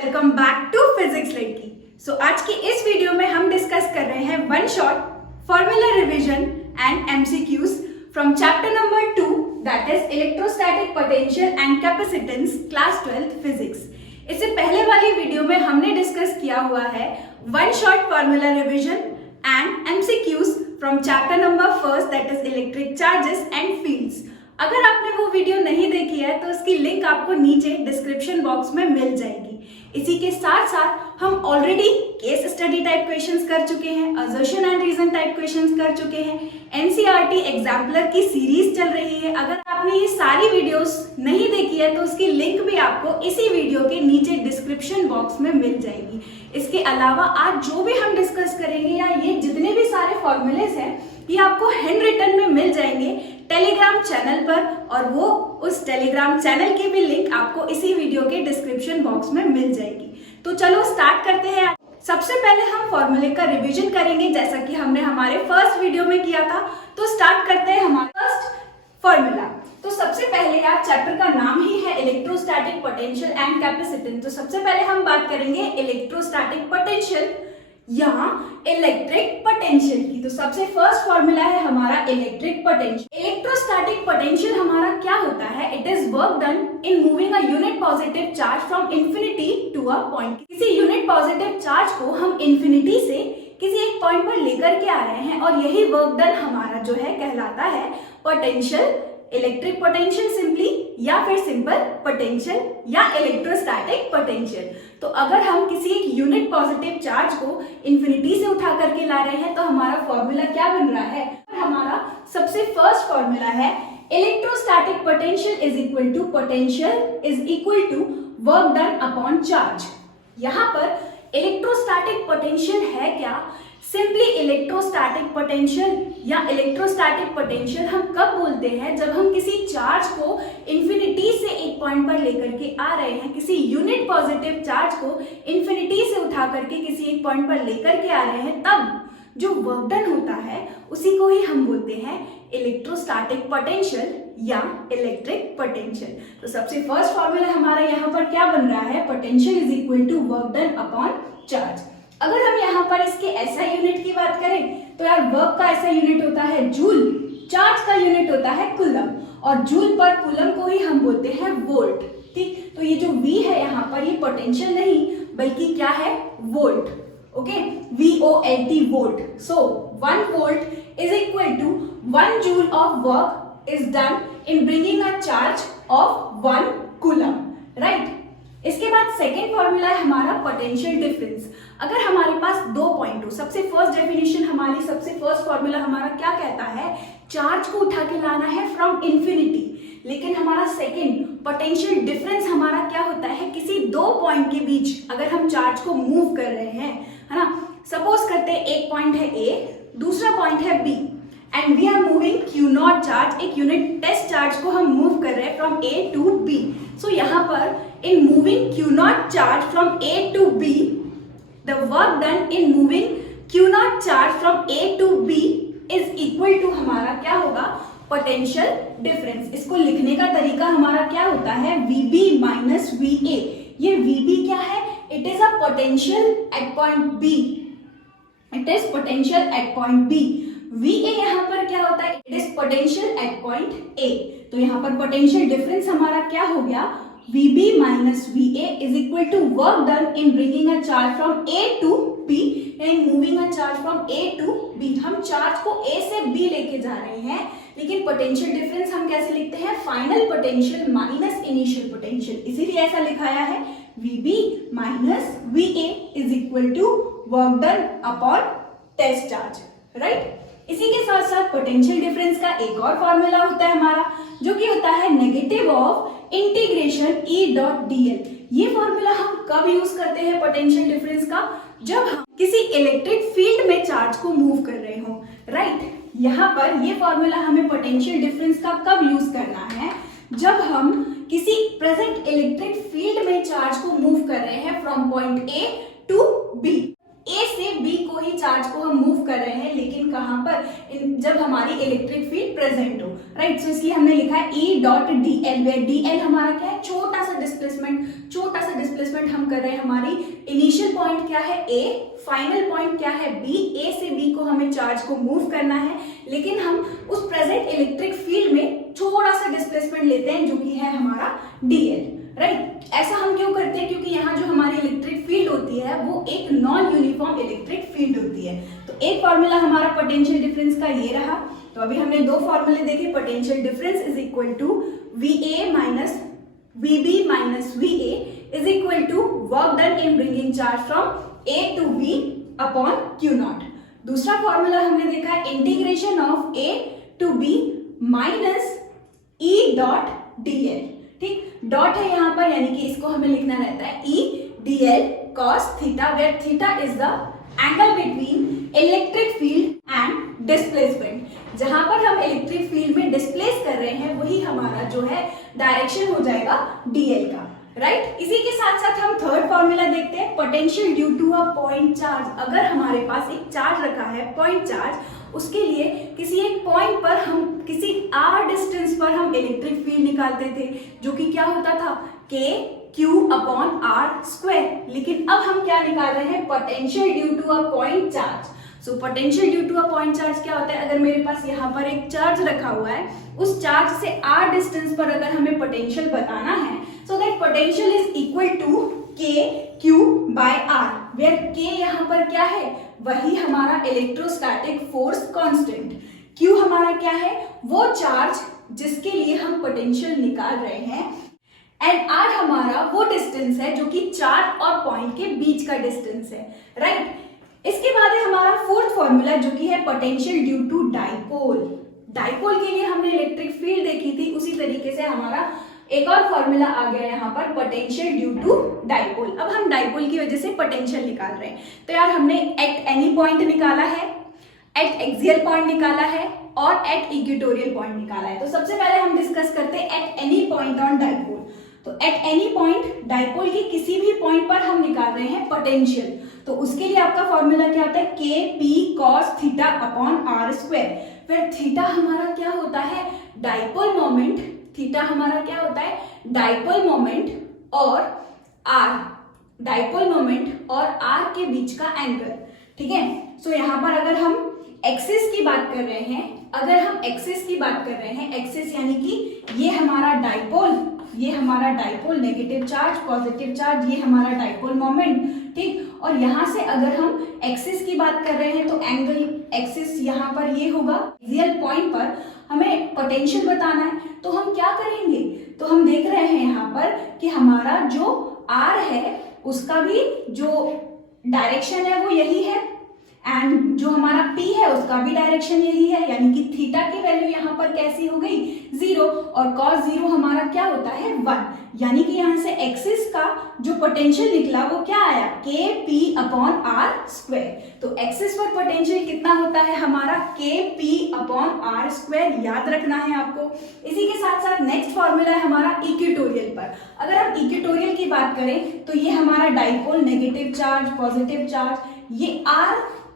Welcome back to physics लड़की। आज की इस वीडियो में हम डिस्कस कर रहे हैं one shot formula revision and MCQs from chapter number 2 that is electrostatic potential and capacitance class 12th physics. इससे पहले वाली वीडियो में हमने डिस्कस किया हुआ है one shot formula revision and MCQs from chapter number 1 that is electric charges and fields. अगर आपने वो वीडियो नहीं देखी है तो उसकी लिंक आपको नीचे डिस्क्रिप्शन बॉक्स में मिल जाएगी। इसी के साथ साथ हम already case study type questions कर चुके हैं, assertion and reason type questions कर चुके हैं, एनसीईआरटी एग्जाम्पलर की सीरीज चल रही है। अगर आपने ये सारी वीडियोस नहीं देखी है तो उसकी लिंक भी आपको इसी वीडियो के नीचे डिस्क्रिप्शन बॉक्स में मिल जाएगी। इसके अलावा आज जो भी हम डिस्कस करेंगे या ये जितने भी सारे फॉर्मूलेस हैं ये आपको हैंड रिटन में मिल जाएंगे टेलीग्राम चैनल पर, और वो उस टेलीग्राम चैनल की भी लिंक आपको इसी वीडियो के डिस्क्रिप्शन बॉक्स में मिल जाएगी। तो चलो स्टार्ट करते हैं। सबसे पहले हम फॉर्मूले का रिवीजन करेंगे जैसा कि हमने हमारे फर्स्ट वीडियो में किया था। तो स्टार्ट करते हैं हमारा फर्स्ट फॉर्मूला। तो सबसे पहले यार चैप्टर का नाम ही है इलेक्ट्रोस्टैटिक पोटेंशियल एंड कैपेसिटेंस। तो सबसे पहले हम बात करेंगे इलेक्ट्रोस्टैटिक पोटेंशियल या इलेक्ट्रिक पोटेंशियल की। तो सबसे फर्स्ट फॉर्मूला है हमारा इलेक्ट्रिक पोटेंशियल। इलेक्ट्रोस्टैटिक पोटेंशियल हमारा क्या होता है? It is work done in moving a unit positive charge from infinity to a point. किसी यूनिट पॉजिटिव चार्ज को हम इंफिनिटी से किसी एक पॉइंट पर लेकर के आ रहे हैं और यही वर्क डन हमारा जो है कहलाता है पोटेंशियल। इलेक्ट्रिक पोटेंशियल सिंपली या फिर सिंपल पोटेंशियल या इलेक्ट्रोस्टैटिक पोटेंशियल। तो अगर हम किसी एक यूनिट पॉजिटिव चार्ज को इंफिनिटी से उठा करके ला रहे हैं तो हमारा फॉर्मूला क्या बन रहा है? हमारा सबसे फर्स्ट फॉर्मूला है electrostatic potential is equal to potential is equal to work done upon charge. यहाँ पर इलेक्ट्रोस्टैटिक पोटेंशियल है क्या? सिंपली इलेक्ट्रोस्टैटिक पोटेंशियल या इलेक्ट्रोस्टैटिक पोटेंशियल हम कब बोलते हैं? जब हम किसी चार्ज को इंफिनिटी से एक पॉइंट पर लेकर के आ रहे हैं, किसी यूनिट पॉजिटिव चार्ज को इंफिनिटी से उठा करके किसी एक पॉइंट पर लेकर के आ रहे हैं, तब जो वर्क डन होता है उसी को ही हम बोलते हैं इलेक्ट्रोस्टैटिक पोटेंशियल या इलेक्ट्रिक पोटेंशियल। तो सबसे फर्स्ट फॉर्मूला हमारा यहाँ पर क्या बन रहा है? Potential is equal to work done upon charge. अगर हम यहाँ पर इसके ऐसा यूनिट की बात करें तो यार वर्क का ऐसा यूनिट होता है जूल, चार्ज का यूनिट होता है कूलम, और जूल पर कूलम को ही हम बोलते हैं वोल्ट। ठीक, तो ये जो V है यहाँ पर ये पोटेंशियल नहीं बल्कि क्या है? Volt. Okay, VOLT volt. So 1 volt is equal to 1 joule of work is done in bringing a charge of 1 coulomb, right. इसके बाद सेकेंड फॉर्मूला है हमारा पोटेंशियल डिफरेंस। अगर हमारे पास दो पॉइंट हो, सबसे फर्स्ट डेफिनेशन हमारी, सबसे फर्स्ट फॉर्मूला हमारा क्या कहता है? चार्ज को उठा के लाना है फ्रॉम इंफिनिटी। लेकिन हमारा सेकेंड पोटेंशियल डिफरेंस हमारा क्या होता है? किसी दो पॉइंट के बीच अगर हम चार्ज को मूव कर रहे हैं, है ना, सपोज करते हैं एक पॉइंट है A, दूसरा पॉइंट है B and we are moving Q0 charge, एक यूनिट टेस्ट चार्ज को हम मूव कर रहे हैं from A to B। So यहाँ पर in moving Q0 charge from A to B, the work done in moving Q0 charge from A to B is equal to हमारा क्या होगा? Potential difference. इसको लिखने का तरीका हमारा क्या होता है? VB minus VA। ये VB क्या है? It is a potential at point B। It is potential at point B। VA यहाँ पर क्या होता है? It is potential at point A। तो यहाँ पर पोटेंशियल डिफरेंस हमारा क्या हो गया? VB minus VA is equal to work done in bringing a charge from A to B and moving a charge from A to B। हम charge को A से B लेके जा रहे हैं, लेकिन पोटेंशियल डिफरेंस हम कैसे लिखते हैं? Final potential minus initial potential, इसीलिए ऐसा लिखाया है VB minus VA is equal to work done upon test charge, right. इसी के साथ साथ पोटेंशियल डिफरेंस का एक और फॉर्मूला होता है हमारा, जो कि होता है नेगेटिव ऑफ इंटीग्रेशन E.dl। ये फॉर्मूला हम कब यूज करते हैं पोटेंशियल डिफरेंस का? जब हम किसी इलेक्ट्रिक फील्ड में चार्ज को मूव कर रहे हो, राइट। यहाँ पर ये फॉर्मूला हमें पोटेंशियल डिफरेंस का कब यूज करना है? जब हम किसी प्रेजेंट इलेक्ट्रिक फील्ड में चार्ज को मूव कर रहे हैं from point A to B। A से बी को ही चार्ज को हम मूव कर रहे हैं, लेकिन कहां पर, जब हमारी इलेक्ट्रिक फील्ड प्रेजेंट हो, राइट। सो इसलिए हमने लिखा है E dot D L, where D L हमारा क्या है, छोटा सा डिस्प्लेसमेंट हम कर रहे हैं। हमारी इनिशियल पॉइंट क्या है A, फाइनल पॉइंट क्या है B, A से B को हमें चार्ज को मूव करना है, लेकिन हम उस प्रेजेंट इलेक्ट्रिक फील्ड में थोड़ा सा डिस्प्लेसमेंट लेते हैं जो कि है हमारा dl, राइट। ऐसा हम क्यों करते हैं, क्योंकि यहाँ जो हमारी इलेक्ट्रिक फील्ड होती है वो एक नॉन यूनिफॉर्म इलेक्ट्रिक फील्ड होती है। तो एक फॉर्मूला हमारा पोटेंशियल डिफरेंस का ये रहा। तो अभी हमने दो फॉर्मूले देखे, potential difference is equal to VA minus VB minus VA is equal to work done in bringing charge from A to B upon Q not. दूसरा फॉर्मूला हमने देखा है integration of A to B minus E dot dl, ठीक। Dot है यहाँ पर, यानी कि इसको हमें लिखना रहता है E dl cos theta, where theta is the angle between electric field and displacement. जहां पर हम इलेक्ट्रिक फील्ड में डिस्प्लेस कर रहे हैं वही हमारा जो है डायरेक्शन हो जाएगा dl का, राइट। इसी के साथ साथ हम थर्ड फॉर्मूला देखते हैं, potential due to a point charge. अगर हमारे पास एक चार्ज रखा है, पॉइंट चार्ज, उसके लिए किसी एक पॉइंट पर हम किसी r डिस्टेंस पर हम इलेक्ट्रिक फील्ड निकालते थे, जो कि क्या होता था k q upon r square. लेकिन अब हम क्या निकाल रहे हैं, potential due to a point charge. So potential due to a point charge क्या होता है, अगर मेरे पास यहाँ पर एक चार्ज रखा हुआ है, उस चार्ज से r डिस्टेंस पर अगर हमें पोटेंशियल बताना है, so that potential is equal to k q by r, where k यहाँ पर क्या है, वही हमारा इलेक्ट्रोस्टैटिक फोर्स कांस्टेंट, q हमारा क्या है, वो चार्ज जिसके लिए हम पोटेंशियल निकाल रहे हैं, एंड r हमारा वो डिस्टेंस है जो कि चार्ज और पॉइंट के बीच का डिस्टेंस है, राइट। इसके बाद है हमारा फोर्थ फॉर्मूला जो कि है potential due to dipole. Dipole के लिए हमने इलेक्ट्रिक फील्ड देखी थी, उसी तरीके से हमारा एक और फॉर्मूला आ गया यहाँ पर, पोटेंशियल ड्यू टू डाइपोल। अब हम डाइपोल की वजह से पोटेंशियल निकाल रहे हैं। तो यार हमने एट एनी पॉइंट निकाला है, एट एक्सियल पॉइंट निकाला है और एट इक्वेटोरियल पॉइंट निकाला है। तो सबसे पहले हम डिस्कस करते हैं at any point on dipole. तो एट एनी पॉइंट डाइपोल की किसी भी पॉइंट पर हम निकाल रहे हैं पोटेंशियल। तो उसके लिए आपका फॉर्मूला क्या होता है, k p cos theta upon r square. फिर थीटा हमारा क्या होता है, डाइपोल मोमेंट, थीटा हमारा क्या होता है, डाइपोल मोमेंट और r, डाइपोल मोमेंट और r के बीच का एंगल, ठीक है। सो यहाँ पर अगर हम एक्सिस की बात कर रहे हैं, अगर हम एक्सिस की बात कर रहे हैं, एक्सिस यानी कि ये हमारा डाइपोल, ये हमारा dipole negative charge, positive charge, ये हमारा डाइपोल मोमेंट, ठीक। और यहाँ से अगर हम एक्सिस की बात कर रहे हैं तो एंगल एक्सिस यहाँ पर ये होगा, रियल पॉइंट पर हमें पोटेंशियल बताना है। तो हम क्या करेंगे, तो हम देख रहे हैं यहाँ पर कि हमारा जो r है उसका भी जो डायरेक्शन है वो यही है, एंड जो हमारा p है उसका भी डायरेक्शन यही है, यानी कि थीटा की वैल्यू यहाँ पर कैसी हो गई, 0, और cos 0 हमारा क्या होता है, 1, यानी कि यहाँ से एक्सिस का जो पोटेंशियल निकला वो क्या आया, k p upon r square. तो एक्सिस पर पोटेंशियल कितना होता है हमारा, k p upon r square, याद रखना है आपको। इसी के साथ साथ नेक्स्ट फॉर्मूला है हमारा इक्वेटोरियल पर। अगर हम इक्वेटोरियल की बात करें तो ये हमारा dipole negative charge, positive charge, ये r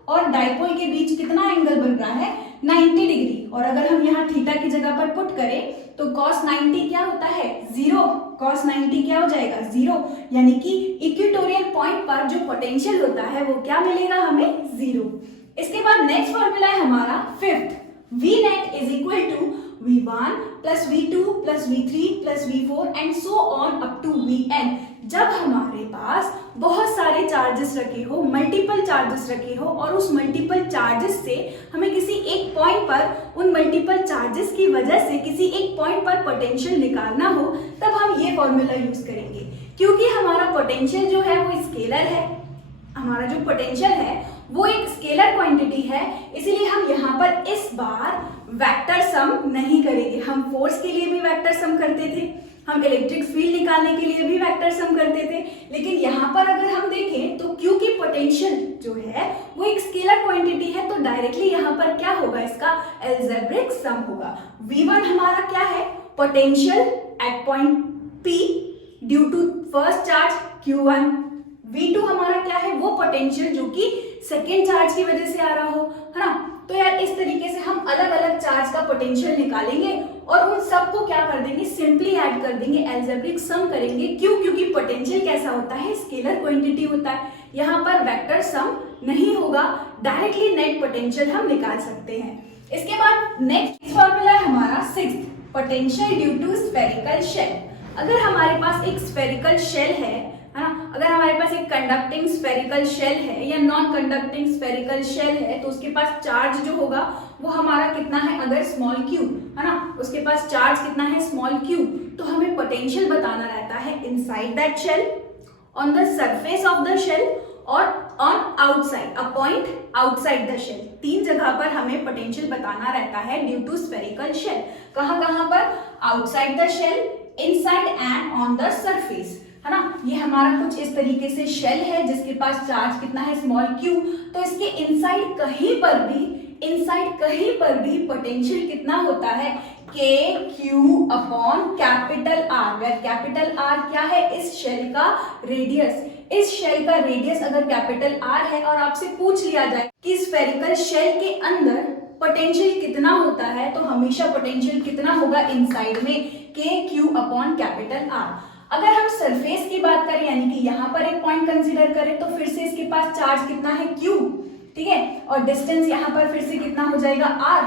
और डाइपोल के बीच कितना एंगल बन रहा है, 90 डिग्री। और अगर हम यहाँ थीटा की जगह पर पुट करें तो cos 90 क्या होता है, 0, cos 90 क्या हो जाएगा, 0, यानी कि इक्वेटोरियल पॉइंट पर जो पोटेंशियल होता है वो क्या मिलेगा हमें, 0। इसके बाद नेक्स्ट फॉर्मूला है हमारा fifth, V net is equal to V1 plus V2 plus V3 plus V4 and so on up to Vn। जब हमारे पास बहुत सारे चार्जेस रखे हो, मल्टीपल चार्जेस रखे हो, और उस मल्टीपल चार्जेस से हमें किसी एक पॉइंट पर उन मल्टीपल चार्जेस की वजह से किसी एक पॉइंट पर पोटेंशियल निकालना हो, तब हम ये फॉर्मूला यूज करेंगे। क्योंकि हमारा पोटेंशियल जो है वो स्केलर है, हमारा जो पोटेंशियल है वो एक स्केलर क्वांटिटी है, इसीलिए हम यहाँ पर इस बार वेक्टर सम नहीं करेंगे। हम फोर्स के लिए भी वेक्टर सम करते थे, हम इलेक्ट्रिक फील्ड निकालने के लिए भी वेक्टर सम करते थे, लेकिन यहाँ पर अगर हम देखें तो क्योंकि पोटेंशियल जो है वो एक स्केलर क्वांटिटी है, तो डायरेक्टली यहाँ पर क्या होगा, इसका अलजेब्रिक सम होगा। V1 हमारा क्या है, potential at point P due to first charge Q1, V2 हमारा क्या है, वो पोटेंशियल जो कि सेकेंड चार्ज की वजह से आ रहा हो, है ना। तो यार इस तरीके से हम अलग अलग चार्ज का पोटेंशियल निकालेंगे और उन सबको क्या कर देंगे, सिंपली ऐड कर देंगे, एल्जेब्रिक सम करेंगे। क्यों? क्योंकि पोटेंशियल कैसा होता है, स्केलर क्वांटिटी होता है, यहाँ पर वेक्टर सम नहीं होगा, डायरेक्टली नेट पोटेंशियल हम निकाल सकते हैं। इसके बाद नेक्स्ट फॉर्मूला है हमारा 6th, potential due to spherical shell. अगर हमारे पास एक स्फेरिकल शेल है ना, अगर हमारे पास एक कंडक्टिंग स्फेरिकल शेल है या नॉन कंडक्टिंग स्फेरिकल शेल है, तो उसके पास चार्ज जो होगा वो हमारा कितना है, अगर स्मॉल क्यू है ना, उसके पास चार्ज कितना है, स्मॉल क्यू, तो हमें पोटेंशियल बताना रहता है inside that shell, on the surface of the shell और on outside, a point outside the shell. 3 जगह पर हमें पोटेंशियल बताना रहता है ड्यू टू स्फेरिकल शेल। कहां कहां पर, outside the shell, inside and on the surface, है ना। ये हमारा कुछ इस तरीके से शेल है जिसके पास चार्ज कितना है, स्मॉल क्यू, तो इसके इनसाइड कहीं पर भी पोटेंशियल कितना होता है, K Q upon capital R, where capital R क्या है, इस शेल का रेडियस। इस शेल का रेडियस अगर कैपिटल आर है और आपसे पूछ लिया जाए कि स्फेरिकल शेल के अंदर पोटेंशियल कितना होता है, तो हमेशा पोटेंशियल कितना होगा इनसाइड में, के क्यू अपॉन कैपिटल आर। अगर हम सरफेस की बात करें, यानी कि यहाँ पर एक पॉइंट कंसीडर करें, तो फिर से इसके पास चार्ज कितना है, क्यू, ठीक है, और डिस्टेंस यहाँ पर फिर से कितना हो जाएगा, आर।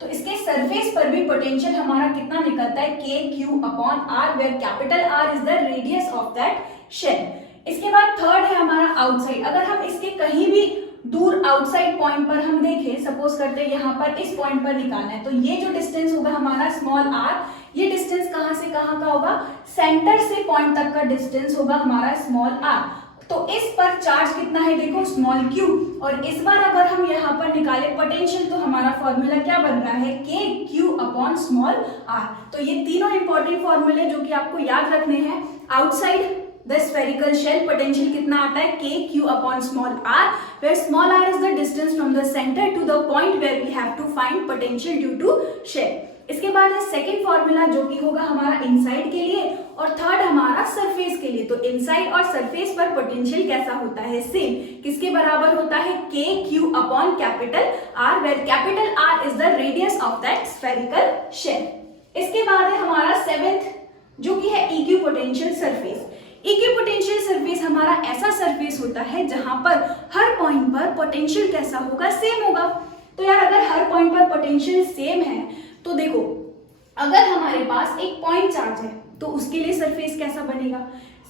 तो इसके सरफेस पर भी पोटेंशियल हमारा कितना निकलता है, K Q upon R, where capital R is the radius of that shell. इसके बाद थर्ड है हमारा आउटसाइड। अगर हम इसके कहीं भी दूर आउटसाइड पॉइंट पर हम देखें, सपोज करते हैं यहाँ पर इस पॉइंट पर निकालना है, तो ये जो डिस्टेंस होगा हमारा स्मॉल आर, ये डिस्टेंस कहां से कहां का होगा, सेंटर से पॉइंट तक का डिस्टेंस होगा हमारा स्मॉल आर। तो इस पर चार्ज कितना है, देखो स्मॉल क्यू, और इस बार अगर हम यहाँ पर निकाले पोटेंशियल, तो हमारा फॉर्मूला क्या बन रहा है, K Q upon small are. तो ये तीनों इंपॉर्टेंट फॉर्मूले जो कि आपको याद रखने हैं। Outside the spherical shell potential कितना आता है, K Q upon small R, where small R is the distance from the centre to the point where we have to find potential due to shell. इसके बाद है second formula जो कि होगा हमारा इनसाइड के लिए, और थर्ड हमारा सरफेस के लिए। तो इनसाइड और सरफेस पर पोटेंशियल कैसा होता है, सेम, किसके बराबर होता है, K Q upon capital R, where capital R is the radius of that spherical shell. इसके बाद है हमारा 7th जो कि है equipotential surface. Equipotential surface हमारा ऐसा सरफेस होता है जहां पर हर पॉइंट पर पोटेंशियल कैसा होगा, सेम होगा। तो यार अगर हर पॉइंट पर पोटेंशियल सेम है, तो देखो अगर हमारे पास एक पॉइंट चार्ज है तो उसके लिए सरफेस कैसा बनेगा,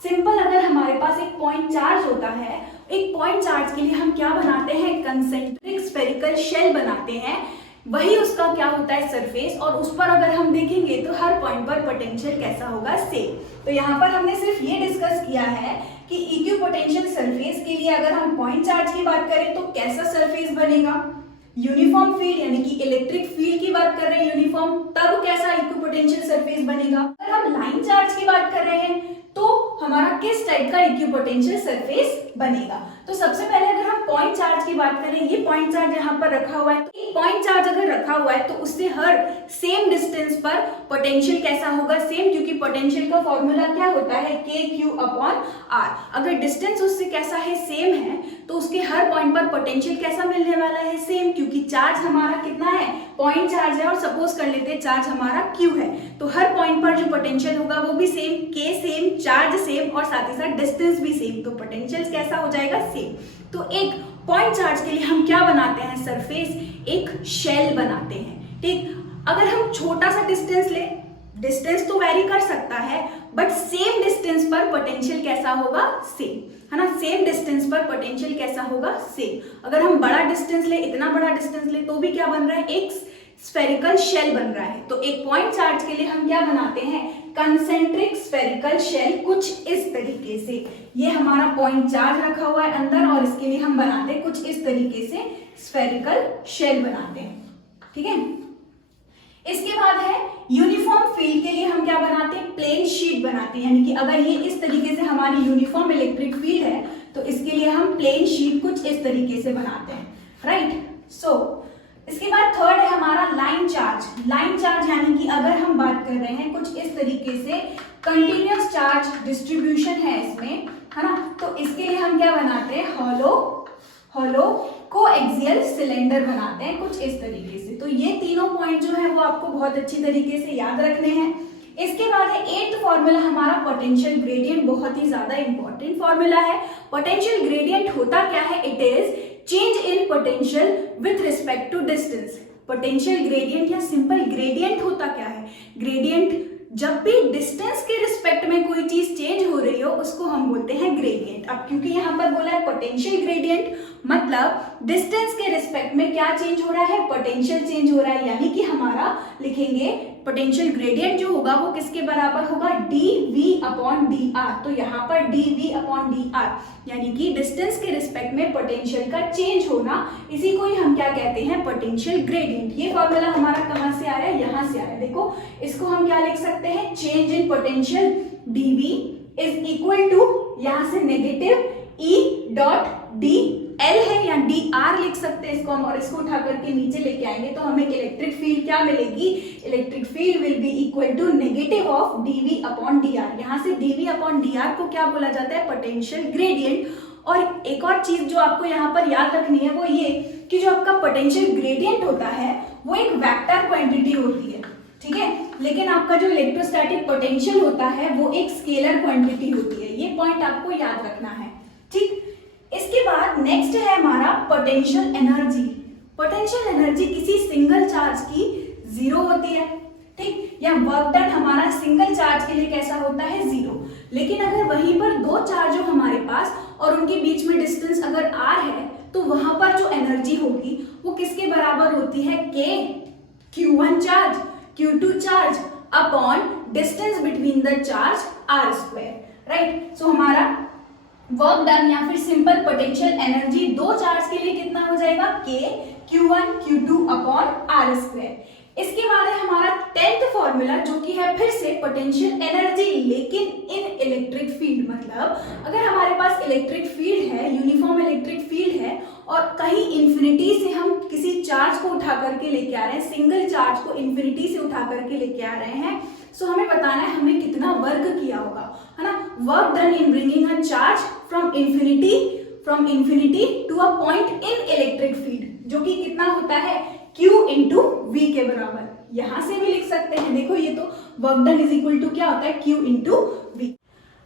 सिंपल। अगर हमारे पास एक पॉइंट चार्ज होता है, एक पॉइंट चार्ज के लिए हम क्या बनाते हैं, कंसेंट्रिक स्फेरिकल शेल बनाते हैं, वही उसका क्या होता है सरफेस, और उस पर अगर हम देखेंगे तो हर पॉइंट पर पोटेंशियल कैसा होगा, सेम। तो यहाँ पर हमने सिर्फ ये डिस्कस किया है कि इक्यू पोटेंशियल सरफेस के लिए अगर हम पॉइंट चार्ज की बात करें तो कैसा सरफेस बनेगा, यूनिफॉर्म फील्ड यानी कि इलेक्ट्रिक फील्ड की बात कर रहे हैं यूनिफॉर्म, तब कैसा इक्विपोटेंशियल सरफेस बनेगा। अगर हम लाइन चार्ज की बात कर रहे हैं तो हमारा किस टाइप का इक्विपोटेंशियल सरफेस बनेगा। तो सबसे पहले अगर हम पॉइंट चार्ज की बात करें, ये पॉइंट चार्ज यहाँ पर रखा हुआ है, तो पॉइंट चार्ज अगर रखा हुआ है तो उससे हर सेम डिस्टेंस पर पोटेंशियल कैसा होगा, सेम, क्योंकि पोटेंशियल का फॉर्मूला क्या होता है, के क्यू अपॉन आर। अगर डिस्टेंस उससे कैसा है, सेम है, तो उसके हर पॉइंट पर पोटेंशियल कैसा मिलने वाला है, सेम, क्योंकि चार्ज हमारा कितना है, पॉइंट चार्ज है, और सपोज कर लेते हैं चार्ज हमारा क्यू है, तो हर पॉइंट पर जो पोटेंशियल होगा वो भी सेम, के सेम, चार्ज सेम, और साथ ही साथ डिस्टेंस भी सेम, तो पोटेंशियल कैसा हो जाएगा, सेम। तो एक पॉइंट चार्ज के लिए हम क्या बनाते हैं, सरफेस, एक शेल बनाते हैं, ठीक। अगर हम छोटा सा डिस्टेंस ले, डिस्टेंस तो वेरी कर सकता है, बट सेम डिस्टेंस पर पोटेंशियल कैसा होगा, सेम, है ना, सेम डिस्टेंस पर पोटेंशियल कैसा होगा, सेम। अगर हम बड़ा डिस्टेंस ले, इतना बड़ा डिस्टेंस ले, तो भी क्या बन रहा है, एक स्फेरिकल शेल बन रहा है। तो एक पॉइंट चार्ज के लिए हम क्या बनाते हैं, कंसेंट्रिक स्फेरिकल शेल, कुछ इस तरीके से। ये हमारा पॉइंट चार्ज रखा हुआ है अंदर, और इसके लिए हम बनाते हैं कुछ इस तरीके से स्फेरिकल शेल बनाते हैं, ठीक है। इसके बाद है यूनिफॉर्म फील्ड के लिए हम क्या बनाते हैं, प्लेन शीट बनाते हैं, यानी कि अगर ये इस तरीके से हमारी यूनिफॉर्म इलेक्ट्रिक फील्ड है तो इसके लिए हम प्लेन शीट कुछ इस तरीके से बनाते हैं, राइट। सो इसके बाद थर्ड है हमारा लाइन चार्ज। लाइन चार्ज यानी कि अगर हम बात कर रहे हैं कुछ इस तरीके से कंटिन्यूअस चार्ज डिस्ट्रीब्यूशन है इसमें, है ना, तो इसके लिए हम क्या बनाते हैं, हॉलो कोएक्सियल सिलेंडर बनाते हैं कुछ इस तरीके से। तो ये तीनों पॉइंट जो है वो आपको बहुत अच्छी तरीके से याद रखने हैं। इसके बाद है 8th फॉर्मूला हमारा पोटेंशियल ग्रेडियंट, बहुत ही ज्यादा इंपॉर्टेंट फॉर्मूला है। पोटेंशियल ग्रेडियंट होता क्या है, it is change in potential with respect to distance. Potential gradient या सिंपल ग्रेडियंट होता क्या है, ग्रेडियंट जब भी डिस्टेंस के रिस्पेक्ट में कोई चीज चेंज हो रही हो उसको हम बोलते हैं ग्रेडियंट। अब क्योंकि यहाँ पर बोला है पोटेंशियल ग्रेडियंट, मतलब डिस्टेंस के रिस्पेक्ट में क्या चेंज हो रहा है, पोटेंशियल चेंज हो रहा है, यानी कि हमारा लिखेंगे पोटेंशियल ग्रेडियंट जो होगा वो किसके बराबर होगा, dV/dr। तो यहाँ पर dV/dr यानी कि डिस्टेंस के रिस्पेक्ट में पोटेंशियल का चेंज होना, इसी को ही हम क्या कहते हैं, पोटेंशियल ग्रेडियंट। ये फॉर्मूला हमारा कहाँ से आया है, यहाँ से आया। देखो इसको हम क्या लिख सकते हैं, change in potential dV is equal to, यहाँ से नेगेटिव E.dl है या dr लिख सकते हैं इसको हम, और इसको उठा करके नीचे लेके आएंगे तो हमें इलेक्ट्रिक फील्ड क्या मिलेगी, electric field will be equal to negative of dV/dr। यहाँ से dV/dr को क्या बोला जाता है, पोटेंशियल ग्रेडियंट। और एक और चीज जो आपको यहाँ पर याद रखनी है वो ये कि जो आपका पोटेंशियल ग्रेडियंट होता है वो एक वेक्टर क्वांटिटी होती है, ठीक है, लेकिन आपका जो इलेक्ट्रोस्टैटिक पोटेंशियल होता है वो एक स्केलर क्वांटिटी होती है। ये पॉइंट आपको याद रखना है, ठीक। इसके बाद नेक्स्ट है हमारा पोटेंशियल एनर्जी। पोटेंशियल एनर्जी किसी सिंगल चार्ज की 0 होती है, ठीक, या वर्क डन हमारा सिंगल चार्ज के लिए कैसा होता है, 0। लेकिन अगर वहीं पर दो चार्ज हो हमारे पास और उनके बीच में डिस्टेंस अगर r है तो वहां पर जो एनर्जी होगी वो किसके बराबर होती है, k q1 charge q2 charge upon distance between the charge r², right. So हमारा वर्क डन या फिर सिंपल पोटेंशियल एनर्जी दो चार्ज के लिए कितना हो जाएगा, k q1 q2 upon r²। इसके बाद है हमारा 10th फॉर्मूला जो कि है फिर से पोटेंशियल एनर्जी लेकिन इन इलेक्ट्रिक फील्ड। मतलब अगर हमारे पास इलेक्ट्रिक फील्ड है, यूनिफॉर्म इलेक्ट्रिक फील्ड है और कहीं इंफिनिटी से हम किसी चार्ज को उठा करके लेके आ रहे हैं, सिंगल चार्ज को इंफिनिटी से उठा करके लेके आ रहे हैं, सो हमें बताना है हमने कितना वर्क किया होगा, है ना। Work done in bringing a charge from infinity to a point in electric field, जो कि कितना होता है, Q इंटू V के बराबर। यहां से भी लिख सकते हैं, देखो ये तो work done is equal to क्या होता है, Q इंटू V।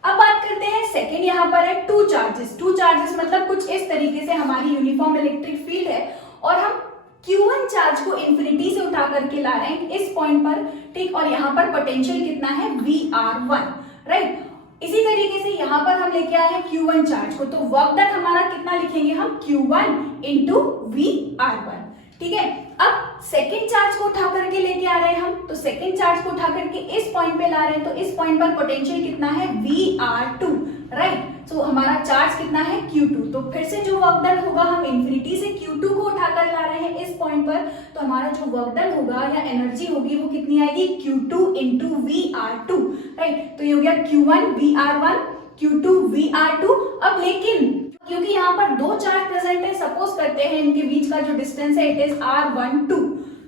अब बात करते हैं सेकेंड, यहाँ पर है टू चार्जेस मतलब कुछ इस तरीके से हमारी यूनिफॉर्म इलेक्ट्रिक फील्ड है और हम Q1 चार्ज को इंफिनिटी से उठा करके ला रहे हैं इस पॉइंट पर, ठीक, और यहाँ पर पोटेंशियल कितना है, VR1, राइट। इसी तरीके से यहाँ पर हम लेके आए हैं Q1 चार्ज को, तो वर्क डन हमारा कितना लिखेंगे हम, Q1 इंटू VR1, ठीक है। अब सेकेंड चार्ज को उठा करके लेके आ रहे हैं हम, तो सेकेंड चार्ज को उठा करके इस पॉइंट पे ला रहे हैं, तो इस पॉइंट पर पोटेंशियल कितना है, VR2, राइट। सो हमारा चार्ज कितना है, Q2। तो फिर से जो वर्क डन होगा, हम इंफिनिटी से Q2 को उठाकर ला रहे हैं इस पॉइंट पर, तो हमारा जो वर्क डन होगा या एनर्जी होगी वो कितनी आएगी, Q2 इंटू VR2, राइट। तो ये हो गया Q1 VR1 Q2 VR2। अब लेकिन क्योंकि यहाँ पर दो चार्ज प्रेजेंट है, सपोज करते हैं इनके बीच का जो डिस्टेंस है इट इज R12,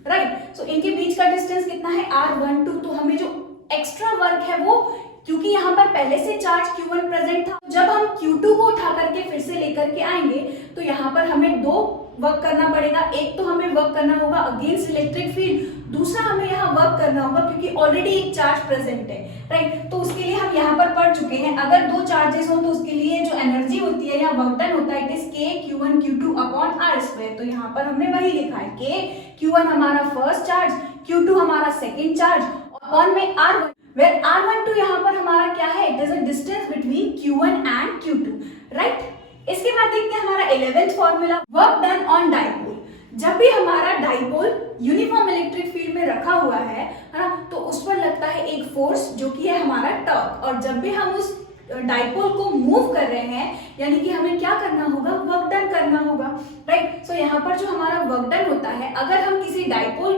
राइट। सो इनके बीच का डिस्टेंस कितना है, R12। तो हमें जो एक्स्ट्रा वर्क है वो, क्योंकि यहाँ पर पहले से चार्ज Q1 प्रेजेंट था, जब हम Q2 को उठा करके फिर से लेकर के आएंगे तो यहाँ पर हमें दो वर्क करना पड़ेगा। एक तो हमें वर्क करना होगा अगेंस्ट इलेक्ट्रिक फील्ड, दूसरा हमें यहाँ वर्क करना होगा क्योंकि ऑलरेडी एक चार्ज प्रेजेंट है, राइट। तो उसके लिए हम यहाँ पर पढ़ चुके हैं, अगर दो चार्जेस हो तो उसके लिए जो एनर्जी होती है या वर्क डन होता है it is K Q1 Q2 upon R²। तो यहाँ पर हमने वही लिखा है, K Q1 हमारा फर्स्ट चार्ज, Q2 हमारा सेकेंड चार्ज, अपॉन में R1, where R12 यहाँ पर हमारा क्या है, it is a distance between Q1 and Q2, right. इसके बाद देखते हैं हमारा 11th formula, work done on dipole. जब भी हमारा डाइपोल यूनिफॉर्म इलेक्ट्रिक फील्ड में रखा हुआ है ना, तो उस पर लगता है एक फोर्स जो कि है हमारा टॉर्क, और जब भी हम उस डाइपोल को मूव कर रहे हैं यानी कि हमें क्या करना होगा, वर्क डन करना होगा, राइट। सो यहाँ पर जो हमारा वर्क डन होता है, अगर हम किसी डाइपोल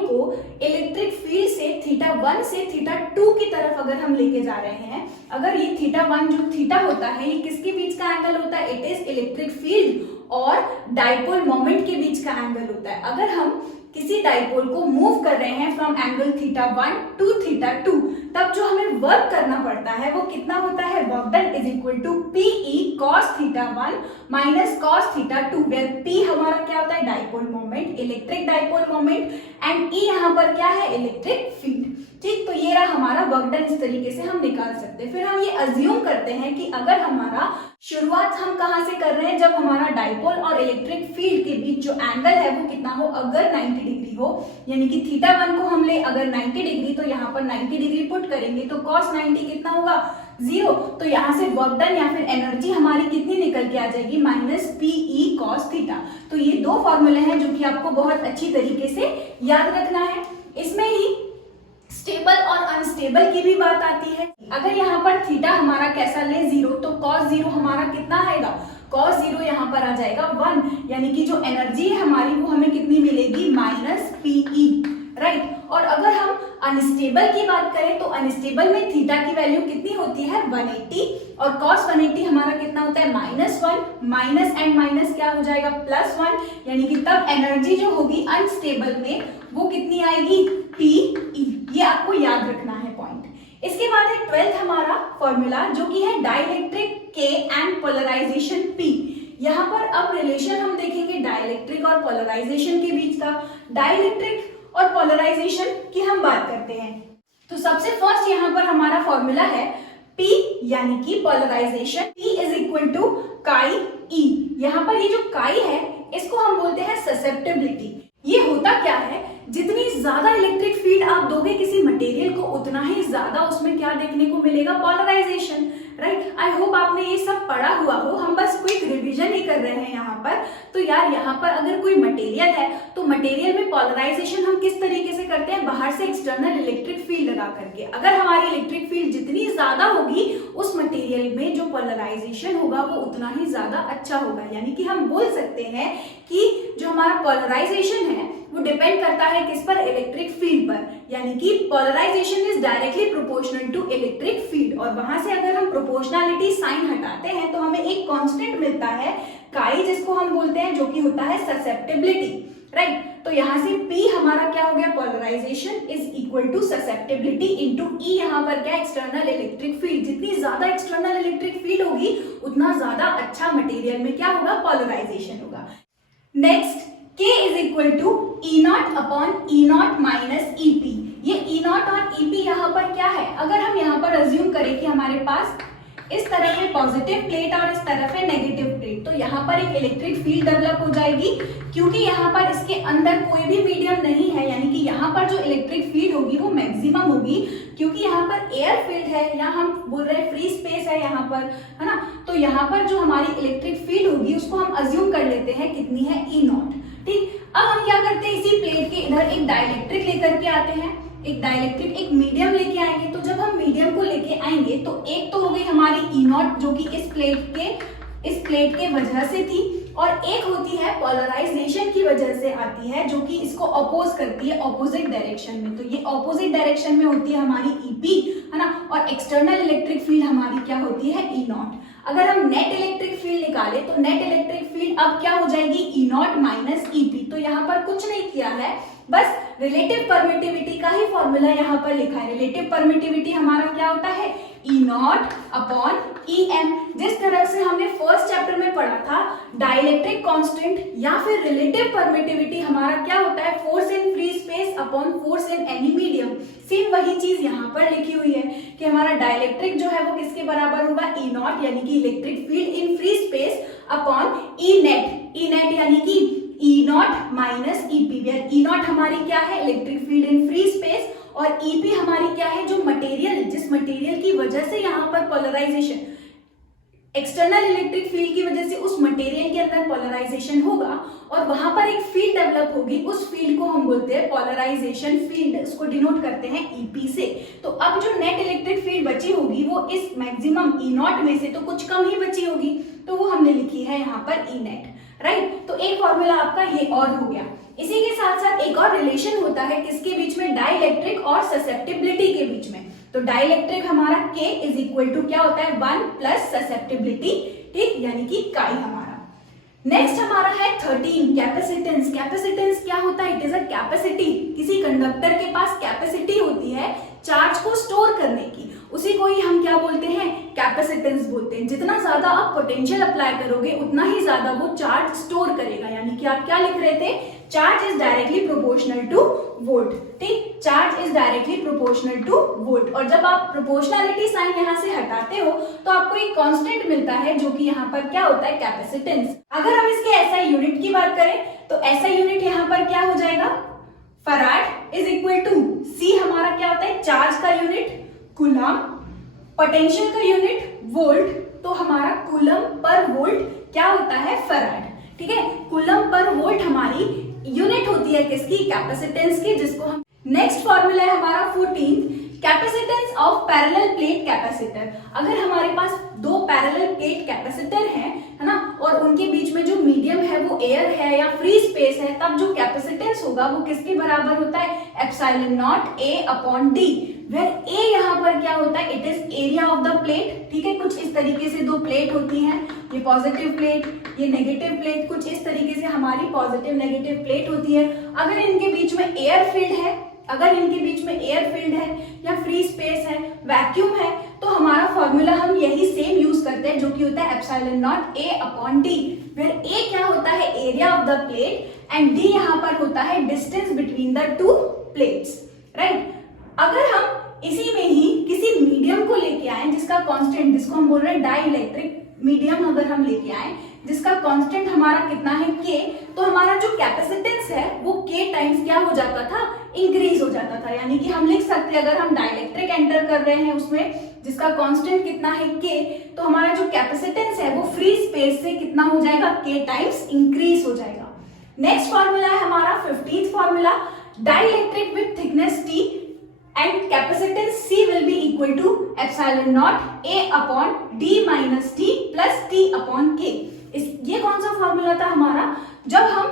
को इलेक्ट्रिक फील्ड से θ1 से θ2 की तरफ अगर हम लेके जा रहे हैं, अगर ये θ1 जो थीटा होता है ये किसके बीच का एंगल होता है, इट इज इलेक्ट्रिक फील्ड और डाइपोल मोमेंट के बीच का एंगल होता है। अगर हम किसी डाइपोल को मूव कर रहे हैं फ्रॉम एंगल θ1 टू θ2, तब जो हमें वर्क करना पड़ता है वो कितना होता है, work done is equal to PE cos θ1 minus cos θ2, where P हमारा क्या होता है, dipole moment, electric dipole moment, and E यहाँ पर क्या है, इलेक्ट्रिक फील्ड। ठीक, तो ये रहा हमारा वर्क डन। इस तरीके से हम निकाल सकते हैं। फिर हम ये अज्यूम करते हैं कि अगर हमारा शुरुआत हम कहां से कर रहे हैं, जब हमारा डाइपोल और इलेक्ट्रिक फील्ड के बीच जो एंगल है वो कितना हो, अगर 90 डिग्री हो, यानी कि θ1 को हम ले अगर 90 डिग्री, तो यहाँ पर 90 डिग्री पुट करेंगे तो cos 90 कितना होगा, 0। तो यहाँ से वर्क डन या फिर एनर्जी हमारी कितनी निकल के आ जाएगी, माइनस PE cos θ। तो ये दो फॉर्मूले हैं जो कि आपको बहुत अच्छी तरीके से याद रखना है। इसमें ही स्टेबल और अनस्टेबल की भी बात आती है। अगर यहाँ पर थीटा हमारा कैसा ले 0, तो cos 0 हमारा कितना आएगा, cos 0 यहाँ पर आ जाएगा 1, यानी कि जो एनर्जी है हमारी वो हमें कितनी मिलेगी, माइनस PE, राइट। और अगर हम अनस्टेबल की बात करें तो अनस्टेबल में थीटा की वैल्यू कितनी होती है, 180, और cos 180 हमारा कितना होता है, -1, माइनस एंड माइनस क्या हो जाएगा, +1, यानी कि तब एनर्जी जो होगी अनस्टेबल में वो कितनी आएगी, PE। ये आपको याद रखना है पॉइंट। इसके बाद है 12th हमारा फॉर्मूला जो कि है dielectric K and polarisation P। यहाँ पर अब रिलेशन हम देखेंगे डाइलेक्ट्रिक और पोलराइजेशन के बीच का। डाइलेक्ट्रिक और पोलराइजेशन की हम बात करते हैं, तो सबसे फर्स्ट यहाँ पर हमारा फॉर्मूला है P यानी कि polarisation, P is equal to chi E। यहाँ पर ये जो काई है इसको हम बोलते हैं ससेप्टेबिलिटी। ये होता क्या है, जितनी ज्यादा इलेक्ट्रिक फील्ड आप दोगे किसी मटेरियल को, उतना ही ज्यादा उसमें क्या देखने को मिलेगा, पोलराइजेशन, राइट। आई होप आपने ये सब पढ़ा हुआ हो, हम बस क्विक रिवीजन ही कर रहे हैं यहाँ पर। तो यार यहाँ पर अगर कोई मटेरियल है तो मटेरियल में पोलराइजेशन हम किस तरीके से करते हैं, बाहर से एक्सटर्नल इलेक्ट्रिक फील्ड लगा करके। अगर हमारी इलेक्ट्रिक फील्ड जितनी ज्यादा होगी उस मटेरियल में जो पोलराइजेशन होगा वो उतना ही ज्यादा अच्छा होगा। यानी कि हम बोल सकते हैं कि जो हमारा पोलराइजेशन है वो डिपेंड करता है किस पर, इलेक्ट्रिक फील्ड पर, यानी कि polarisation is directly proportional to electric field. और वहां से अगर हम प्रोपोर्शनलिटी साइन हटाते हैं तो हमें एक कांस्टेंट मिलता है काई, जिसको हम बोलते हैं, जो कि होता है ससेप्टेबिलिटी, राइट। तो यहाँ से P हमारा क्या हो गया, polarisation is equal to susceptibility into E, यहाँ पर क्या, एक्सटर्नल इलेक्ट्रिक फील्ड। जितनी ज्यादा एक्सटर्नल इलेक्ट्रिक फील्ड होगी उतना ज्यादा अच्छा मटेरियल में क्या होगा, पोलराइजेशन होगा। Next K is equal to E0 upon E0 minus EP। ये E0 और EP यहाँ पर क्या है, अगर हम यहाँ पर अज्यूम करें कि हमारे पास इस तरफ है पॉजिटिव प्लेट और इस तरफ है नेगेटिव प्लेट, तो यहाँ पर एक इलेक्ट्रिक फील्ड डेवलप हो जाएगी। क्योंकि यहाँ पर इसके अंदर कोई भी मीडियम नहीं है, यानी कि यहाँ पर जो इलेक्ट्रिक फील्ड होगी वो मैक्सिमम होगी, क्योंकि यहाँ पर एयर फील्ड है, या हम बोल रहे हैं फ्री स्पेस है यहाँ पर, है ना। तो यहाँ पर जो हमारी इलेक्ट्रिक फील्ड होगी उसको हम अज्यूम कर लेते हैं कितनी है, E0, ठीक। अब हम क्या करते हैं, इसी प्लेट के इधर एक डाइलेक्ट्रिक लेकर के आते हैं, एक डाइलेक्ट्रिक, एक मीडियम लेके आएंगे। तो जब हम मीडियम को लेके आएंगे तो एक तो हो गई हमारी E0 जो कि इस प्लेट के वजह से थी, और एक होती है पोलराइजेशन की वजह से आती है जो कि इसको अपोज करती है ऑपोजिट डायरेक्शन में। तो ये ऑपोजिट डायरेक्शन में होती है हमारी EP, है ना, और एक्सटर्नल इलेक्ट्रिक फील्ड हमारी क्या होती है, E0। अगर हम नेट इलेक्ट्रिक फील्ड निकाले तो नेट इलेक्ट्रिक फील्ड अब क्या हो जाएगी, E0 माइनस EP। तो यहाँ पर कुछ नहीं किया है, बस रिलेटिव परमिटिविटी का ही फॉर्मूला यहाँ पर लिखा है। रिलेटिव परमिटिविटी हमारा क्या होता है, E0 अपॉन EM। जिस तरह से हमने फर्स्ट चैप्टर में पढ़ा था डाइलेक्ट्रिक कांस्टेंट या फिर रिलेटिव परमिटिविटी हमारा क्या होता है, force in free space upon force in any medium. Same वही चीज यहाँ पर लिखी हुई है कि हमारा डाइलेक्ट्रिक जो है वो किसके बराबर होगा, E0 यानी कि electric field in free space upon E net यानी कि E0 minus EP, where E0 हमारी क्या है, electric field in free space, और EP हमारी क्या है, जो मटेरियल, जिस मटेरियल की वजह से यहाँ पर पोलराइजेशन, एक्सटर्नल इलेक्ट्रिक फील्ड की वजह से उस मटेरियल के अंदर पोलराइजेशन होगा और वहां पर एक फील्ड डेवलप होगी, उस फील्ड को हम बोलते हैं पोलराइजेशन फील्ड, उसको डिनोट करते हैं EP से। तो अब जो नेट इलेक्ट्रिक फील्ड बची होगी वो इस मैक्सिमम E0 में से तो कुछ कम ही बची होगी, तो वो हमने लिखी है यहाँ पर E नेट, राइट। तो एक फॉर्मूला आपका ये और हो गया। इसी के साथ साथ एक और रिलेशन होता है किसके बीच में, डाइलेक्ट्रिक और ससेप्टिबिलिटी के बीच में। तो डाइलेक्ट्रिक हमारा K इज इक्वल टू क्या होता है, 1 प्लस ससेप्टिबिलिटी, ठीक, यानी कि काई हमारा। नेक्स्ट हमारा है 13 कैपेसिटेंस। कैपेसिटेंस क्या होता है? इट इज अ कैपेसिटी, किसी कंडक्टर के पास कैपेसिटी होती है चार्ज को स्टोर करने की, उसी को ही हम क्या बोलते हैं? कैपेसिटेंस बोलते हैं। जितना ज्यादा आप पोटेंशियल अप्लाई करोगे उतना ही ज्यादा वो चार्ज स्टोर करेगा। यानी कि आप क्या लिख रहे थे? Charge is directly proportional to volt. ठीक, charge is directly proportional to volt. और जब आप प्रोपोर्शनलिटी साइन यहाँ से हटाते हो तो आपको एक कांस्टेंट मिलता है जो कि यहाँ पर क्या होता है? कैपेसिटेंस। अगर हम इसके एसआई यूनिट की बात करें तो एसआई यूनिट यहाँ पर क्या हो जाएगा? फराड इज इक्वल टू सी, हमारा क्या होता है? चार्ज का यूनिट कूलम, पोटेंशियल का यूनिट वोल्ट, तो हमारा कूलम पर वोल्ट क्या होता है? फराड। ठीक है, कूलम पर वोल्ट हमारी यूनिट होती है किसकी? कैपेसिटेंस की, जिसको हम नेक्स्ट फॉर्मूला है हमारा 14 capacitance of parallel plate capacitor. अगर हमारे पास दो पैरेलल प्लेट कैपेसिटर हैं, है ना, और उनके बीच में जो मीडियम है वो एयर है या फ्री स्पेस है, तब जो कैपेसिटेंस होगा वो किसके बराबर होता है? Epsilon naught a upon d, where a यहाँ पर क्या होता है? It is area of the plate. ठीक है, कुछ इस तरीके से दो प्लेट होती हैं, ये पॉजिटिव प्लेट, ये नेगेटिव प्लेट, कुछ इस तरीके से हमारी पॉजिटिव नेगेटिव प्लेट होती है। अगर इनके बीच में एयर फील्ड है, अगर इनके बीच में एयर फील्ड है या फ्री स्पेस है, वैक्यूम है, तो हमारा फॉर्मूला हम यही सेम यूज करते हैं जो कि होता है epsilon naught a upon d, where a क्या होता है? Area of the plate and d यहाँ पर होता है distance between the two plates. Right, अगर हम इसी में ही किसी मीडियम को लेके आए जिसका कांस्टेंट, जिसको हम बोल रहे हैं डाई इलेक्ट्रिक मीडियम, अगर हम लेके आए जिसका कांस्टेंट हमारा कितना है? के, तो हमारा जो कैपेसिटेंस है वो के टाइम्स क्या हो जाता था? इंक्रीज हो जाता था। यानी कि हम लिख सकते हैं, अगर हम डाइलेक्ट्रिक एंटर कर रहे हैं उसमें जिसका कांस्टेंट कितना है? के, तो हमारा जो कैपेसिटेंस है वो फ्री स्पेस से कितना हो जाएगा? के टाइम्स इंक्रीज हो जाएगा। नेक्स्ट फॉर्मूला है हमारा 15th formula, dielectric with thickness T and capacitance C will be equal to epsilon naught A upon D minus T plus T upon K। ये कौन सा फॉर्मूला था हमारा? जब हम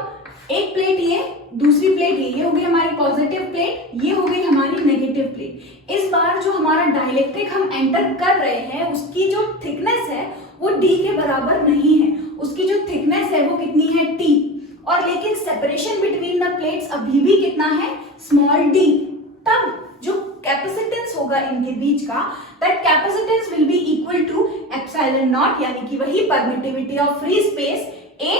एक प्लेट ये, दूसरी प्लेट ये हो गई हमारी पॉजिटिव प्लेट, ये हो गई हमारी नेगेटिव प्लेट। इस बार जो हमारा डाइलेक्ट्रिक हम एंटर कर रहे हैं उसकी जो थिकनेस है वो D के बराबर नहीं है, उसकी जो थिकनेस है वो कितनी है? T। और लेकिन सेपरेशन बिटवीन द प्लेट्स अभी भी कितना है? Small d। तब जो कैपेसिटेंस होगा इनके बीच का, that capacitance will be equal to epsilon not, यानी कि वही permittivity of free space, A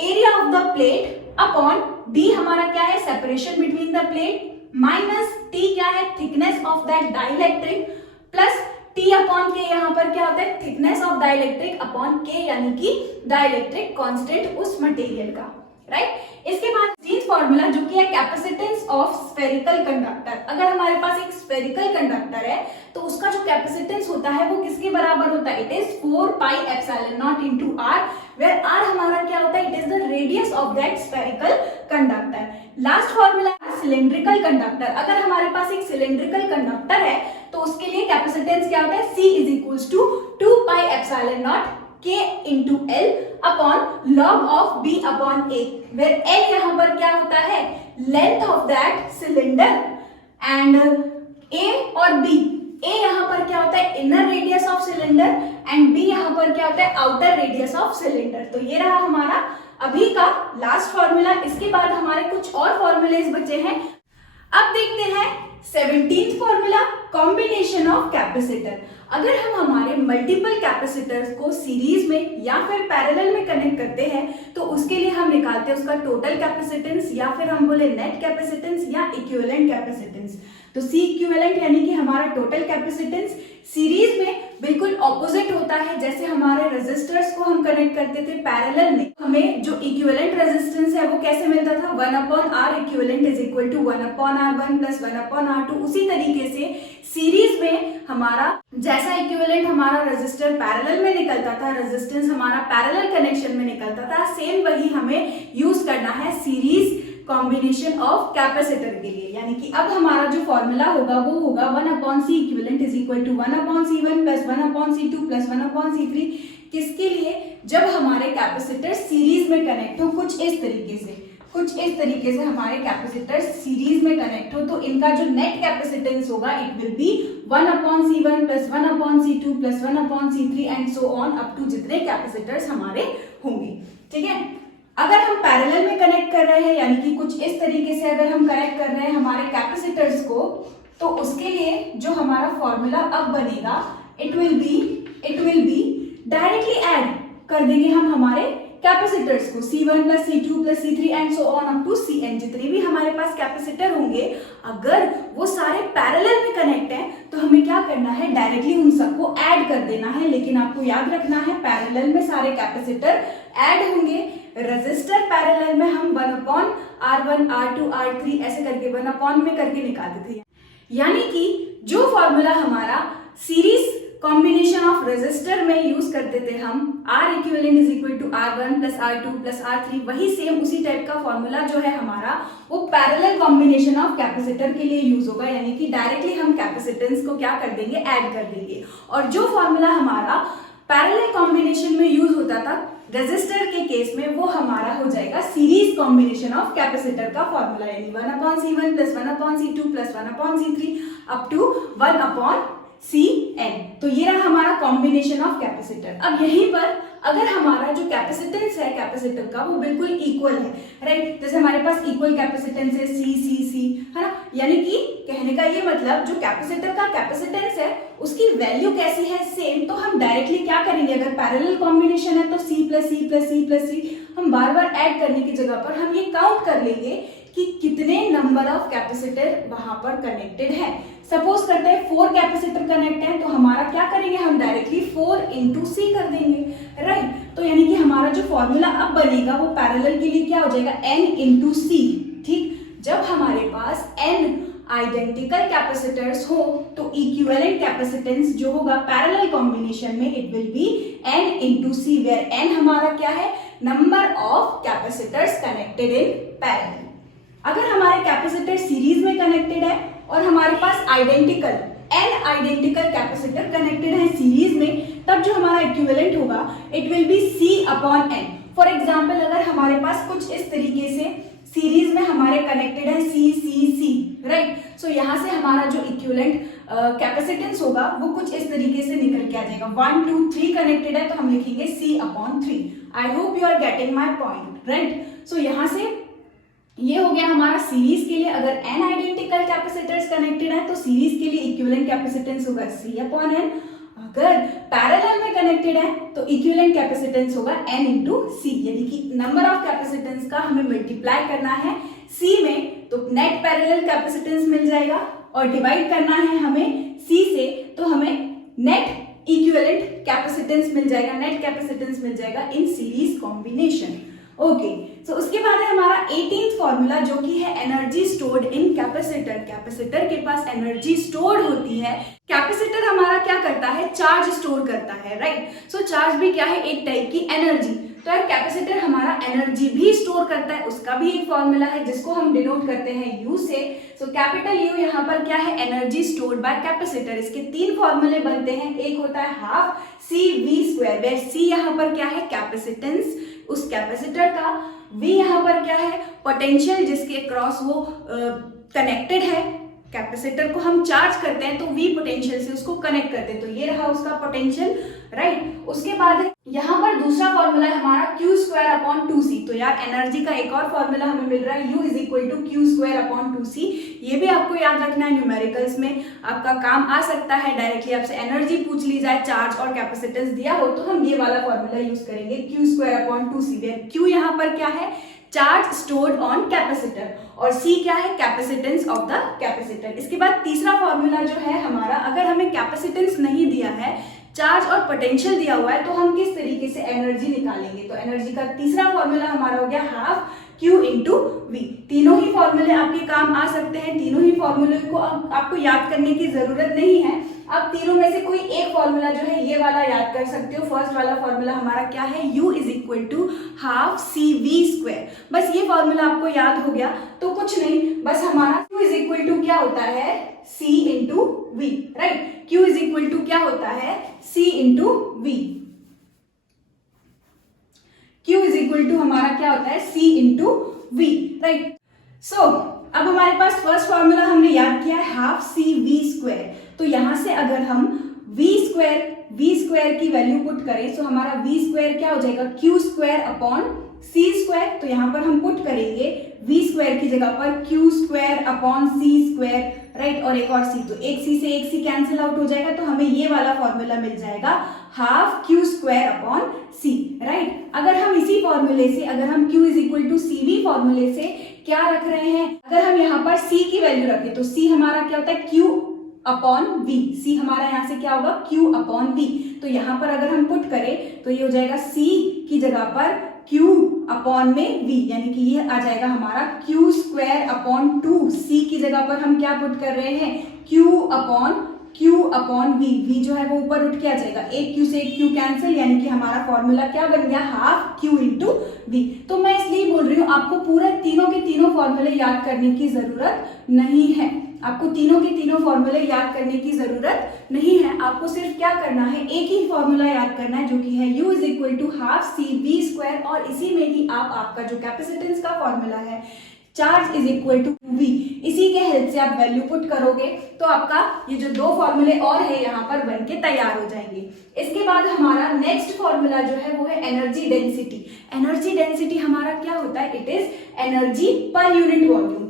area of the plate upon D हमारा क्या है? Separation between the plate, minus T क्या है? Thickness of that dielectric, plus T upon K, यहाँ पर क्या होता है? Thickness of dielectric upon K, यानी कि डाइलेक्ट्रिक कांस्टेंट उस मटेरियल का। राइट, इसके बाद फॉर्मूला जो कि है कैपेसिटेंस ऑफ स्फेरिकल कंडक्टर। अगर हमारे पास एक स्फेरिकल कंडक्टर है तो उसका जो कैपेसिटेंस होता है वो किसके बराबर होता है? It is 4 pi epsilon not into R, where R हमारा क्या होता है? It is the radius of that spherical conductor. Last formula cylindrical conductor. अगर हमारे पास एक सिलेंड्रिकल कंडक्टर है तो उसके लिए कैपेसिटेंस क्या होता है? C is equals to 2 pi epsilon naught K into L upon log of B upon A, where L यहाँ पर क्या होता है? Length of that cylinder, and A और B, A यहाँ पर क्या होता है? Inner radius of cylinder, and B यहाँ पर क्या होता है? Outer radius of cylinder. तो ये रहा हमारा अभी का लास्ट फॉर्मूला। इसके बाद हमारे कुछ और फॉर्मूलेज बचे हैं। अब देखते हैं 17th formula, combination of capacitor. अगर हम हमारे मल्टीपल कैपेसिटर्स को सीरीज में या फिर पैरेलल में कनेक्ट करते हैं तो उसके लिए हम निकालते हैं उसका टोटल कैपेसिटेंस, या फिर हम बोले नेट कैपेसिटेंस या इक्विवेलेंट कैपेसिटेंस। तो सी इक्विवेलेंट यानी कि हमारा टोटल कैपेसिटेंस सीरीज में बिल्कुल ऑपोजिट होता है। जैसे हमारे रेजिस्टर्स को हम कनेक्ट करते थे पैरेलल में, हमें जो इक्विवेलेंट रेजिस्टेंस है वो कैसे मिलता था? 1 upon R equivalent is equal to 1 upon R1 plus 1 upon R2। उसी तरीके से सीरीज में हमारा जैसा इक्विवेलेंट हमारा रेजिस्टर पैरेलल में निकलता था, रेजिस्टेंस हमारा पैरेलल कनेक्शन में निकलता था, सेम वही हमें यूज करना है सीरीज कॉम्बिनेशन ऑफ कैपेसिटर के लिए। यानी कि अब हमारा जो फॉर्मूला होगा वो होगा 1 upon C equivalent is equal to 1 upon C1 plus 1 upon C2 plus 1 upon C3। किसके लिए? जब हमारे कैपेसिटर सीरीज में कनेक्ट हो, कुछ इस तरीके से हमारे कैपेसिटर सीरीज में कनेक्ट हो, तो इनका जो नेट कैपेसिटेंस होगा it will be 1 upon C1 plus 1 upon C2 plus 1 upon C3 and so on up to जितने कैपेसिटर्स हमारे होंगे। ठीक है। अगर हम पैरेलल में कनेक्ट कर रहे हैं, यानी कि कुछ इस तरीके से अगर हम कनेक्ट कर रहे हैं हमारे कैपेसिटर्स को, तो उसके लिए जो हमारा फॉर्मूला अब बनेगा, it will be directly add कर देंगे हम हमारे कैपेसिटर्स को, C1 plus C2 plus C3 and so on up to Cn। जितने भी हमारे पास कैपेसिटर होंगे, अगर वो सारे पैरेलल में कनेक्ट हैं तो हमें क्या करना है, डायरेक्टली उन सबको ऐड कर देना है। लेकिन आपको याद रखना है, पैरेलल में सारे कैपेसिटर ऐड होंगे। रेजिस्टर पैरेलल में हम 1/R1 R2 R3 ऐसे करके 1 में करके निकालते थे। यानी कि जो फॉर्मूला हमारा सीरीज कॉम्बिनेशन ऑफ रेजिस्टर में यूज करते थे हम, R equivalent is equal to R1 plus R2 plus R3, वही सेम उसी टाइप का फॉर्मूला जो है हमारा, वो पैरेलल कॉम्बिनेशन ऑफ कैपेसिटर के लिए यूज होगा। यानी कि डायरेक्टली हम कैपेसिटेंस को क्या कर देंगे, ऐड कर देंगे। और जो फॉर्मूला हमारा पैरेलल कॉम्बिनेशन में यूज होता था रेजिस्टर के केस में, वो हमारा हो जाएगा सीरीज कॉम्बिनेशन ऑफ कैपेसिटर का फॉर्मूला, यानी 1/C1 plus 1/C2 plus 1/C3 up to 1/Cn। तो ये रहा हमारा कॉम्बिनेशन ऑफ कैपेसिटर। अब यहीं पर अगर हमारा जो कैपेसिटेंस है कैपेसिटर का वो बिल्कुल इक्वल है, राइट, जैसे हमारे पास इक्वल कैपेसिटेंस है C, है ना, यानी कि कहने का ये मतलब जो कैपेसिटर का कैपेसिटेंस है उसकी वैल्यू कैसी है, सेम, तो हम डायरेक्टली क्या करेंगे, अगर पैरेलल कॉम्बिनेशन है तो C plus C plus C plus C, हम बार बार ऐड करने की जगह पर हम ये काउंट कर लेंगे कि कितने नंबर ऑफ कैपेसिटर वहां पर कनेक्टेड है। सपोज करते हैं 4 कैपेसिटर कनेक्ट है, तो हमारा क्या करेंगे, हम डायरेक्टली 4 इंटू C कर देंगे, राइट। तो यानी कि हमारा जो फॉर्मूला अब बनेगा वो पैरेलल के लिए क्या हो जाएगा, N इंटू C, ठीक। जब हमारे पास N आइडेंटिकल कैपेसिटर्स हो तो इक्विवेलेंट कैपेसिटेंस जो होगा पैरेलल कॉम्बिनेशन में, it will be N into C, where N हमारा क्या है, number of capacitors connected in parallel. अगर हमारे कैपेसिटर सीरीज में कनेक्टेड है और हमारे पास identical n identical capacitor connected है सीरीज में, तब जो हमारा इक्विवेलेंट होगा it will be C/n। For example अगर हमारे पास कुछ इस तरीके से सीरीज में हमारे कनेक्टेड है C, राइट, सो यहाँ से हमारा जो इक्विवेलेंट कैपेसिटेंस होगा वो कुछ इस तरीके से निकल के आ जाएगा। 1 2 3 कनेक्टेड है तो हम लिखेंगे C/3। I hope you are getting my point, right. So यहाँ से ये हो गया हमारा सीरीज के लिए, अगर n आइडेंटिकल कैपेसिटर्स कनेक्टेड है तो सीरीज के लिए इक्विवेलेंट कैपेसिटेंस होगा C/n। अगर पैरेलल में कनेक्टेड है तो इक्विवेलेंट कैपेसिटेंस होगा N इंटू C, यानी कि नंबर ऑफ कैपेसिटेंस का हमें मल्टीप्लाई करना है C में, तो नेट पैरेलल कैपेसिटेंस मिल जाएगा, और डिवाइड करना है हमें C से, तो हमें नेट इक्विवेलेंट कैपेसिटेंस मिल जाएगा, नेट कैपेसिटेंस मिल जाएगा इन सीरीज कॉम्बिनेशन। ओके, सो उसके बाद है हमारा 18th फॉर्मूला जो कि है energy stored in capacitor. Capacitor के पास एनर्जी स्टोर्ड होती है। कैपेसिटर हमारा क्या करता है, चार्ज स्टोर करता है, राइट। सो चार्ज भी क्या है, एक टाइप की एनर्जी। तो यार कैपेसिटर हमारा एनर्जी भी स्टोर करता है, उसका भी एक फॉर्मूला है जिसको हम डिनोट करते हैं U से। सो कैपिटल U यहाँ पर क्या है, एनर्जी स्टोर्ड बाय कैपेसिटर। इसके 3 फॉर्मूले बनते हैं, एक होता है हाफ CV², वेयर C यहाँ पर क्या है, कैपेसिटेंस उस कैपेसिटर का, V यहाँ पर क्या है, पोटेंशियल जिसके क्रॉस वो कनेक्टेड है। कैपेसिटर को हम चार्ज करते हैं तो V पोटेंशियल से उसको कनेक्ट करते हैं, तो ये रहा उसका पोटेंशियल, राइट। उसके बाद यहाँ पर दूसरा फॉर्मूला है हमारा Q²/2C। तो यार एनर्जी का एक और फॉर्मूला हमें मिल रहा है, U is equal to Q²/2C। ये भी आपको याद रखना है, न्यूमेरिकल्स में आपका काम आ सकता है। डायरेक्टली आपसे एनर्जी पूछ ली जाए, चार्ज और कैपेसिटेंस दिया हो, तो हम ये वाला फॉर्मूला यूज करेंगे Q²/2C, वेयर Q यहाँ पर क्या है, चार्ज स्टोर्ड ऑन कैपेसिटर, और C क्या है, कैपेसिटेंस ऑफ द कैपेसिटर। इसके बाद तीसरा फॉर्मूला जो है हमारा, अगर हमें कैपेसिटेंस नहीं दिया है, चार्ज और पोटेंशियल दिया हुआ है, तो हम किस तरीके से एनर्जी निकालेंगे। तो एनर्जी का तीसरा फॉर्मूला हमारा हो गया हाफ Q इंटू V। तीनों ही फॉर्मूले आपके काम आ सकते हैं, तीनों ही फॉर्मूले को आपको याद करने की जरूरत नहीं है। अब तीनों में से कोई एक फॉर्मूला जो है ये वाला याद कर सकते हो। फर्स्ट वाला फॉर्मूला हमारा क्या है, U is equal to half CV²। बस ये फॉर्मूला आपको याद हो गया तो कुछ नहीं, बस हमारा Q इज इक्वल टू क्या होता है, C into V, right. Q is equal to क्या होता है, C into V। Q is equal to हमारा क्या होता है, C into V, right. So अब हमारे पास फर्स्ट फॉर्मूला हमने याद किया है हाफ CV²। तो यहां से अगर हम V² v स्क्वायर की वैल्यू पुट करें, सो हमारा v स्क्वायर क्या हो जाएगा, q square upon c square. तो यहाँ पर हम पुट करेंगे v स्क्वायर की जगह पर q square upon c square, right, और एक और c, तो एक c से एक c कैंसिल आउट हो जाएगा, तो हमें ये वाला फॉर्मूला मिल जाएगा half q square upon c, right. अगर हम इसी फॉर्मूले से, अगर हम q is equal to cv फॉर्मूले से क्या रख रहे हैं, अगर हम यहाँ पर c की वैल्यू रखें तो c हमारा क्या होता है, q अपॉन v, c हमारा यहाँ से क्या होगा, q अपॉन v। तो यहाँ पर अगर हम पुट करें तो ये हो जाएगा c की जगह पर q अपॉन में v, यानी कि ये आ जाएगा हमारा q स्क्वायर अपॉन 2, c की जगह पर हम क्या पुट कर रहे हैं, q अपॉन v जो है वो ऊपर उठ के आ जाएगा, एक q से एक q कैंसिल, यानी कि हमारा फॉर्मूला क्या बन गया, हाफ q इंटू v। तो मैं इसलिए बोल रही हूँ आपको पूरे तीनों के तीनों फॉर्मूले याद करने की जरूरत नहीं है, आपको तीनों के तीनों फॉर्मूले याद करने की जरूरत नहीं है। आपको सिर्फ क्या करना है, एक ही फॉर्मूला याद करना है जो कि है u is equal to half C V square, और इसी में ही आप आपका जो कैपेसिटेंस का फॉर्मूला है charge is equal to v, इसी के हेल्प से आप वैल्यू पुट करोगे तो आपका ये जो दो फॉर्मूले और है यहाँ पर बन के तैयार हो जाएंगे। इसके बाद हमारा नेक्स्ट फॉर्मूला जो है वो है एनर्जी डेंसिटी। एनर्जी डेंसिटी हमारा क्या होता है, it is energy per unit volume.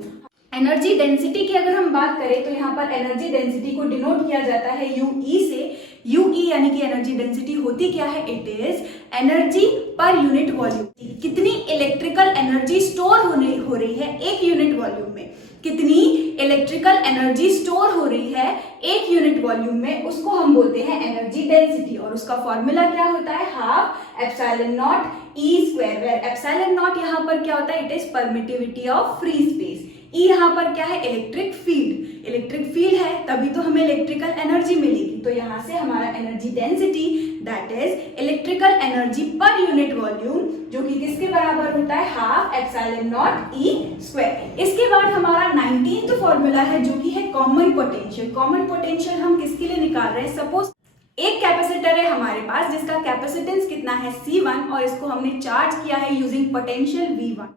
Energy density की अगर हम बात करें तो यहाँ पर एनर्जी डेंसिटी को डिनोट किया जाता है यूई से। यूई यानी कि एनर्जी डेंसिटी होती क्या है, it is energy per unit volume. कितनी इलेक्ट्रिकल एनर्जी स्टोर हो रही है एक यूनिट वॉल्यूम में, कितनी इलेक्ट्रिकल एनर्जी स्टोर हो रही है एक यूनिट वॉल्यूम में, उसको हम बोलते हैं एनर्जी डेंसिटी। और उसका फॉर्मूला क्या होता है, half epsilon naught e square, where epsilon naught यहाँ पर क्या होता है, it is permittivity of free space, e यहाँ पर क्या है, इलेक्ट्रिक फील्ड। इलेक्ट्रिक फील्ड है तभी तो हमें इलेक्ट्रिकल एनर्जी मिलेगी, तो यहाँ से हमारा energy density that is electrical energy per unit volume, जो कि किसके बराबर होता है, half epsilon naught e square. इसके बाद हमारा 19th फॉर्मूला है जो कि है कॉमन पोटेंशियल। कॉमन पोटेंशियल हम किसके लिए निकाल रहे हैं, सपोज एक कैपेसिटर है हमारे पास जिसका कैपेसिटेंस कितना है C1 और इसको हमने चार्ज किया है यूजिंग पोटेंशियल V1।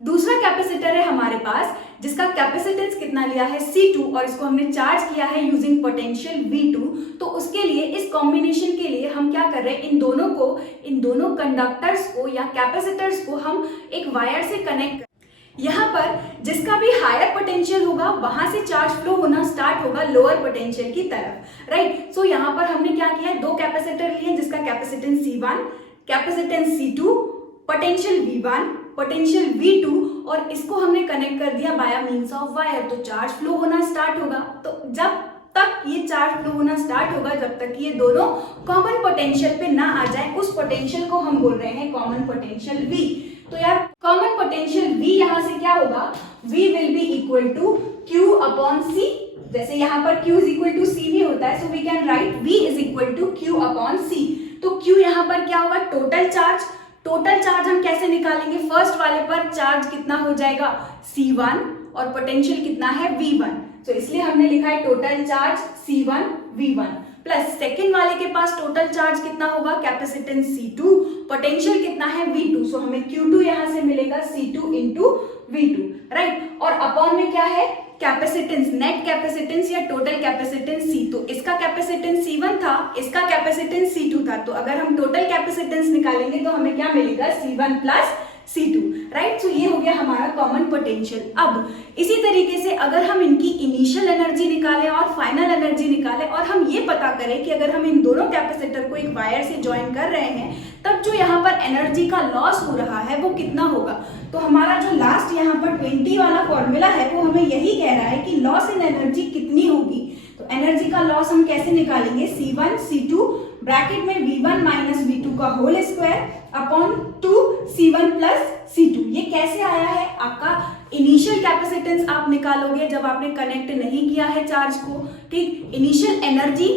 दूसरा कैपेसिटर है हमारे पास जिसका कैपेसिटेंस कितना लिया है C2 और इसको हमने चार्ज किया है यूजिंग पोटेंशियल V2। तो उसके लिए इस कॉम्बिनेशन के लिए हम क्या कर रहे हैं, इन दोनों कंडक्टर्स को या कैपेसिटर्स को हम एक वायर से कनेक्ट, यहाँ पर जिसका भी हायर पोटेंशियल होगा वहां से चार्ज फ्लो होना स्टार्ट होगा लोअर पोटेंशियल की तरफ, राइट। सो यहाँ पर हमने क्या किया है, दो कैपेसिटर लिए जिसका capacitance C1, capacitance C2, potential V1, potential V2, और इसको हमने कनेक्ट कर दिया बाय मींस ऑफ वायर, तो चार्ज फ्लो होना स्टार्ट होगा। तो जब तक ये चार्ज फ्लो होना स्टार्ट होगा, जब तक ये दोनों कॉमन पोटेंशियल पे ना आ जाए, उस पोटेंशियल को हम बोल रहे हैं कॉमन पोटेंशियल V। तो यार कॉमन पोटेंशियल V यहाँ से क्या होगा, V will be equal to Q upon C। जैसे यहाँ पर Q is equal to CV होता है, so we can write V is equal to Q upon C। तो Q यहाँ पर क्या होगा, टोटल चार्ज। टोटल चार्ज हम कैसे निकालेंगे, फर्स्ट वाले पर चार्ज कितना हो जाएगा C1 और पोटेंशियल कितना है V1, तो इसलिए हमने लिखा है total charge C1 V1 plus second वाले के पास टोटल चार्ज कितना होगा, कैपेसिटेंस C2, पोटेंशियल कितना है V2, सो हमें Q2 यहां से मिलेगा C2 इंटू V2, राइट। और अपॉन में क्या है, कैपेसिटेंस, नेट कैपेसिटेंस या टोटल कैपेसिटेंस C। तो इसका कैपेसिटेंस C1 था, इसका कैपेसिटेंस C2 था, तो अगर हम टोटल कैपेसिटेंस निकालेंगे तो हमें क्या मिलेगा, C1 plus C2, right. So ये हो गया हमारा कॉमन पोटेंशियल। अब इसी तरीके से अगर हम इनकी इनिशियल एनर्जी निकालें और फाइनल एनर्जी निकालें और हम ये पता करें कि अगर हम इन दोनों कैपेसिटर को एक वायर से ज्वाइन कर रहे हैं तब जो यहाँ पर एनर्जी का लॉस हो रहा है वो कितना होगा, तो हमारा जो लास्ट यहाँ पर 20 वाला फॉर्मूला है वो हमें यही कह रहा है कि लॉस इन एनर्जी कितनी होगी। तो एनर्जी का लॉस हम कैसे निकालेंगे, C1 C2 ब्रैकेट में V1 माइनस V2 का whole square upon 2 C1 plus C2। ये कैसे आया है, आपका इनिशियल कैपेसिटेंस आप निकालोगे जब आपने कनेक्ट नहीं किया है चार्ज को, ठीक। इनिशियल एनर्जी,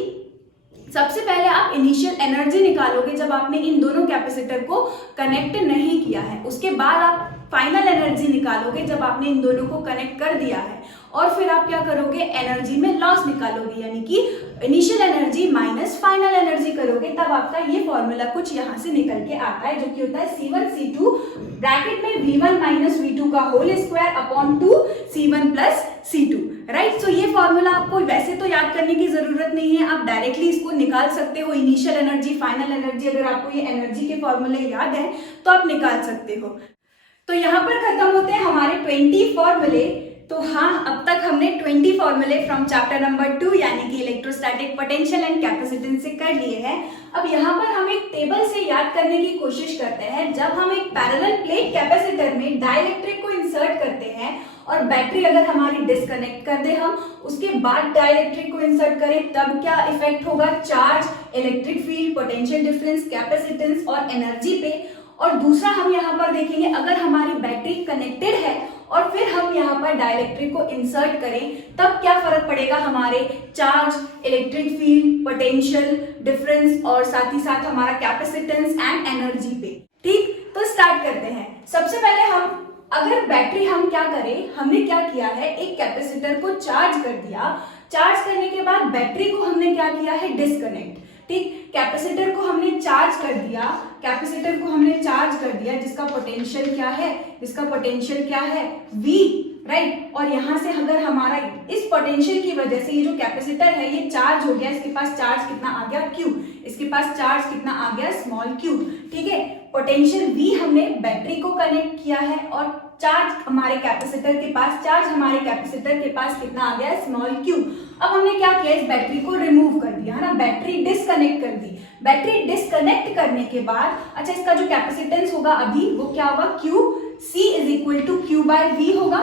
सबसे पहले आप इनिशियल एनर्जी निकालोगे जब आपने इन दोनों कैपेसिटर को कनेक्ट नहीं किया है, उसके बाद आप फाइनल एनर्जी निकालोगे जब आपने इन दोनों को कनेक्ट कर दिया है, और फिर आप क्या करोगे, एनर्जी में लॉस निकालोगे, यानी कि initial energy minus final energy करोगे, तब आपका ये फॉर्मूला कुछ यहाँ से निकल के आता है जो कि होता है C1 C2 ब्रैकेट में V1 माइनस V2 का whole square upon 2 C1 plus C2, right. So ये फॉर्मूला आपको वैसे तो याद करने की जरूरत नहीं है, आप डायरेक्टली इसको निकाल सकते हो। इनिशियल एनर्जी, फाइनल एनर्जी, अगर आपको ये एनर्जी के फॉर्मूले याद है तो आप निकाल सकते हो। तो यहाँ पर खत्म होते हैं हमारे 20 फॉर्मूले। तो हाँ, अब तक हमने 20 फॉर्मूले फ्रॉम चैप्टर नंबर 2 यानी कि इलेक्ट्रोस्टैटिक पोटेंशियल एंड कैपेसिटेंस से कर लिए हैं। अब यहाँ पर हम एक टेबल से याद करने की कोशिश करते हैं। जब हम एक पैरेलल प्लेट कैपेसिटर में डाइलेक्ट्रिक को इंसर्ट करते हैं और बैटरी अगर हमारी डिस्कनेक्ट कर दे, हम उसके बाद डाइलेक्ट्रिक को इंसर्ट करें, तब क्या इफेक्ट होगा? Charge, electric field, potential difference, capacitance और एनर्जी पे। और दूसरा हम यहाँ पर देखेंगे, अगर हमारी बैटरी कनेक्टेड है और फिर हम यहाँ पर डाइलेक्ट्रिक को इंसर्ट करें, तब क्या फर्क पड़ेगा हमारे charge, electric field, potential difference और साथ ही साथ हमारा कैपेसिटेंस एंड एनर्जी पे। ठीक, तो स्टार्ट करते हैं। सबसे पहले हम अगर बैटरी हम क्या करें, हमने क्या किया है, एक कैपेसिटर को चार्ज कर दिया। चार्ज करने के बाद बैटरी को हमने क्या किया है, डिस्कनेक्ट। ठीक, कैपेसिटर को हमने चार्ज कर दिया, कैपेसिटर को हमने चार्ज कर दिया जिसका पोटेंशियल क्या है, जिसका पोटेंशियल क्या है, V, राइट। और यहां से अगर हमारा इस पोटेंशियल की वजह से ये जो कैपेसिटर है ये चार्ज हो गया, इसके पास चार्ज कितना आ गया, Q, इसके पास चार्ज कितना आ गया, स्मॉल q। ठीक है, पोटेंशियल V हमने बैटरी को कनेक्ट किया है और चार्ज हमारे कैपेसिटर के पास, चार्ज हमारे कैपेसिटर के पास कितना आ गया, स्मॉल q। अब हमने क्या किया, इस बैटरी को रिमूव कर दिया है ना, बैटरी डिस्कनेक्ट कर दी। बैटरी डिस्कनेक्ट करने के बाद अच्छा इसका जो कैपेसिटेंस होगा अभी वो क्या होगा, Q, C is equal to Q by V होगा,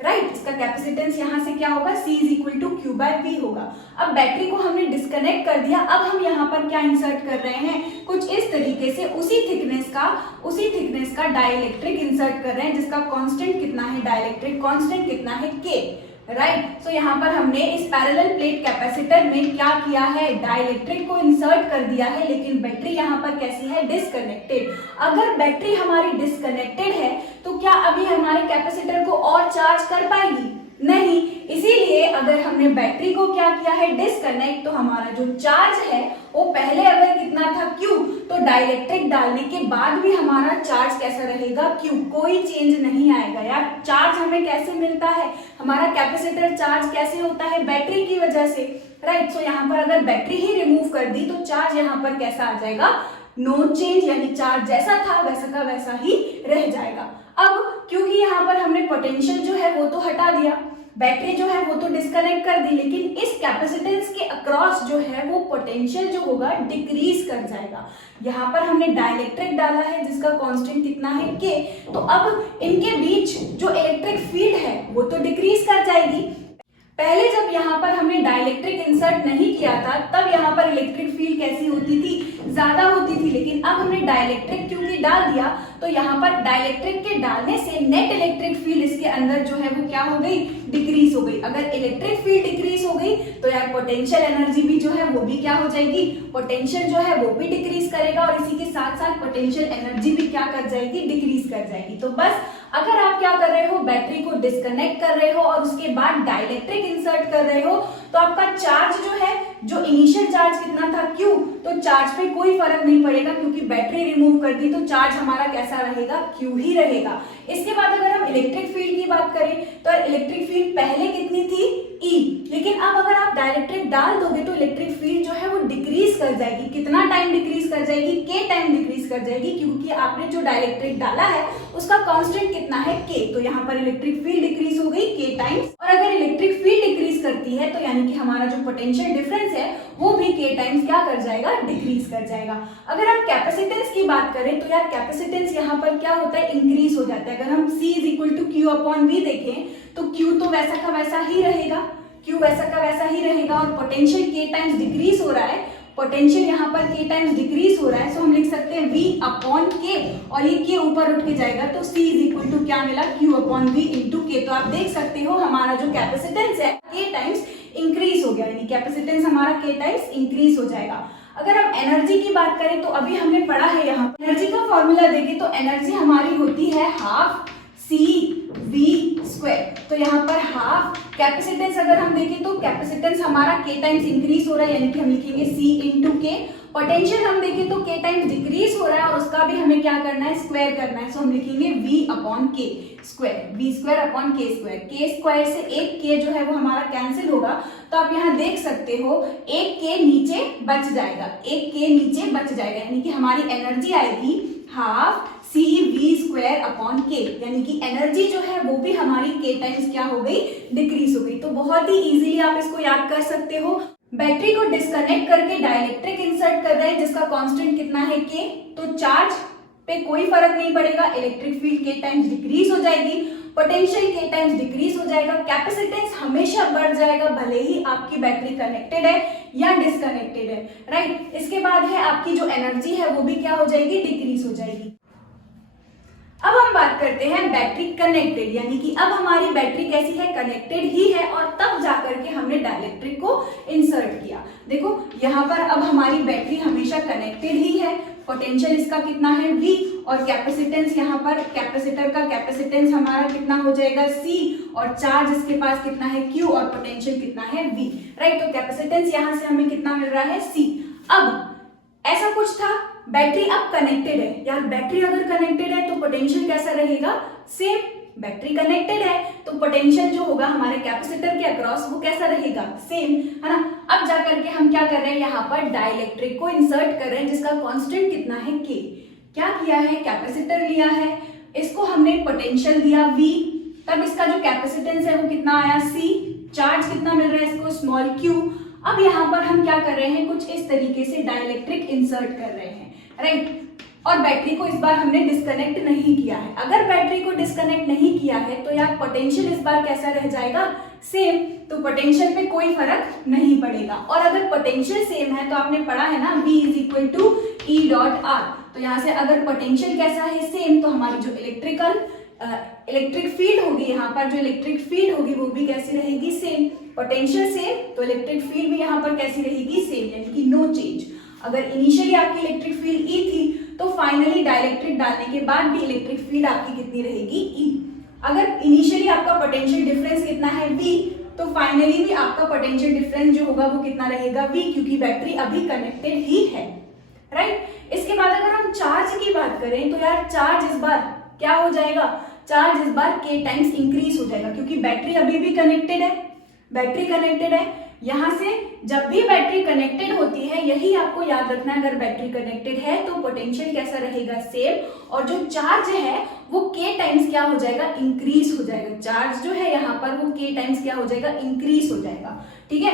राइट। इसका कैपेसिटेंस यहां से क्या होगा, C is equal to Q by V होगा। अब बैटरी को हमने डिस्कनेक्ट कर दिया। अब हम यहाँ पर क्या इंसर्ट कर रहे हैं, कुछ इस तरीके से उसी थिकनेस का डाइलेक्ट्रिक इंसर्ट कर रहे हैं जिसका कांस्टेंट कितना है, डाइलेक्ट्रिक कांस्टेंट कितना है, K, राइट। सो यहाँ पर हमने इस पैरेलल प्लेट कैपेसिटर में क्या किया है, डाइलेक्ट्रिक को इंसर्ट कर दिया है, लेकिन बैटरी यहाँ पर कैसी है, डिस्कनेक्टेड। अगर बैटरी हमारी डिस्कनेक्टेड है तो क्या अभी हमारे कैपेसिटर को और चार्ज कर पाएगी? नहीं। इसीलिए अगर हमने बैटरी को क्या किया है, डिस्कनेक्ट, तो हमारा जो चार्ज है वो पहले अगर कितना था, Q, तो डाइलेक्ट्रिक डालने के बाद भी हमारा चार्ज कैसा रहेगा, Q, कोई चेंज नहीं आएगा। यार चार्ज हमें कैसे मिलता है, हमारा कैपेसिटर चार्ज कैसे होता है, बैटरी की वजह से, राइट। सो यहाँ पर अगर बैटरी ही रिमूव कर दी तो चार्ज यहाँ पर कैसा आ जाएगा, नो चेंज, यानी चार्ज जैसा था वैसा का वैसा ही रह जाएगा। अब क्योंकि यहाँ पर हमने पोटेंशियल जो है वो तो हटा दिया, बैटरी जो है वो तो डिस्कनेक्ट कर दी, लेकिन इस कैपेसिटेंस के अक्रॉस जो है वो पोटेंशियल जो होगा डिक्रीज कर जाएगा। यहाँ पर हमने डाइलेक्ट्रिक डाला है जिसका कांस्टेंट कितना है, K, तो अब इनके बीच जो इलेक्ट्रिक फील्ड है वो तो डिक्रीज कर जाएगी। पहले जब यहाँ पर हमने डाइलेक्ट्रिक इंसर्ट नहीं किया था तब यहाँ पर इलेक्ट्रिक फील्ड कैसी होती थी, ज्यादा होती थी, लेकिन अब हमने डाइलेक्ट्रिक क्योंकि डाल दिया तो यहाँ पर डाइलेक्ट्रिक के डालने से नेट इलेक्ट्रिक फील्ड इसके अंदर जो है वो क्या हो गई, डिक्रीज हो गई। अगर इलेक्ट्रिक फील्ड डिक्रीज हो गई तो यार पोटेंशियल एनर्जी भी जो है वो भी क्या हो जाएगी, पोटेंशियल जो है वो भी डिक्रीज करेगा और इसी के साथ साथ पोटेंशियल एनर्जी भी क्या कर जाएगी, डिक्रीज कर जाएगी। तो बस अगर आप क्या कर रहे हो, बैटरी को डिस्कनेक्ट कर रहे हो और उसके बाद डाइलेक्ट्रिक इंसर्ट कर रहे हो तो आपका चार्ज जो है, जो इनिशियल चार्ज कितना था, Q, तो चार्ज पे कोई फर्क नहीं पड़ेगा क्योंकि बैटरी रिमूव कर दी तो चार्ज हमारा कैसा रहेगा, Q ही रहेगा। इसके बाद अगर हम इलेक्ट्रिक फील्ड की बात करें तो इलेक्ट्रिक फील्ड पहले कितनी थी, E, लेकिन अब अगर आप डाइलेक्ट्रिक डाल दोगे तो इलेक्ट्रिक फील्ड जो है वो डिक्रीज कर जाएगी। कितना टाइम डिक्रीज कर जाएगी, K टाइम डिक्रीज कर जाएगी, क्योंकि आपने जो डाइलेक्ट्रिक डाला है उसका कांस्टेंट कितना है, K, तो यहाँ पर इलेक्ट्रिक फील्ड डिक्रीज हो गई K टाइम्स। और अगर इलेक्ट्रिक फील्ड डिक्रीज करती है तो यानी कि हमारा जो पोटेंशियल डिफरेंस है वो भी K टाइम्स क्या कर जाएगा, डिक्रीज कर जाएगा। अगर हम कैपेसिटेंस की बात करें तो यार कैपेसिटेंस यहाँ पर क्या होता है, इंक्रीज हो जाता है। अगर हम C is equal to Q upon V देखें तो Q तो वैसा का वैसा ही रहेगा, Q वैसा का वैसा ही रहेगा और पोटेंशियल K टाइम्स डिक्रीज हो रहा है, पोटेंशियल यहाँ पर K टाइम्स डिक्रीज हो रहा है। सो हम लिख सकते हैं V अपॉन K और ये K ऊपर उठ के जाएगा तो C इज इक्वल टू क्या मिला, Q upon V into K। तो आप देख सकते हो हमारा जो कैपेसिटेंस है K टाइम्स इंक्रीज हो गया, यानी कैपेसिटेंस हमारा K टाइम्स इंक्रीज हो जाएगा। अगर हम एनर्जी की बात करें तो अभी हमने पढ़ा है, यहाँ एनर्जी का फॉर्मूला देखें तो एनर्जी हमारी होती है हाफ C V स्क्वायर। तो यहाँ पर हाफ कैपेसिटेंस अगर हम देखें तो कैपेसिटेंस हमारा K टाइम्स इंक्रीज हो रहा है, यानी कि हम लिखेंगे C इंटू के। पोटेंशियल हम देखें तो K टाइम्स डिक्रीज हो रहा है और उसका भी हमें क्या करना है, स्क्वायर करना है। सो हम लिखेंगे V अपॉन के स्क्वायर, V स्क्वायर अपॉन के स्क्वायर। के स्क्वायर से एक के जो है वो हमारा कैंसिल होगा, तो आप यहाँ देख सकते हो एक के नीचे बच जाएगा, एक के नीचे बच जाएगा, यानी कि हमारी एनर्जी आएगी half C V square upon K, यानी कि एनर्जी जो है वो भी हमारी के टाइम्स क्या हो गई, डिक्रीज हो गई। तो बहुत ही इजीली आप इसको याद कर सकते हो। बैटरी को डिस्कनेक्ट करके डाइलेक्ट्रिक इंसर्ट कर रहे हैं जिसका कांस्टेंट कितना है के, तो चार्ज पे कोई फर्क नहीं पड़ेगा, इलेक्ट्रिक फील्ड के टाइम्स डिक्रीज हो जाएगी, पोटेंशियल के टाइम्स डिक्रीज हो जाएगा, कैपेसिटेंस हमेशा बढ़ जाएगा भले ही आपकी बैटरी कनेक्टेड है या डिस्कनेक्टेड है, राइट। इसके बाद है आपकी जो एनर्जी है वो भी क्या हो जाएगी, डिक्रीज हो जाएगी। अब हम बात करते हैं बैटरी कनेक्टेड, यानी कि अब हमारी बैटरी कैसी है, कनेक्टेड ही है और तब जाकर के हमने डाइलेक्ट्रिक को इंसर्ट किया। देखो यहाँ पर अब हमारी बैटरी हमेशा कनेक्टेड ही है, पोटेंशियल इसका कितना है V और कैपेसिटेंस यहाँ पर कैपेसिटर का कैपेसिटेंस हमारा कितना हो जाएगा C और चार्ज इसके पास कितना है Q और पोटेंशियल कितना है V, राइट। तो कैपेसिटेंस यहाँ से हमें कितना मिल रहा है C। अब ऐसा कुछ था, बैटरी अब कनेक्टेड है, यार बैटरी अगर कनेक्टेड है तो पोटेंशियल कैसा रहेगा, सेम। बैटरी कनेक्टेड है तो पोटेंशियल जो होगा हमारे कैपेसिटर के अक्रॉस वो कैसा रहेगा, सेम, है ना। अब जाकर के हम क्या कर रहे हैं, यहाँ पर डाइलेक्ट्रिक को इंसर्ट कर रहे हैं जिसका कांस्टेंट कितना है के। क्या किया है, कैपेसिटर लिया है, इसको हमने पोटेंशियल दिया V, तब इसका जो कैपेसिटेंस है वो कितना आया C, चार्ज कितना मिल रहा है इसको स्मॉल q। अब यहाँ पर हम क्या कर रहे हैं, कुछ इस तरीके से डाइलेक्ट्रिक इंसर्ट कर रहे हैं, राइट। और बैटरी को इस बार हमने डिस्कनेक्ट नहीं किया है। अगर बैटरी को डिस्कनेक्ट नहीं किया है तो यार पोटेंशियल इस बार कैसा रह जाएगा, सेम। तो पोटेंशियल पे कोई फर्क नहीं पड़ेगा। और अगर पोटेंशियल सेम है तो आपने पढ़ा है ना V is equal to E dot R, तो यहाँ से अगर पोटेंशियल कैसा है, सेम, तो हमारी जो इलेक्ट्रिक फील्ड होगी, यहाँ पर जो इलेक्ट्रिक फील्ड होगी वो भी कैसी रहेगी, सेम। पोटेंशियल सेम तो इलेक्ट्रिक फील्ड भी यहाँ पर कैसी रहेगी, सेम, यानी कि नो चेंज। अगर इनिशियली आपकी इलेक्ट्रिक फील्ड E थी तो फाइनली डाइलेक्ट्रिक डालने के बाद भी इलेक्ट्रिक फील्ड आपकी कितनी रहेगी, E। अगर इनिशियली आपका पोटेंशियल डिफरेंस कितना है V, तो फाइनली भी आपका पोटेंशियल डिफरेंस जो होगा वो कितना रहेगा, V, क्योंकि बैटरी अभी कनेक्टेड ही है, राइट। इसके बाद अगर हम चार्ज की बात करें तो यार चार्ज इस बार क्या हो जाएगा, चार्ज इस बार K टाइम्स इंक्रीज हो जाएगा, क्योंकि बैटरी अभी भी कनेक्टेड है, बैटरी कनेक्टेड है। यहाँ से जब भी बैटरी कनेक्टेड होती है, यही आपको याद रखना है, अगर बैटरी कनेक्टेड है तो पोटेंशियल कैसा रहेगा, सेम, और जो चार्ज है वो K टाइम्स क्या हो जाएगा, इंक्रीज हो जाएगा। चार्ज जो है यहाँ पर वो K टाइम्स क्या हो जाएगा, इंक्रीज हो जाएगा, ठीक है।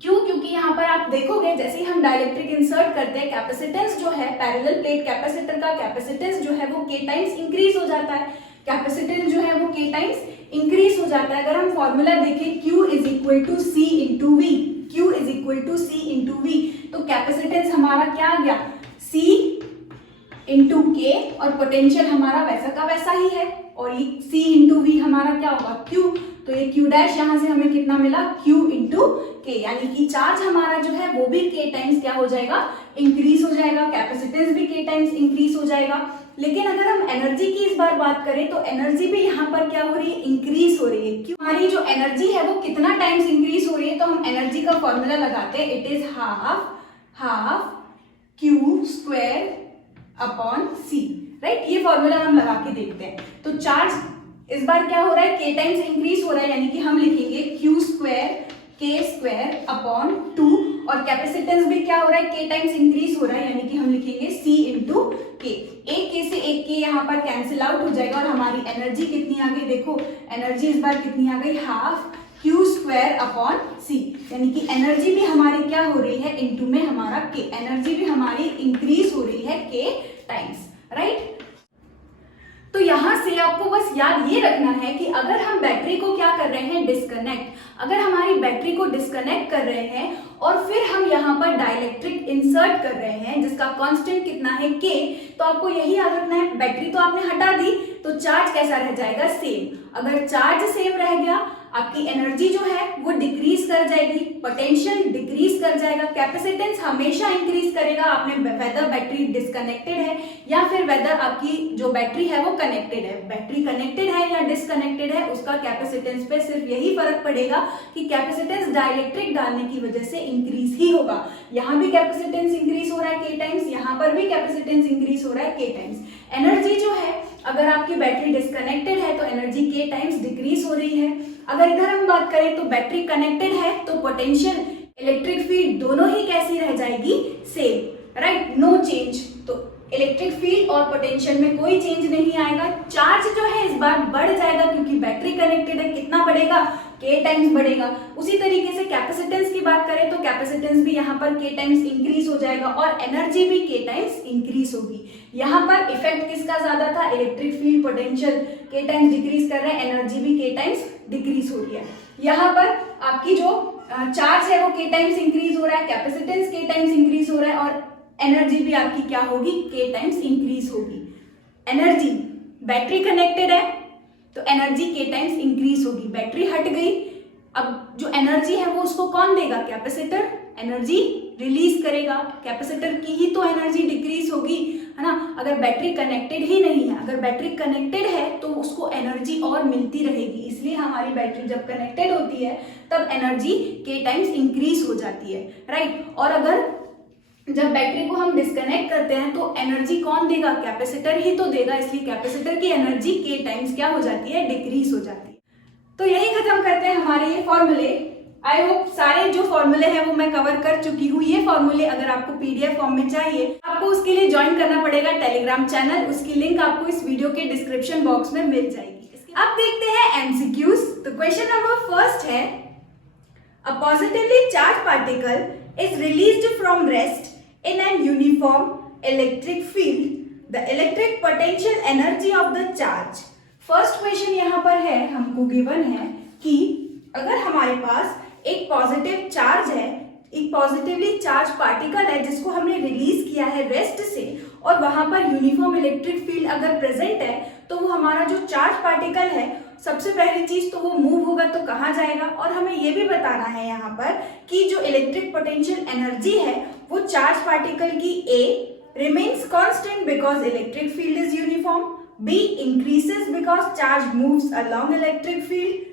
क्यों, क्योंकि यहाँ पर आप देखोगे जैसे ही हम डाइलेक्ट्रिक इंसर्ट करते हैं, कैपेसिटेंस जो है पैरेलल प्लेट कैपेसिटर का कैपेसिटेंस जो है वो K टाइम्स इंक्रीज हो जाता है, कैपेसिटेंस जो है वो K टाइम्स इंक्रीज हो जाता है। अगर हम फॉर्मूला देखें Q is equal to C into V, Q is equal to C into V, तो कैपेसिटेंस हमारा क्या आ गया, C इंटू K, और पोटेंशियल हमारा वैसा का वैसा ही है, और ये C इंटू V हमारा क्या होगा, Q, तो ये Q डैश यहाँ से हमें कितना मिला, Q इंटू K, यानी कि चार्ज हमारा जो है वो भी K टाइम्स क्या हो जाएगा, इंक्रीज हो जाएगा, कैपेसिटेंस भी K टाइम्स इंक्रीज हो जाएगा। लेकिन अगर हम एनर्जी की इस बार बात करें तो एनर्जी भी यहाँ पर क्या हो रही है, इंक्रीज हो रही है। क्यों, हमारी जो एनर्जी है वो कितना टाइम्स इंक्रीज हो रही है, तो हम एनर्जी का फॉर्मूला लगाते हैं, it is half Q square upon C, right. ये फॉर्मूला हम लगा के देखते हैं। तो चार्ज इस बार क्या हो रहा है, K टाइम्स इंक्रीज हो रहा है, यानी कि हम लिखेंगे Q square K square upon 2, और कैपेसिटेंस भी क्या हो रहा है, K टाइम्स इंक्रीज हो रहा है, यानी कि हम लिखेंगे C इंटू K। एक K से एक K यहाँ पर कैंसिल आउट हो जाएगा और हमारी एनर्जी कितनी आ गई, देखो एनर्जी इस बार कितनी आ गई, half Q square upon C, यानी कि एनर्जी भी हमारी क्या हो रही है, इनटू में हमारा K, एनर्जी भी हमारी इंक्रीज हो रही है K टाइम्स, राइट। तो यहाँ से आपको बस याद ये रखना है कि अगर हम बैटरी को क्या कर रहे हैं, डिस्कनेक्ट, अगर हमारी बैटरी को डिस्कनेक्ट कर रहे हैं और फिर हम यहाँ पर डाइलेक्ट्रिक इंसर्ट कर रहे हैं जिसका कांस्टेंट कितना है K, तो आपको यही याद रखना है, बैटरी तो आपने हटा दी तो चार्ज कैसा रह जाएगा, सेम। अगर चार्ज सेम रह गया, आपकी एनर्जी जो है वो डिक्रीज कर जाएगी, पोटेंशियल डिक्रीज कर जाएगा, कैपेसिटेंस हमेशा इंक्रीज करेगा। आपने वेदर बैटरी डिस्कनेक्टेड है या फिर वेदर आपकी जो बैटरी है वो कनेक्टेड है, बैटरी कनेक्टेड है या डिस्कनेक्टेड है, उसका कैपेसिटेंस पे सिर्फ यही फर्क पड़ेगा कि कैपेसिटेंस डाइलेक्ट्रिक डालने की वजह से इंक्रीज ही होगा। यहाँ भी कैपेसिटेंस इंक्रीज हो रहा है k टाइम्स, यहाँ पर भी कैपेसिटेंस इंक्रीज हो रहा है k टाइम्स। एनर्जी जो है अगर आपकी बैटरी डिस्कनेक्टेड है तो एनर्जी k टाइम्स डिक्रीज हो रही है। अगर इधर हम बात करें तो बैटरी कनेक्टेड है तो पोटेंशियल इलेक्ट्रिक फील्ड दोनों ही कैसी रह जाएगी, सेम, राइट, नो चेंज। तो इलेक्ट्रिक फील्ड और पोटेंशियल में कोई चेंज नहीं आएगा। चार्ज जो है इस बार बढ़ जाएगा क्योंकि बैटरी कनेक्टेड है, कितना बढ़ेगा, k टाइम्स बढ़ेगा। उसी तरीके से कैपेसिटेंस की बात करें तो कैपेसिटेंस भी यहाँ पर k टाइम्स इंक्रीज हो जाएगा और एनर्जी भी k टाइम्स इंक्रीज होगी। यहाँ पर इफेक्ट किसका ज्यादा था, electric field potential k times decrease कर रहे हैं, एनर्जी भी k टाइम्स डिक्रीज हो रही है। यहाँ पर आपकी जो चार्ज है वो k टाइम्स इंक्रीज हो रहा है, कैपेसिटेंस k टाइम्स इंक्रीज हो रहा है और एनर्जी भी आपकी क्या होगी, k टाइम्स इंक्रीज होगी। एनर्जी, बैटरी कनेक्टेड है तो एनर्जी k टाइम्स इंक्रीज होगी, बैटरी हट गई, अब जो एनर्जी है वो उसको कौन देगा, कैपेसिटर एनर्जी रिलीज करेगा, कैपेसिटर की ही तो एनर्जी डिक्रीज होगी, है ना। अगर बैटरी कनेक्टेड ही नहीं है, अगर बैटरी कनेक्टेड है तो उसको एनर्जी और मिलती रहेगी, इसलिए हमारी बैटरी जब कनेक्टेड होती है तब एनर्जी k टाइम्स इंक्रीज हो जाती है, राइट। और अगर जब बैटरी को हम डिस्कनेक्ट करते हैं तो एनर्जी कौन देगा, कैपेसिटर ही तो देगा, इसलिए कैपेसिटर की एनर्जी k टाइम्स क्या हो जाती है, डिक्रीज हो जाती है। तो यही खत्म करते हैं हमारे ये फॉर्मूले। आई होप सारे जो फॉर्मूले हैं वो मैं कवर कर चुकी हूँ। ये फॉर्मूले अगर आपको पीडीएफ फॉर्म में चाहिए आपको उसके लिए ज्वाइन करना पड़ेगा टेलीग्राम चैनल, उसकी लिंक आपको इस वीडियो के डिस्क्रिप्शन बॉक्स में मिल जाएगी। अब देखते हैं एमसीक्यूज। तो क्वेश्चन नंबर फर्स्ट है, a positively charge particle is released from rest in an uniform electric field, the electric potential energy of the charge। First question यहाँ पर है, हमको गिवन है कि अगर हमारे पास एक पॉजिटिव चार्ज है, एक पॉजिटिवली चार्ज पार्टिकल है जिसको हमने रिलीज किया है रेस्ट से और वहां पर यूनिफॉर्म इलेक्ट्रिक फील्ड अगर प्रेजेंट है तो वो हमारा जो चार्ज पार्टिकल है सबसे पहली चीज तो वो मूव होगा तो कहाँ जाएगा। और हमें ये भी बताना है यहाँ पर कि जो इलेक्ट्रिक पोटेंशियल एनर्जी है वो चार्ज पार्टिकल की A remains constant because electric field is uniform, B increases because charge moves along electric field,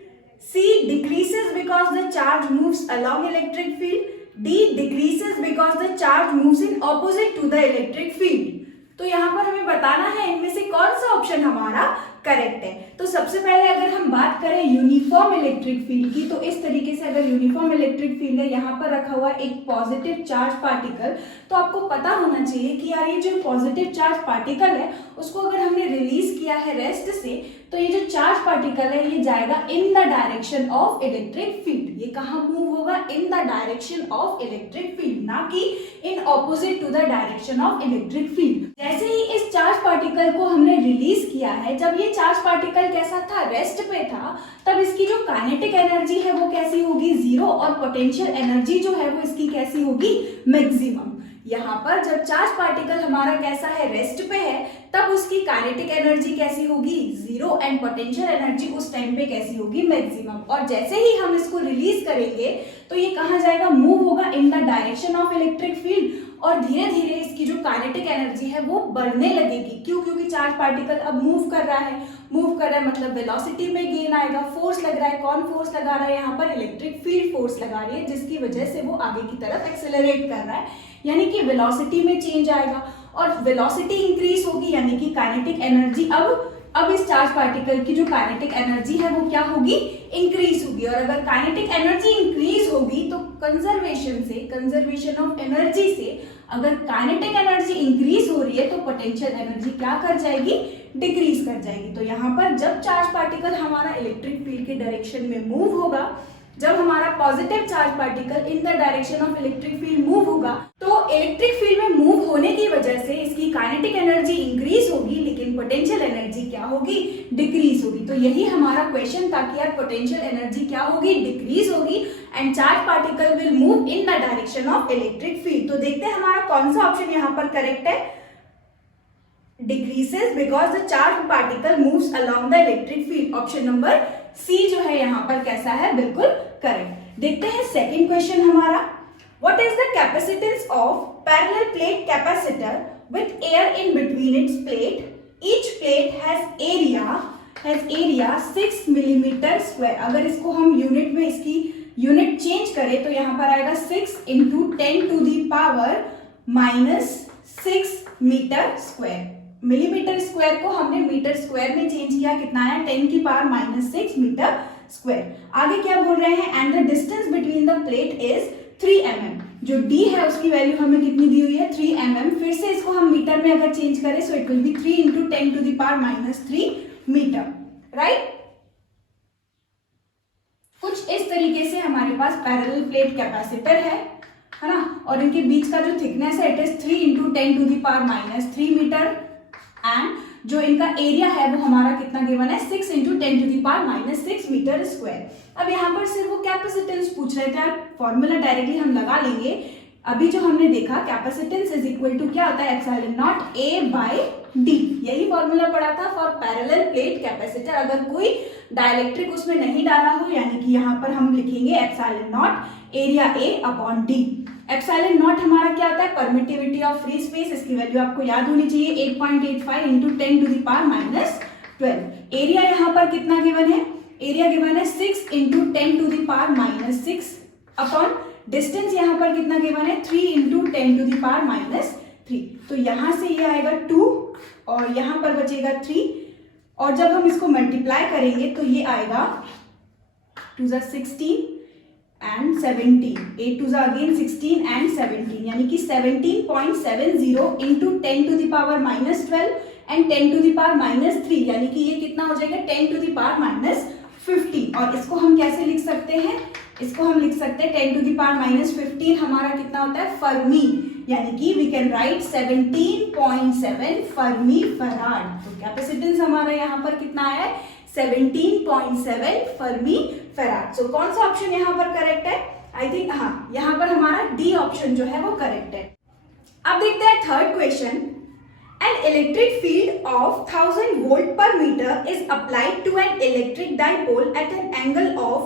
C decreases because the charge moves along electric field, D decreases because the charge moves in opposite to the electric field। तो यहाँ पर हमें बताना है इनमें से कौन सा ऑप्शन हमारा करेक्ट है। तो सबसे पहले अगर हम बात करें यूनिफॉर्म इलेक्ट्रिक फील्ड की, तो इस तरीके से अगर यूनिफॉर्म इलेक्ट्रिक फील्ड है, यहाँ पर रखा हुआ एक पॉजिटिव चार्ज पार्टिकल, तो आपको पता होना चाहिए कि यार ये जो पॉजिटिव चार्ज पार्टिकल है उसको अगर हमने रिलीज किया है रेस्ट से तो ये जो चार्ज पार्टिकल है ये जाएगा in the direction of electric field. ये कहाँ मूव होगा, in the direction of electric field, ना कि in opposite to the direction of electric field. जैसे ही इस चार्ज पार्टिकल को हमने रिलीज किया है, जब ये चार्ज पार्टिकल कैसा था, रेस्ट पे था, तब इसकी जो काइनेटिक एनर्जी है वो कैसी होगी, जीरो, और पोटेंशियल एनर्जी जो है वो इसकी कैसी होगी, मैक्सिमम। यहाँ पर जब चार्ज पार्टिकल हमारा कैसा है, रेस्ट पे है, तब उसकी काइनेटिक एनर्जी कैसी होगी, जीरो, एंड पोटेंशियल एनर्जी उस टाइम पे कैसी होगी, मैक्सिमम। और जैसे ही हम इसको रिलीज करेंगे तो ये कहाँ जाएगा, मूव होगा in the direction of electric field, और धीरे धीरे इसकी जो काइनेटिक एनर्जी है वो बढ़ने लगेगी। क्यों, क्योंकि चार्ज पार्टिकल अब मूव कर रहा है, मूव कर रहा है मतलब वेलोसिटी में गेन आएगा, फोर्स लग रहा है। कौन फोर्स लगा रहा है, यहाँ पर इलेक्ट्रिक फील्ड फोर्स लगा रही है, जिसकी वजह से वो आगे की तरफ एक्सेलरेट कर रहा है, यानी कि वेलोसिटी में चेंज आएगा, और वेलोसिटी इंक्रीज होगी यानी कि काइनेटिक एनर्जी अब इस चार्ज पार्टिकल की जो काइनेटिक एनर्जी है वो क्या होगी, इंक्रीज होगी। और अगर काइनेटिक एनर्जी इंक्रीज होगी तो कंजर्वेशन ऑफ एनर्जी से अगर काइनेटिक एनर्जी इंक्रीज हो रही है तो पोटेंशियल एनर्जी क्या कर जाएगी, डिक्रीज कर जाएगी। तो यहाँ पर जब चार्ज पार्टिकल हमारा इलेक्ट्रिक फील्ड के डायरेक्शन में मूव होगा, जब हमारा positive charge particle in the direction of electric field move होगा, तो इलेक्ट्रिक फील्ड में मूव होने की वजह से इसकी काइनेटिक एनर्जी इंक्रीज होगी, लेकिन पोटेंशियल एनर्जी क्या होगी, डिक्रीज होगी। तो यही हमारा क्वेश्चन था कि यार पोटेंशियल एनर्जी क्या होगी, डिक्रीज होगी, and charge particle will move in the direction of electric field. तो देखते हैं हमारा कौन सा ऑप्शन यहाँ पर करेक्ट है, decreases because the charged particle moves along the electric field, option number C जो है यहाँ पर कैसा है, बिल्कुल करेक्ट। देखते हैं सेकंड क्वेश्चन हमारा, what is the capacitance of parallel plate capacitor with air in between its plate, each plate has area 6 millimetre square. अगर इसको हम यूनिट में इसकी यूनिट चेंज करें तो यहाँ पर आएगा 6 into 10 to the power -6 metre square. Millimetre square को हमने मीटर स्क्वायर में चेंज किया, कितना आया 10 की पावर -6 मीटर स्क्वायर। आगे क्या बोल रहे हैं, and the distance between the plate is 3 mm। जो d है उसकी वैल्यू हमें कितनी दी हुई है, 3 mm। फिर से इसको हम मीटर में अगर चेंज करें so it will be 3 into 10 to the power -3 metre, right. कुछ इस तरीके से हमारे पास पैरेलल प्लेट कैपेसिटर है ना, और इनके बीच का जो थिकनेस है it is 3 into 10 to the power -3 metre, and जो इनका एरिया है वो हमारा कितना गिवन है, 6 into 10 to the power -6 metre square. अब यहाँ पर सिर्फ वो कैपेसिटेंस पूछ रहे थे, फॉर्मूला डायरेक्टली हम लगा लेंगे। अभी जो हमने देखा कैपेसिटेंस इज इक्वल टू क्या होता है, epsilon naught A by D, यही फॉर्मूला पड़ा था फॉर पैरेलल प्लेट कैपेसिटर। अगर कोई डाइलेक्ट्रिक उसमें नहीं डाला हो, यानी कि यहाँ पर हम लिखेंगे epsilon naught area A upon D. Epsilon naught हमारा क्या होता है, परमिटिविटी ऑफ फ्री स्पेस, इसकी वैल्यू आपको याद होनी चाहिए 8.85 into 10 to the power -12। Area यहाँ पर कितना गिवन है, एरिया गिवन है 6 into 10 to the power -6 upon distance यहाँ पर कितना गिवन है, 3 इंटू 10 टू द पावर -3। तो यहां से ये आएगा 2 और यहां पर बचेगा 3, और जब हम इसको मल्टीप्लाई करेंगे तो ये आएगा 2 × 16 एंड 17, 8 2 अगेन 16 एंड 17, यानी कि 17.70 into 10 to the power -12 and 10 to the power -3, यानी कि ये कितना हो जाएगा 10 टू द पावर -50। और इसको हम कैसे लिख सकते हैं, इसको हम लिख सकते हैं 10 टू द पावर -15 हमारा कितना होता है, फर्मी, यानी कि we can write 17.7 fermi farad. तो कैपेसिटेंस हमारा यहाँ पर कितना है, 17.7 फर्मी फराड। सो कौन सा ऑप्शन यहाँ पर करेक्ट है, आई थिंक हाँ यहाँ पर हमारा डी ऑप्शन जो है वो करेक्ट है। अब देखते हैं third question, an electric field of 1000 volt per meter is applied to an electric dipole at an angle of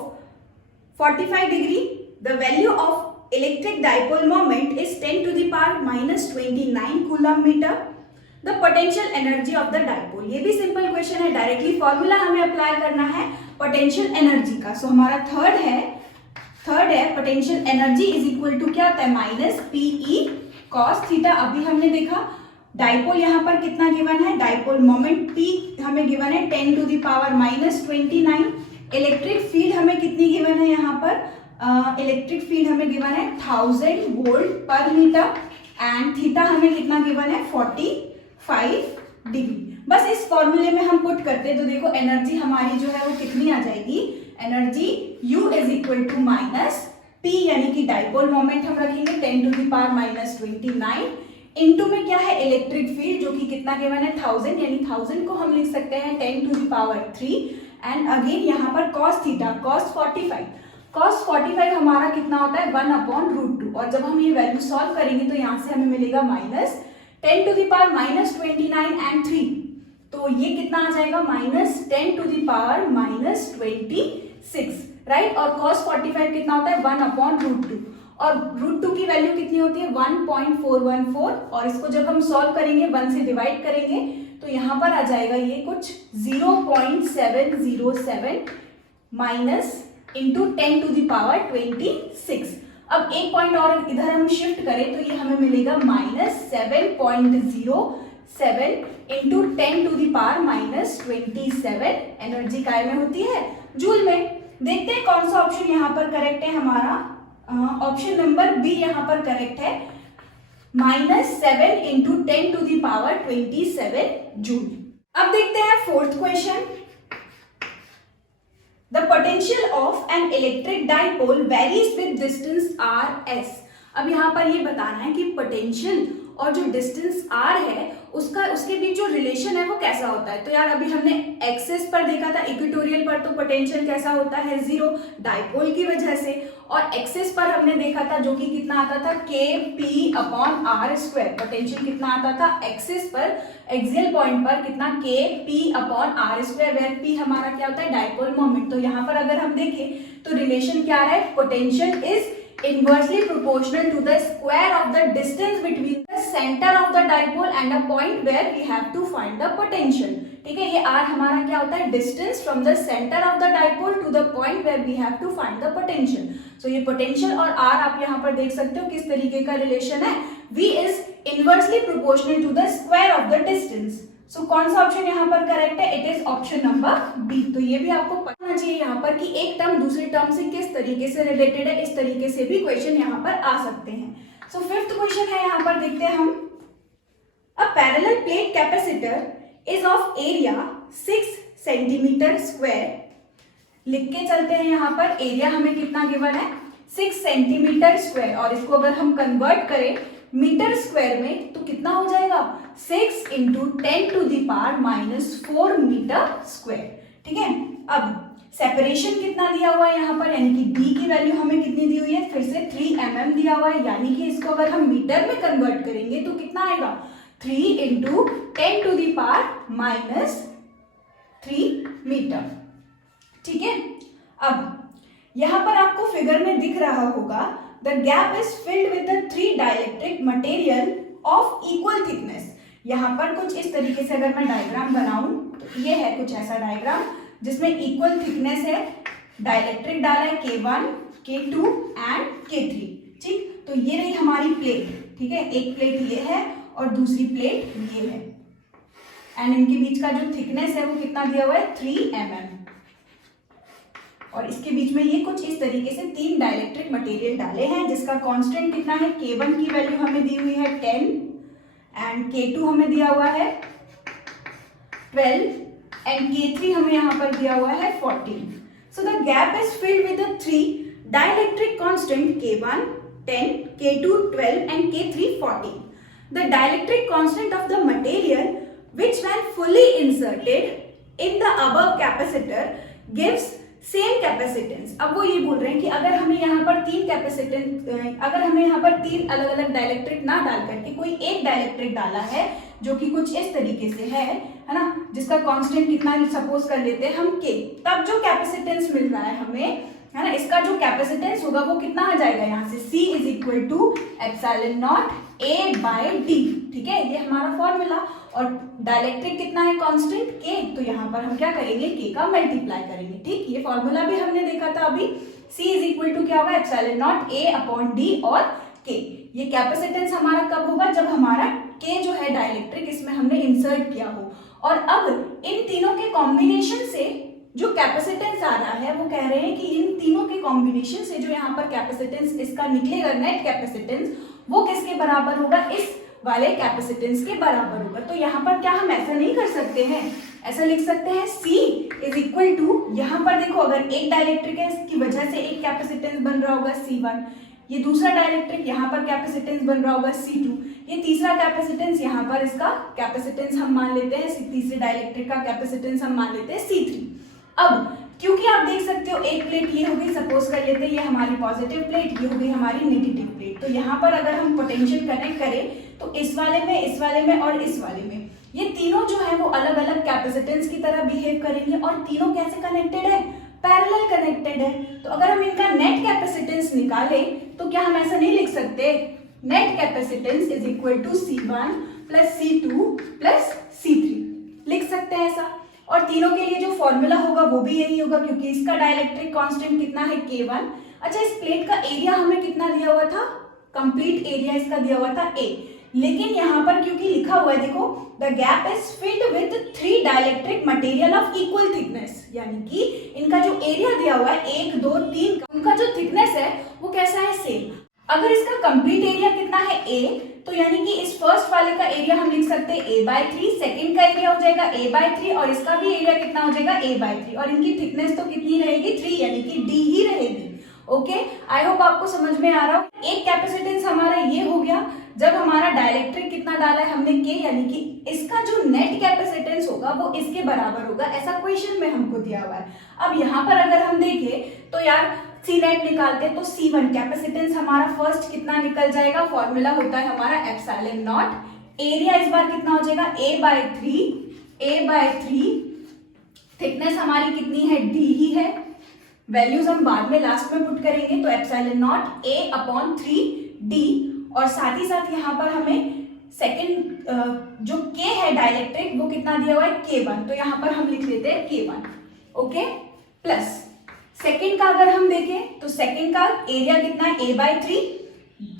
45 degree. The value of electric dipole moment is 10 to the power -29 coulomb meter. The potential energy of the dipole, ये भी simple question है, directly formula हमें apply करना है potential energy का। So हमारा third है potential energy is equal to क्या होता है, -PE cos थीटा। अभी हमने देखा डाइपोल यहाँ पर कितना गिवन है, डाइपोल मोमेंट P हमें गिवन है 10 to the power -29। Electric field हमें कितनी गिवन है, यहाँ पर इलेक्ट्रिक फील्ड हमें गिवन है 1000 वोल्ट पर मीटर, एंड थीटा हमें कितना गिवन है 45 डिग्री। बस इस फॉर्मूले में हम पुट करते तो देखो एनर्जी हमारी जो है वो कितनी आ जाएगी, energy U is equal to -P, यानी कि डाइपोल मोमेंट हम रखेंगे 10 टू द पावर -29 इनटू में क्या है इलेक्ट्रिक फील्ड जो कि कितना गिवन है 1000, यानी 1000 को हम लिख सकते हैं 10 to the power 3, and again यहाँ पर cos थीटा cos 45 हमारा कितना होता है 1/√2, और जब हम ये वैल्यू सॉल्व करेंगे तो यहाँ से हमें मिलेगा -10 टू द पावर -29 एंड 3, तो ये कितना आ जाएगा -10 टू द पावर -26, राइट। और cos 45 कितना होता है 1/√2, और √2 की वैल्यू कितनी होती है 1.414, और इसको जब हम सॉल्व करेंगे 1 से डिवाइड करेंगे तो यहाँ पर आ जाएगा ये कुछ 0.707 minus into 10 to the power 26। अब एक पॉइंट और इधर हम शिफ्ट करें तो ये हमें मिलेगा -7.07 into 10 to the power -27। Energy काय में होती है, जूल में। देखते हैं कौन सा ऑप्शन यहाँ पर करेक्ट है हमारा, ऑप्शन नंबर बी यहाँ पर करेक्ट है, -7 into 10 to the power 27 joule. अब देखते हैं fourth question, the potential of an electric dipole varies with distance RS। अब यहाँ पर ये बताना है कि पोटेंशियल और जो डिस्टेंस r है उसके बीच जो रिलेशन है वो कैसा होता है। तो यार अभी हमने एक्सिस पर देखा था इक्वेटोरियल पर, तो पोटेंशियल कैसा होता है, 0 डाइपोल की वजह से। और एक्सिस पर हमने देखा था जो कि कितना आता था, kp/r²। पोटेंशियल कितना आता था एक्सिस पर, एक्सियल पॉइंट पर कितना, kp/r², वेयर p हमारा क्या होता है, डाइपोल मोमेंट। तो यहाँ पर अगर हम देखें तो रिलेशन क्या है, potential is inversely proportional to the square of the distance between the center of the dipole and a point where we have to find the potential। ठीक है, ये r हमारा क्या होता है, distance from the center of the dipole to the point where we have to find the potential। so ये potential और r आप यहाँ पर देख सकते हो किस तरीके का रिलेशन है, v is inversely proportional to the square of the distance। सो कौन सा ऑप्शन यहाँ पर करेक्ट है, it is option number B. तो ये भी आपको पता होना चाहिए यहाँ पर कि एक टर्म दूसरी टर्म से किस तरीके से रिलेटेड है, इस तरीके से भी क्वेश्चन यहाँ पर आ सकते हैं। सो फिफ्थ क्वेश्चन है यहाँ पर, देखते हैं हम। A parallel plate capacitor is of area 6 centimetre square. लिख के चलते हैं यहाँ पर, एरिया हमें कितना गिवन है, 6 सेंटीमीटर स्क्वायर, और इसको अगर हम कन्वर्ट करें मीटर स्क्वायर में तो कितना हो जाएगा, 6 × 10⁻⁻⁴ मीटर स्क्वायर। ठीक है, अब सेपरेशन कितना दिया हुआ है यहाँ पर, यानी कि d की वैल्यू हमें कितनी दी हुई है, फिर से 3 mm दिया हुआ है, यानी कि इसको अगर हम मीटर में कन्वर्ट करेंगे तो कितना आएगा, 3 × 10⁻³ मीटर। ठीक है, अब यहाँ पर आपको फिगर में दिख रहा होगा, the gap is filled with the 3 dielectric material of equal thickness। यहाँ पर कुछ इस तरीके से अगर मैं डायग्राम बनाऊं तो ये है कुछ ऐसा डायग्राम जिसमें इक्वल थिकनेस है, डाइलेक्ट्रिक डाला है K1, K2 एंड K3। ठीक, तो ये रही हमारी प्लेट। ठीक है, एक प्लेट ये है और दूसरी प्लेट ये है, एंड इनके बीच का जो थिकनेस है वो कितना दिया हुआ है, 3 mm। और इसके बीच में ये कुछ इस तरीके से 3 डाइलेक्ट्रिक मटेरियल डाले हैं, जिसका कांस्टेंट कितना है, K1 की वैल्यू हमें दी हुई है 10 एंड K2 हमें दिया हुआ है 12 एंड K3 हमें यहाँ पर दिया हुआ है 14। So the gap is filled with the 3 dielectric constant K1 10, K2 12 and K3 14। The dielectric constant of the material which when fully inserted in the above capacitor gives same capacitance. अब वो ये बोल रहे हैं कि अगर हमें यहाँ पर 3 कैपेसिटेंस, अगर हमें यहाँ पर 3 अलग अलग डाइलेक्ट्रिक ना डाल करके कोई एक डाइलेक्ट्रिक डाला है जो कि कुछ इस तरीके से है ना, जिसका कांस्टेंट कितना सपोज कर लेते हैं हम K, तब जो कैपेसिटेंस मिल रहा है हमें, है ना, इसका जो कैपेसिटेंस होगा वो कितना आ जाएगा यहाँ से, C = ε0A/d। ठीक है, ये हमारा फॉर्मूला। और डाइलेक्ट्रिक कितना है कांस्टेंट K, तो यहाँ पर हम क्या करेंगे, K का मल्टीप्लाई करेंगे। ठीक, ये फॉर्मूला भी हमने देखा था अभी, C = क्या होगा, ε0A/d और K। ये कैपेसिटेंस हमारा कब होगा, जब हमारा K जो है डाइलेक्ट्रिक इसमें हमने इंसर्ट किया हो। और अब इन तीनों के कॉम्बिनेशन से जो कैपेसिटेंस आ रहा है, वो कह रहे हैं कि इन तीनों के कॉम्बिनेशन से जो यहाँ पर कैपेसिटेंस इसका निकलेगा, नेट कैपेसिटेंस, वो किसके बराबर होगा, इस वाले कैपेसिटेंस के बराबर होगा। तो यहाँ पर क्या हम ऐसा नहीं कर सकते हैं, ऐसा लिख सकते हैं C = यहाँ पर देखो, अगर एक डाइलेक्ट्रिक है इसकी वजह से एक कैपेसिटेंस बन रहा होगा C1, ये दूसरा डाइलेक्ट्रिक यहाँ पर कैपेसिटेंस बन रहा होगा C2, ये तीसरा कैपेसिटेंस यहाँ पर इसका कैपेसिटेंस हम मान लेते हैं, तीसरे डाइलेक्ट्रिक का कैपेसिटेंस हम मान लेते हैं C3। अब क्योंकि आप देख सकते हो एक प्लेट ये हो गई, सपोज कर लेते हैं ये हमारी पॉजिटिव प्लेट, ये हो गई हमारी नेगेटिव प्लेट। तो यहाँ पर अगर हम पोटेंशियल कनेक्ट करें तो इस वाले में और इस वाले में ये तीनों जो है वो अलग अलग कैपेसिटेंस की तरह बिहेव करेंगे, और तीनों कैसे कनेक्टेड है, पैरेलल कनेक्टेड है। तो अगर हम इनका नेट कैपेसिटेंस निकालें तो क्या हम ऐसा नहीं लिख सकते, net capacitance = C1 + C2 + C3, लिख सकते हैं ऐसा। और तीनों के लिए जो फॉर्मूला होगा वो भी यही होगा, क्योंकि इसका डाइलेक्ट्रिक कांस्टेंट कितना है, K1। अच्छा, इस प्लेट का एरिया हमें कितना दिया हुआ था, कंप्लीट एरिया इसका दिया हुआ था A, लेकिन यहाँ पर क्योंकि लिखा हुआ है देखो, the gap is filled with 3 dielectric material of equal thickness, यानी कि इनका जो एरिया दिया हुआ है 1 2 3 का, उनका जो थिकनेस है वो कैसा है, सेम। अगर इसका कंप्लीट एरिया कितना है A, तो यानी कि इस फर्स्ट वाले का एरिया हम लिख सकते हैं A/3, सेकंड का एरिया हो जाएगा A/3 और इसका भी एरिया कितना हो जाएगा A/3, और इनकी थिकनेस तो कितनी रहेगी, 3, यानी कि D ही रहेगी। ओके, आई होप आपको समझ में आ रहा हो। एक कैपेसिटेंस हमारा ये हो गया जब हमारा डाइलेक्ट्रिक कितना डाला है हमने के, यानी कि इसका जो नेट कैपेसिटेंस होगा वो इसके बराबर होगा, ऐसा क्वेश्चन में हमको दिया हुआ है। अब यहाँ पर अगर हम देखें तो यार सी नेट निकालते हैं तो C1 कैपेसिटेंस हमारा फर्स्ट कितना निकल जाएगा, फॉर्मूला होता है हमारा एप्सिलॉन नॉट। एरिया इस बार कितना हो जाएगा A/3, थिकनेस हमारी कितनी है D ही है, वैल्यूज हम बाद में लास्ट में पुट करेंगे, तो एप्सिलॉन नॉट A/3D, और साथ ही साथ यहाँ पर हमें सेकेंड जो K है डाइलेक्ट्रिक वो कितना दिया हुआ है K1, तो यहाँ पर हम लिख लेते हैं K1, ओके। प्लस सेकेंड का अगर हम देखें तो सेकेंड का एरिया कितना है A/3,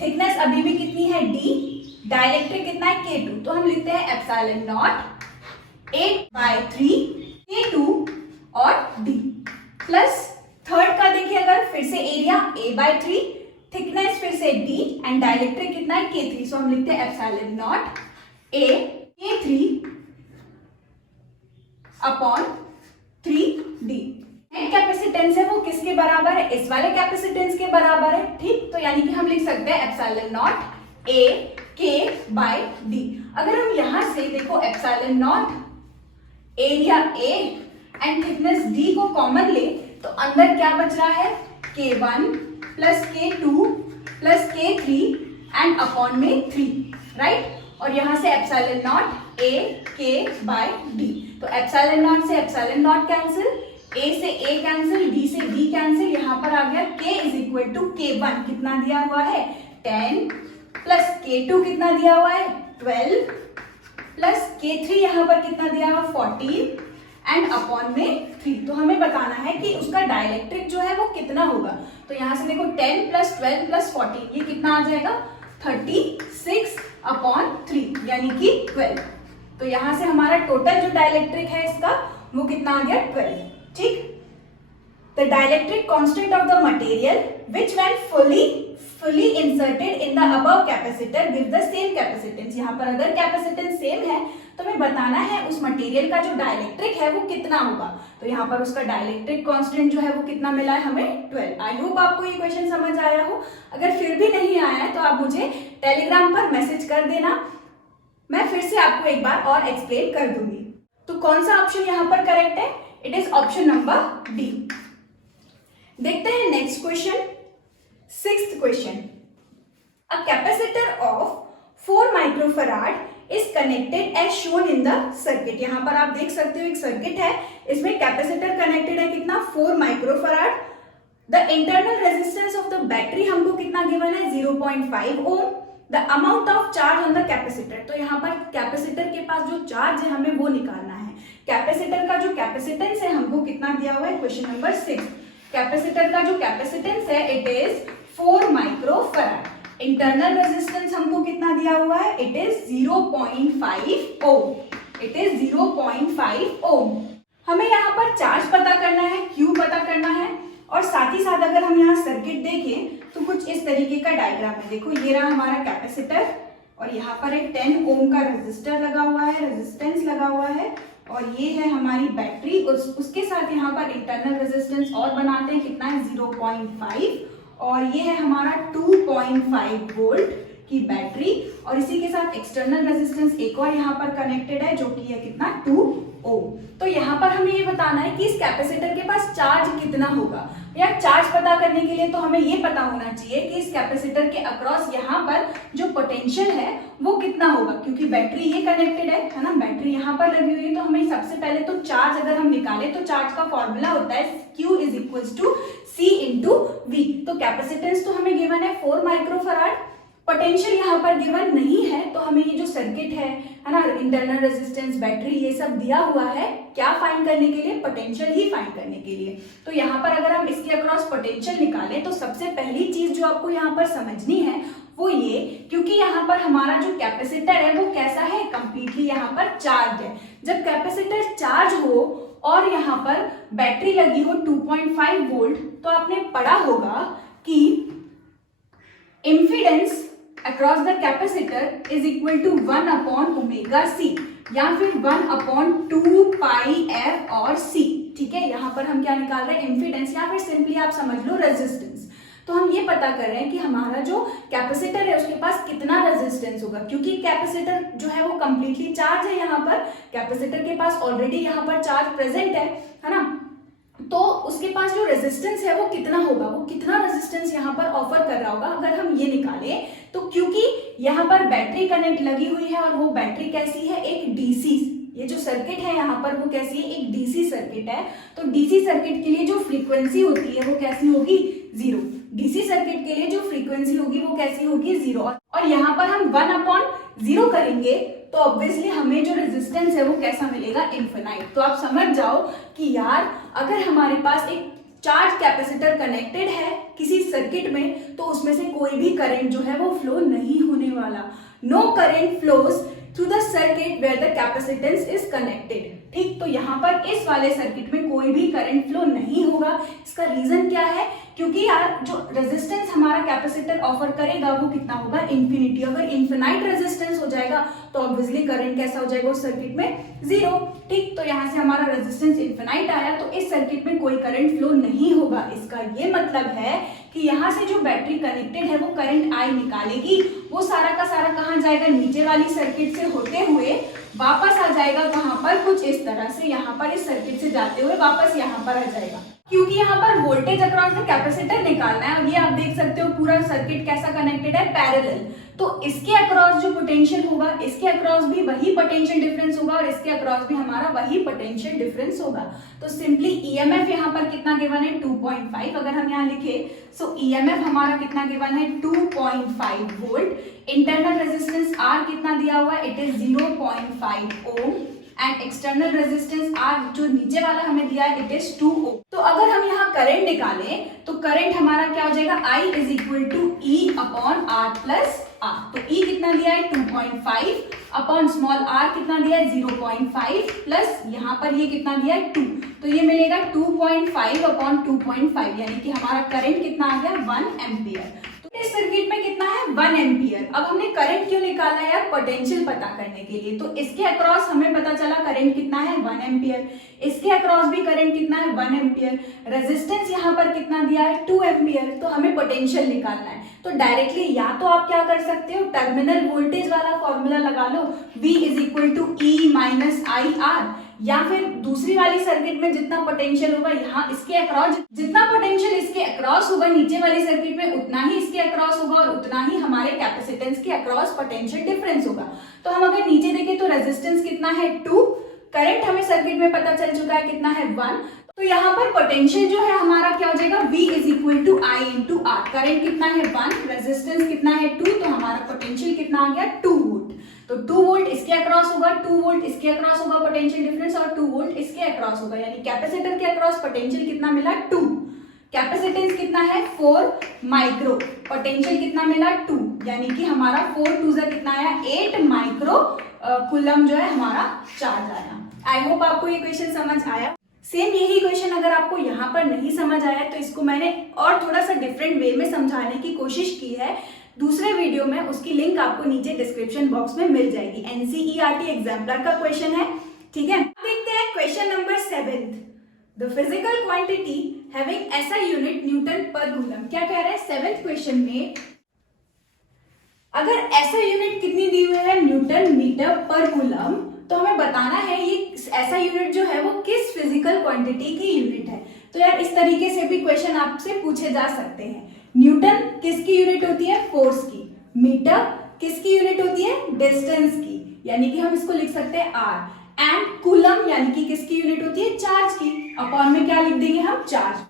थिकनेस अभी भी कितनी है D, डाइलेक्ट्रिक कितना है K2, तो हम लिखते हैं एप्सिलॉन नॉट A/3 K2 और D। प्लस थर्ड का देखिए अगर फिर से एरिया A/3, थिकनेस फिर से D एंड डाइलेक्ट्रिक कितना है K3, सो हम लिखते हैं epsilon not A K3 upon 3D। Net capacitance है वो किसके बराबर है, इस वाले कैपेसिटेंस के बराबर है, ठीक। तो यानी कि हम लिख सकते हैं एप्सिलॉन नॉट A K/D। अगर हम यहां से देखो epsilon naught area A and thickness D को कॉमन ले तो अंदर क्या बच रहा है K1 plus K2 plus K3 and upon में 3, राइट। और यहां से एप्सिलॉन नॉट A K/D, तो एप्सिलॉन नॉट से एप्सिलॉन नॉट कैंसिल, A से A कैंसिल, D से D कैंसिल, यहाँ पर आ गया K is equal to K1 कितना दिया हुआ है 10 प्लस K2 कितना दिया हुआ है 12 प्लस K3 यहाँ पर कितना दिया हुआ 14 एंड अपॉन में 3। तो हमें बताना है कि उसका डाइलेक्ट्रिक जो है वो कितना होगा, तो यहाँ से देखो 10 प्लस 12 प्लस 14 ये कितना आ जाएगा 36 अपॉन 3 यानी कि 12। तो यहाँ से हमारा टोटल जो डाइलेक्ट्रिक है इसका वो कितना आ गया 12, ठीक। The dielectric constant of the material which when fully inserted in the above capacitor gives the same capacitance। यहाँ पर अगर कैपेसिटेंस सेम है तो हमें बताना है उस मटेरियल का जो डाइलेक्ट्रिक है वो कितना होगा, तो यहाँ पर उसका डाइलेक्ट्रिक कांस्टेंट जो है वो कितना मिला है हमें 12। आई होप आपको ये क्वेश्चन समझ आया हो, अगर फिर भी नहीं आया है तो आप मुझे टेलीग्राम पर मैसेज कर देना, मैं फिर से आपको एक बार और एक्सप्लेन कर दूंगी। तो कौन सा ऑप्शन यहाँ पर करेक्ट है, it is option number D. देखते हैं next question, sixth question. A capacitor of 4 microfarad is connected as shown in the circuit. यहाँ पर आप देख सकते हो एक सर्किट है, इसमें कैपेसिटर कनेक्टेड है कितना 4 microfarad. The internal resistance of the battery हमको कितना गिवन है 0.5 ohm. The amount of charge on the capacitor, तो यहाँ पर कैपेसिटर के पास जो चार्ज है हमें वो निकालना है। कैपेसिटर का जो कैपेसिटेंस है हमको कितना दिया हुआ है, क्वेश्चन नंबर 6। कैपेसिटर का जो कैपेसिटेंस है it is 4 microfarad. Internal resistance हमको कितना दिया हुआ है, it is 0.5 ohm. It is 0.5 ohm. हमें यहाँ पर चार्ज पता करना है, क्यू पता करना है, और साथ ही साथ अगर हम यहाँ सर्किट देखें तो कुछ इस तरीके का डायग्राम है। देखो ये रहा हमारा कैपेसिटर और यहाँ पर एक 10 ओम का रेजिस्टर लगा हुआ है, रेजिस्टेंस लगा हुआ है, और ये है हमारी बैटरी। उसके साथ यहाँ पर इंटरनल रेजिस्टेंस और बनाते हैं, कितना है 0.5, और ये है हमारा 2.5 वोल्ट की बैटरी, और इसी के साथ एक्सटर्नल रेजिस्टेंस एक और यहाँ पर कनेक्टेड है जो कि है कितना 2 ओम। तो यहाँ पर हमें ये बताना है कि इस कैपेसिटर के पास चार्ज कितना होगा। यार चार्ज पता करने के लिए तो हमें ये पता होना चाहिए कि इस कैपेसिटर के अक्रॉस यहाँ पर जो पोटेंशियल है वो कितना होगा, क्योंकि बैटरी ये कनेक्टेड है ना, बैटरी यहाँ पर लगी हुई है। तो हमें सबसे पहले तो चार्ज अगर हम निकालें तो चार्ज का फॉर्मूला होता है Q is equals to C into V। तो कैपेसिटेंस तो हमें गिवन है 4 माइक्रोफैराड, पोटेंशियल यहाँ पर गिवन नहीं है, तो हमें ये जो सर्किट है ना, इंटरनल रेजिस्टेंस, बैटरी, ये सब दिया हुआ है क्या फाइंड करने के लिए, पोटेंशियल ही फाइंड करने के लिए। तो यहाँ पर अगर हम इसके अक्रॉस पोटेंशियल निकालें तो सबसे पहली चीज जो आपको यहाँ पर समझनी है वो ये, क्योंकि यहाँ पर हमारा जो कैपेसिटर है वो कैसा है, कंप्लीटली यहाँ पर चार्ज है। जब कैपेसिटर चार्ज हो और यहाँ पर बैटरी लगी हो 2.5 वोल्ट, तो आपने पढ़ा होगा कि impedance across the capacitor is equal to 1 upon omega c या फिर 1 upon 2 pi f और c। ठीक है, यहाँ पर हम क्या निकाल रहे हैं, इम्पीडेंस, या फिर सिंपली आप समझ लो रेजिस्टेंस। तो हम ये पता कर रहे हैं कि हमारा जो कैपेसिटर है उसके पास कितना रेजिस्टेंस होगा, क्योंकि कैपेसिटर जो है वो कंप्लीटली चार्ज है। यहाँ पर कैपेसिटर के पास ऑलरेडी यहाँ पर चार्ज प्रेजेंट है ना, तो उसके पास जो रेजिस्टेंस है वो कितना होगा, वो कितना रेजिस्टेंस यहाँ पर ऑफर कर रहा होगा। अगर हम ये निकालें तो क्योंकि यहाँ पर बैटरी कनेक्ट लगी हुई है और वो बैटरी कैसी है, एक डीसी, ये जो सर्किट है यहाँ पर वो कैसी है, एक डीसी सर्किट है। तो डीसी सर्किट के लिए जो फ्रीक्वेंसी होती है वो कैसी होगी, जीरो। डीसी सर्किट के लिए जो फ्रीक्वेंसी होगी वो कैसी होगी, जीरो। और यहाँ पर हम 1/0 करेंगे तो ऑब्वियसली हमें जो रेजिस्टेंस है वो कैसा मिलेगा, इनफिनाइट। तो आप समझ जाओ कि यार अगर हमारे पास एक चार्ज कैपेसिटर कनेक्टेड है किसी सर्किट में तो उसमें से कोई भी करंट जो है वो फ्लो नहीं होने वाला। No current flows through the circuit where the capacitance is connected. ठीक, तो यहाँ पर इस वाले सर्किट में कोई भी करंट फ्लो नहीं होगा। इसका रीजन क्या है, क्योंकि यार जो रेजिस्टेंस हमारा कैपेसिटर ऑफर करेगा वो कितना होगा, इंफिनिटी। अगर इनफिनाइट रेजिस्टेंस हो जाएगा तो ऑब्वियसली करंट कैसा हो जाएगा उस सर्किट में, जीरो। ठीक, तो यहाँ से हमारा रेजिस्टेंस इनफिनाइट आया तो इस सर्किट में कोई करंट फ्लो नहीं होगा। इसका ये मतलब है कि यहाँ से जो बैटरी कनेक्टेड है वो करंट आई निकालेगी, वो सारा का सारा कहाँ जाएगा, नीचे वाली सर्किट से होते हुए वापस आ जाएगा कहाँ पर, कुछ इस तरह से यहाँ पर इस सर्किट से जाते हुए वापस यहाँ पर आ जाएगा। क्योंकि यहाँ पर वोल्टेज अक्रॉस द कैपेसिटर निकालना है और ये आप देख सकते हो पूरा सर्किट कैसा कनेक्टेड है, पैरेलल। तो इसके अक्रॉस जो पोटेंशियल होगा, इसके अक्रॉस भी वही पोटेंशियल डिफरेंस होगा और इसके अक्रॉस भी हमारा वही पोटेंशियल डिफरेंस होगा। तो सिंपली ईएमएफ यहाँ पर कितना गिवन है, 2.5। अगर हम यहाँ लिखे सो ईएमएफ हमारा कितना गिवन है, 2.5 वोल्ट। इंटरनल रेजिस्टेंस आर कितना दिया हुआ है, it is 0.5 ohm and external resistance R जो नीचे वाला हमें दिया है इट इज 2 ओम। तो अगर हम यहाँ करंट निकालें तो करंट हमारा क्या हो जाएगा, I is equal to E upon R plus R। तो E कितना दिया है, 2.5 अपॉन स्मॉल r कितना दिया है, 0.5 प्लस यहाँ पर ये कितना दिया है, 2। तो ये मिलेगा 2.5 अपॉन 2.5 यानी कि हमारा करंट कितना आ गया, 1 एम्पियर। इस सर्किट में कितना है, 1 एम्पियर। अब हमने करंट क्यों निकाला यार, पोटेंशियल पता करने के लिए। तो इसके अक्रॉस हमें पता चला करंट कितना है, 1 एम्पियर। इसके अक्रॉस भी करंट कितना है, 1 एम्पियर। रेजिस्टेंस यहाँ पर कितना दिया है, 2 एम्पियर। तो हमें पोटेंशियल निकालना है। तो डायरेक्टली या तो आप क्या कर सकते हो, टर्मिनल वोल्टेज वाला फॉर्मूला लगा लो, V is equal to E minus I R, या फिर दूसरी वाली सर्किट में जितना पोटेंशियल होगा यहाँ इसके अक्रॉस, जितना पोटेंशियल इसके अक्रॉस होगा नीचे वाली सर्किट में उतना ही इसके अक्रॉस होगा और उतना ही हमारे कैपेसिटेंस के अक्रॉस पोटेंशियल डिफरेंस होगा। तो हम अगर नीचे देखें तो रेजिस्टेंस कितना है, 2। करंट हमें सर्किट में पता चल चुका है कितना है, 1। तो यहाँ पर पोटेंशियल जो है हमारा क्या हो जाएगा, V is equal to I into R. Current कितना है, 1, रेजिस्टेंस कितना है, 2, तो हमारा पोटेंशियल कितना आ गया, 2 वोल्ट। तो 2 वोल्ट इसके अक्रॉस होगा, 2 वोल्ट इसके अक्रॉस होगा पोटेंशियल डिफरेंस और 2 वोल्ट इसके अक्रॉस होगा, यानी कैपेसिटर के अक्रॉस पोटेंशियल कितना मिला, 2। कैपेसिटेंस कितना है, 4 माइक्रो। पोटेंशियल कितना मिला, 2, यानी कि हमारा 4 टू ज़ा कितना आया, 8 माइक्रो कूलम जो है हमारा चार्ज आया। आई होप आपको ये क्वेश्चन समझ आया। सेम यही क्वेश्चन अगर आपको यहाँ पर नहीं समझ आया तो इसको मैंने और थोड़ा सा डिफरेंट वे में समझाने की कोशिश की है दूसरे वीडियो में, उसकी लिंक आपको नीचे डिस्क्रिप्शन बॉक्स में मिल जाएगी। एनसीईआरटी एग्जाम्पलर का क्वेश्चन है, ठीक है। देखते हैं question number 7। The physical quantity having SI unit Newton पर कूलम। क्या कह रहा है 7th क्वेश्चन में, अगर एसआई यूनिट कितनी दी हुई है, न्यूटन मीटर पर कूलम, तो हमें बताना है ये ऐसा यूनिट जो है वो किस फिजिकल क्वांटिटी की यूनिट है। तो यार इस तरीके से भी क्वेश्चन आपसे पूछे जा सकते हैं। न्यूटन किसकी यूनिट होती है, फोर्स की। मीटर किसकी यूनिट होती है, डिस्टेंस की, यानी कि हम इसको लिख सकते हैं आर। एंड कूलम यानी कि किसकी यूनिट होती है, चार्ज की। अपॉन में क्या लिख देंगे हम, चार्ज।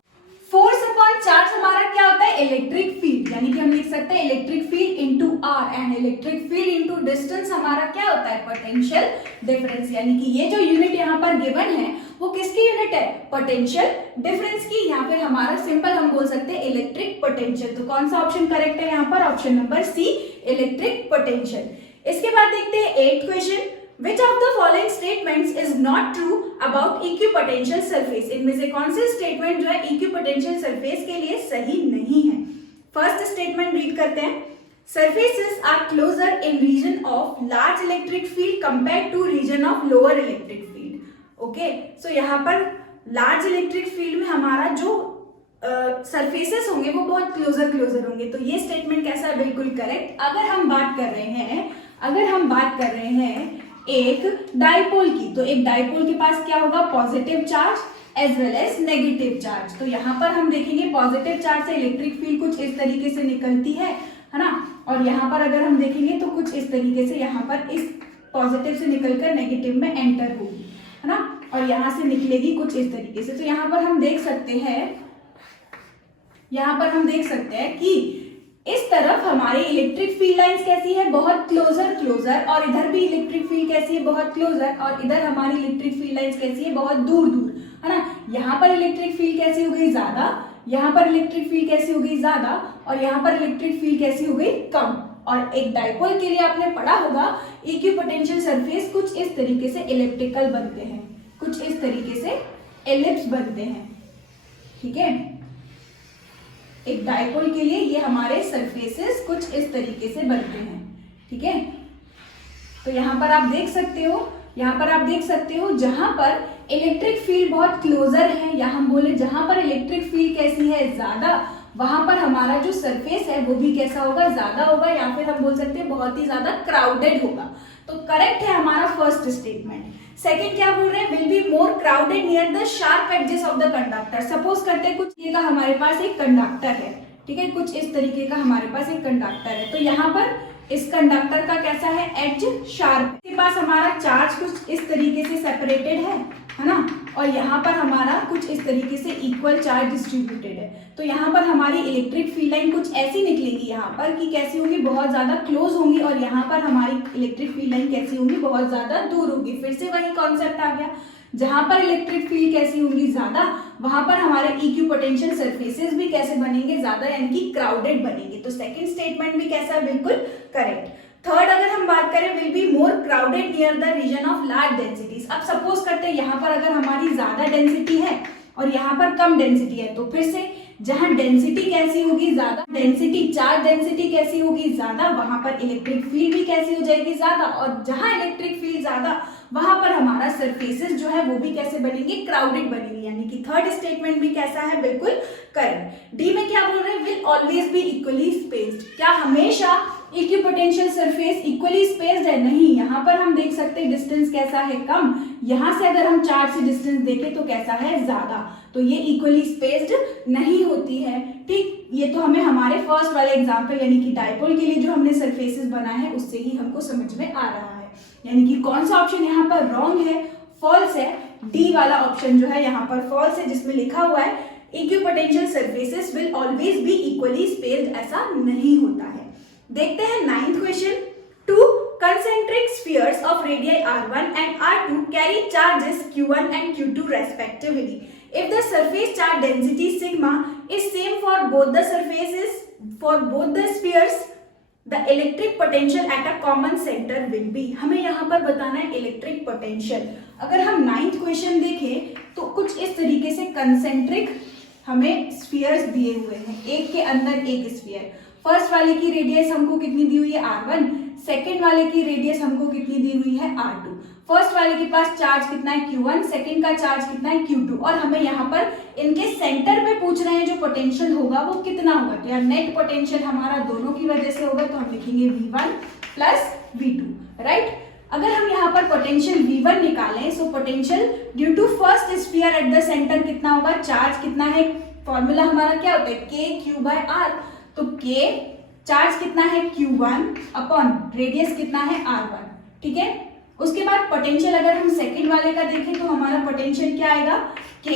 फोर्स अपॉन चार्ज हमारा क्या होता है, इलेक्ट्रिक फील्ड, यानी कि हम लिख सकते हैं electric field into R. And electric field into distance हमारा क्या होता है, पोटेंशियल डिफरेंस। यानी कि ये जो यूनिट यहाँ पर गिवन है वो किसकी यूनिट है, पोटेंशियल डिफरेंस की, या फिर हमारा सिंपल हम बोल सकते हैं इलेक्ट्रिक पोटेंशियल। तो कौन सा ऑप्शन करेक्ट है यहाँ पर, option number C, electric potential. इसके बाद देखते हैं 8th question. Which of the following statements is not true about equipotential surface? इनमें से कौन से स्टेटमेंट जो है equipotential surface के लिए सही नहीं है। फर्स्ट स्टेटमेंट रीड करते हैं, surfaces are closer in region of large electric field compared to region of lower electric field. Okay, so यहाँ पर लार्ज इलेक्ट्रिक फील्ड में हमारा जो सरफेसेस होंगे वो बहुत क्लोजर होंगे। तो ये स्टेटमेंट कैसा है, बिल्कुल करेक्ट। अगर हम बात कर रहे हैं एक डाइपोल की, तो एक डाइपोल के पास क्या होगा, positive charge as well as negative charge. तो यहाँ पर हम देखेंगे पॉजिटिव चार्ज से इलेक्ट्रिक फील्ड कुछ इस तरीके से निकलती है ना, और यहाँ पर अगर हम देखेंगे तो कुछ इस तरीके से यहाँ पर इस पॉजिटिव से निकलकर नेगेटिव में एंटर होगी, है ना, और यहाँ से निकलेगी कुछ इस तरीके से। तो यहाँ पर हम देख सकते हैं कि इस तरफ हमारी इलेक्ट्रिक फील्ड लाइंस कैसी है, बहुत क्लोजर, और इधर भी इलेक्ट्रिक फील्ड कैसी है, बहुत क्लोजर, और इधर हमारी इलेक्ट्रिक फील्ड लाइंस कैसी है, बहुत दूर, है ना। यहाँ पर इलेक्ट्रिक फील्ड कैसी हो गई, ज्यादा, यहाँ पर इलेक्ट्रिक फील्ड कैसी हो गई, ज्यादा, और यहाँ पर इलेक्ट्रिक फील्ड कैसी हो गई, कम। और एक डाइपोल के लिए आपने पढ़ा होगा इक्विपोटेंशियल सरफेस कुछ इस तरीके से इलिप्टिकल बनते हैं, कुछ इस तरीके से एलिप्स बनते हैं, ठीक है। एक डाइपोल के लिए ये हमारे सरफेसेस कुछ इस तरीके से बनते हैं, ठीक है। तो यहाँ पर आप देख सकते हो जहां पर इलेक्ट्रिक फील्ड बहुत क्लोजर है, या हम बोले जहां पर इलेक्ट्रिक फील्ड कैसी है, ज्यादा, वहां पर हमारा जो सरफेस है वो भी कैसा होगा, ज्यादा होगा, या फिर हम बोल सकते हैं बहुत ही ज्यादा क्राउडेड होगा। तो करेक्ट है हमारा फर्स्ट स्टेटमेंट। सेकंड क्या बोल रहे हैं, will be more crowded near the sharp edges of the conductor. Suppose करते हैं कुछ ये का हमारे पास एक कंडक्टर है, ठीक है, कुछ इस तरीके का हमारे पास एक कंडक्टर है। तो यहाँ पर इस कंडक्टर का कैसा है, एज शार्प, इसके पास हमारा चार्ज कुछ इस तरीके से सेपरेटेड है ना, और यहाँ पर हमारा कुछ इस तरीके से इक्वल चार्ज डिस्ट्रीब्यूटेड है। तो यहाँ पर हमारी इलेक्ट्रिक फील्ड लाइन कुछ ऐसी निकलेगी यहाँ पर कि कैसी होंगी, बहुत ज्यादा क्लोज होंगी, और यहाँ पर हमारी इलेक्ट्रिक फील्ड लाइन कैसी होंगी, बहुत ज्यादा दूर होगी। फिर से वही कॉन्सेप्ट आ गया, जहां पर इलेक्ट्रिक फील्ड कैसी होंगी, ज्यादा, वहां पर हमारे इक्विपोटेंशियल सरफेसेस भी कैसे बनेंगे, ज्यादा, यानी कि क्राउडेड बनेंगे। तो सेकंड स्टेटमेंट भी कैसा है, बिल्कुल करेक्ट। थर्ड अगर हम बात करें, will be more crowded near the region of large densities. अब सपोज करते हैं यहाँ पर अगर हमारी ज्यादा डेंसिटी है और यहाँ पर कम डेंसिटी है, तो फिर से जहां डेंसिटी कैसी होगी, ज्यादा डेंसिटी, चार्ज डेंसिटी कैसी होगी, ज्यादा, वहां पर इलेक्ट्रिक फील्ड भी कैसी हो जाएगी, ज्यादा, और जहां इलेक्ट्रिक फील्ड ज्यादा वहां पर हमारा सरफेसेस जो है वो भी कैसे बनेंगे, क्राउडेड बनेंगे। यानी कि थर्ड स्टेटमेंट भी कैसा है, बिल्कुल करेक्ट। डी में क्या बोल रहे हैं, will always be equally spaced. क्या हमेशा इक्विपोटेंशियल सरफेस इक्वली स्पेस्ड है, नहीं। यहाँ पर हम देख सकते हैं डिस्टेंस कैसा है, कम, यहाँ से अगर हम चार्ज से डिस्टेंस देखें तो कैसा है, ज्यादा। तो ये इक्वली स्पेस्ड नहीं होती है, ठीक। ये तो हमें हमारे फर्स्ट वाले एग्जांपल यानी कि डाइपोल के लिए जो हमने सरफेसेस बनाए हैं उससे ही हमको समझ में आ रहा है। यानी कि कौन सा ऑप्शन यहाँ पर रॉन्ग है, फॉल्स है। डी वाला ऑप्शन जो है यहाँ पर फॉल्स है, जिसमें लिखा हुआ है equipotential surfaces will always be equally spaced, ऐसा नहीं होता है। देखते हैं ninth question. Two concentric spheres of radii r1 and r2 carry charges q1 and q2 respectively. If the surface charge density sigma is same for both the surfaces, for both the spheres, the electric potential at a common center will be. हमें यहाँ पर बताना है electric potential. अगर हम ninth question देखें तो कुछ इस तरीके से कंसेंट्रिक हमें स्फीयर्स दिए हुए हैं, एक के अंदर एक स्फीयर। फर्स्ट वाले की रेडियस हमको कितनी दी हुई है, r1, सेकेंड वाले की रेडियस हमको कितनी दी हुई है, r2। फर्स्ट वाले के पास चार्ज कितना है, q1, सेकेंड का चार्ज कितना है, q2, और हमें यहाँ पर इनके सेंटर पे पूछ रहे हैं जो पोटेंशियल होगा वो कितना होगा। तो यार नेट पोटेंशियल हमारा दोनों की वजह से होगा, तो हम लिखेंगे v1 प्लस v2, राइट। अगर हम यहाँ पर पोटेंशियल v1 निकालें, so potential due to first sphere at the centre कितना होगा, चार्ज कितना है, फॉर्मूला हमारा क्या होता है, k/r। तो k चार्ज कितना है, q1 अपॉन रेडियस कितना है, r1, ठीक है। उसके बाद पोटेंशियल अगर हम सेकंड वाले का देखें तो हमारा पोटेंशियल क्या आएगा, k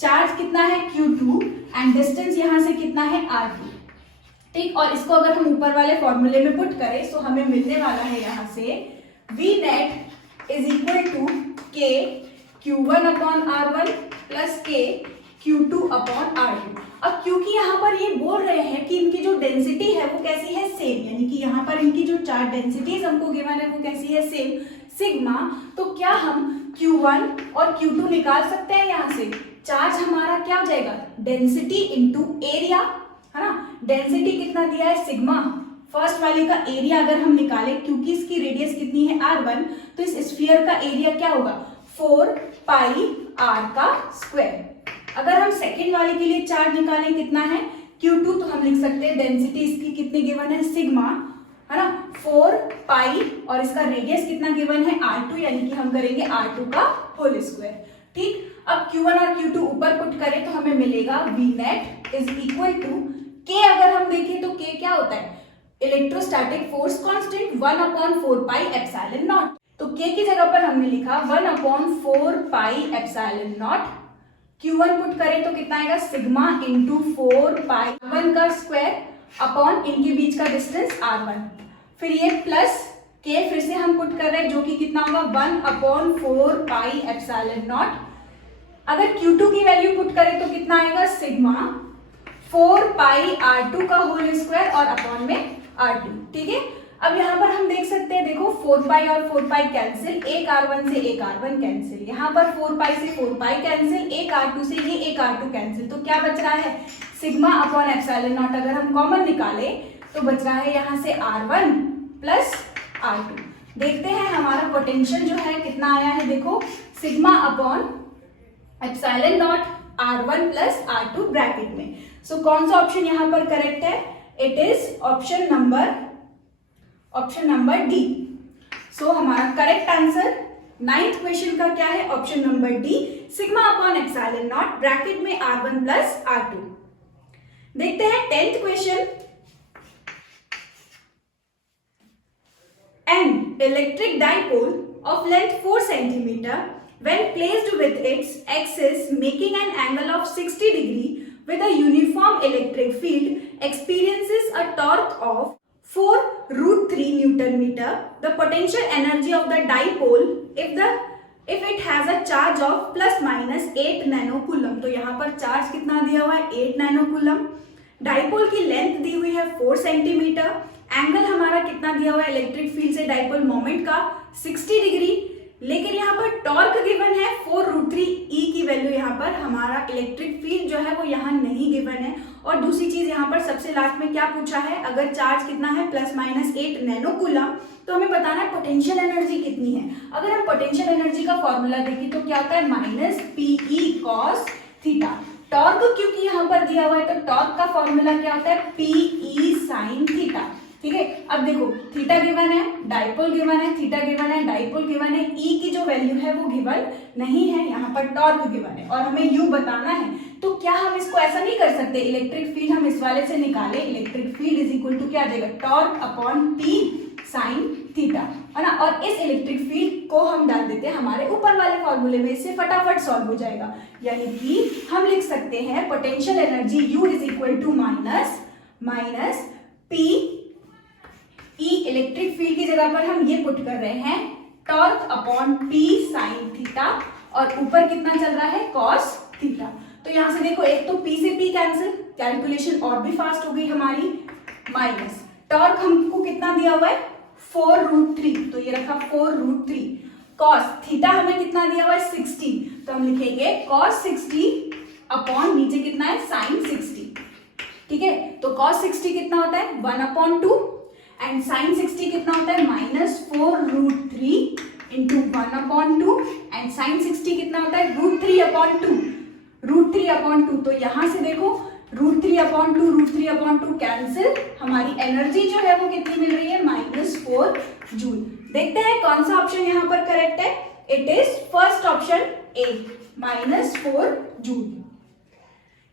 चार्ज कितना है, q2 एंड डिस्टेंस यहाँ से कितना है, r2, ठीक। और इसको अगर हम ऊपर वाले फॉर्मूले में पुट करें तो हमें मिलने वाला है यहाँ से v net is equal to k q1 upon r1 plus k q2 upon r2। अब क्योंकि यहाँ पर ये बोल रहे हैं कि इनकी जो डेंसिटी है वो कैसी है, सेम, यानी कि यहाँ पर इनकी जो चार्ज डेंसिटीज हमको गिवन है वो कैसी है, सेम, सिग्मा। तो क्या हम q1 और q2 निकाल सकते हैं यहाँ से। चार्ज हमारा क्या हो जाएगा, डेंसिटी इंटू एरिया, है ना। डेंसिटी कितना दिया है, सिग्मा। फर्स्ट वाले का एरिया अगर हम निकालें, क्योंकि इसकी रेडियस कितनी है, r1, तो इस स्फीयर का एरिया क्या होगा, 4 पाई r का स्क्वायर, अगर हम सेकेंड वाले के लिए चार्ज निकालें कितना है Q2, तो हम लिख सकते हैं डेंसिटी इसकी कितनी गिवन है सिग्मा, है ना 4 पाई, और इसका रेडियस कितना गिवन है R2, यानी कि हम करेंगे R2 का होल स्क्वायर। ठीक, अब Q1 और Q2 ऊपर पुट करें तो हमें मिलेगा V net is equal to K। अगर हम देखें तो K क्या होता है, electrostatic force constant 1/4 pi epsilon naught. तो K की जगह पर हमने लिखा 1/4 pi epsilon not. Q1 put करें तो कितना आएगा सिग्मा इंटू 4 पाई 1 का स्क्वायर अपॉन इनके बीच का डिस्टेंस R1, फिर ये प्लस K फिर से हम पुट कर रहे हैं जो कि कितना होगा 1/4 पाई एप्सिलॉन नॉट। अगर Q2 की वैल्यू पुट करें तो कितना आएगा सिग्मा 4 पाई R2 का होल स्क्वायर और अपॉन में R2। ठीक है, अब यहाँ पर हम देख सकते हैं, देखो 4 पाई और 4 पाई कैंसिल, एक R1 से एक R1 कैंसिल, यहाँ पर 4 पाई से 4 पाई कैंसिल, एक R2 से ये एक R2 कैंसिल, तो क्या बच रहा है सिग्मा अपॉन एप्सिलॉन नॉट। अगर हम कॉमन निकाले तो बच रहा है यहाँ से R1 प्लस R2। देखते हैं हमारा पोटेंशियल जो है कितना आया है, देखो sigma upon epsilon naught R1 plus R2 bracket में। सो कौन सा ऑप्शन यहाँ पर करेक्ट है, it is option number d. So हमारा करेक्ट आंसर 9th क्वेश्चन का क्या है, option number d, sigma upon epsilon naught bracket में R1 प्लस R2। देखते हैं 10th question. An electric dipole of length 4 cm when placed with its axis making an angle of 60 degree with a uniform electric field experiences a torque of 4√3 Newton meter. The potential energy of the dipole if it has a charge of plus minus 8 nanocoulomb। तो यहाँ पर charge कितना दिया हुआ है 8 नैनोकूलम। Dipole की length दी हुई है 4 सेंटीमीटर। एंगल हमारा कितना दिया हुआ है इलेक्ट्रिक फील्ड से डाइपोल मोमेंट का 60 डिग्री। लेकिन यहाँ पर टॉर्क गिवन है 4√3 ई की वैल्यू, यहाँ पर हमारा इलेक्ट्रिक फील्ड जो है वो यहाँ नहीं गिवन है। और दूसरी चीज यहाँ पर सबसे लास्ट में क्या पूछा है, अगर चार्ज कितना है प्लस माइनस 8 नैनोकूलम, तो हमें बताना है पोटेंशियल एनर्जी कितनी है। अगर हम पोटेंशियल एनर्जी का फॉर्मूला देखें तो क्या होता है minus P E cos theta. Torque क्योंकि यहाँ पर दिया हुआ है तो टॉर्क का फॉर्मूला क्या होता है पीई साइन थीटा। ठीक है, अब देखो थीटा गिवन है, डाइपोल गिवन है, थीटा गिवन है, डाइपोल गिवन है, ई की जो वैल्यू है वो गिवन नहीं है, यहाँ पर टॉर्क गिवन है और हमें यू बताना है। तो क्या हम इसको ऐसा नहीं कर सकते, इलेक्ट्रिक फील्ड हम इस वाले से निकाले, electric field is equal to क्या आ जाएगा torque upon P sine theta, है ना। और इस इलेक्ट्रिक फील्ड को हम डाल देते हैं हमारे ऊपर वाले फॉर्मूले में, इससे फटाफट सॉल्व हो जाएगा। यानी कि हम लिख सकते हैं potential energy U is equal to minus P E, electric field की जगह पर हम ये पुट कर रहे हैं torque upon P sine theta और ऊपर कितना चल रहा है कॉस थीटा। तो यहां से देखो एक तो पी से पी कैंसिल, कैलकुलेशन और भी फास्ट हो गई हमारी। माइनस टॉर्क हमको कितना दिया हुआ है 4√3, तो ये रखा 4√3। कॉस थीटा हमें कितना दिया हुआ है 60, तो हम लिखेंगे कॉस 60 अपॉन नीचे कितना है साइन 60। ठीक है, तो कॉस 60 कितना होता है 1/2 एंड साइन 60 कितना होता है -4√3 इंटू 1/2 एंड साइन 60 कितना होता है √3/2। तो यहां से देखो √3/2 कैंसिल, हमारी एनर्जी जो है वो कितनी मिल रही है -4 जूल। देखते हैं कौन सा ऑप्शन यहाँ पर करेक्ट है, it is first option A -4 joule.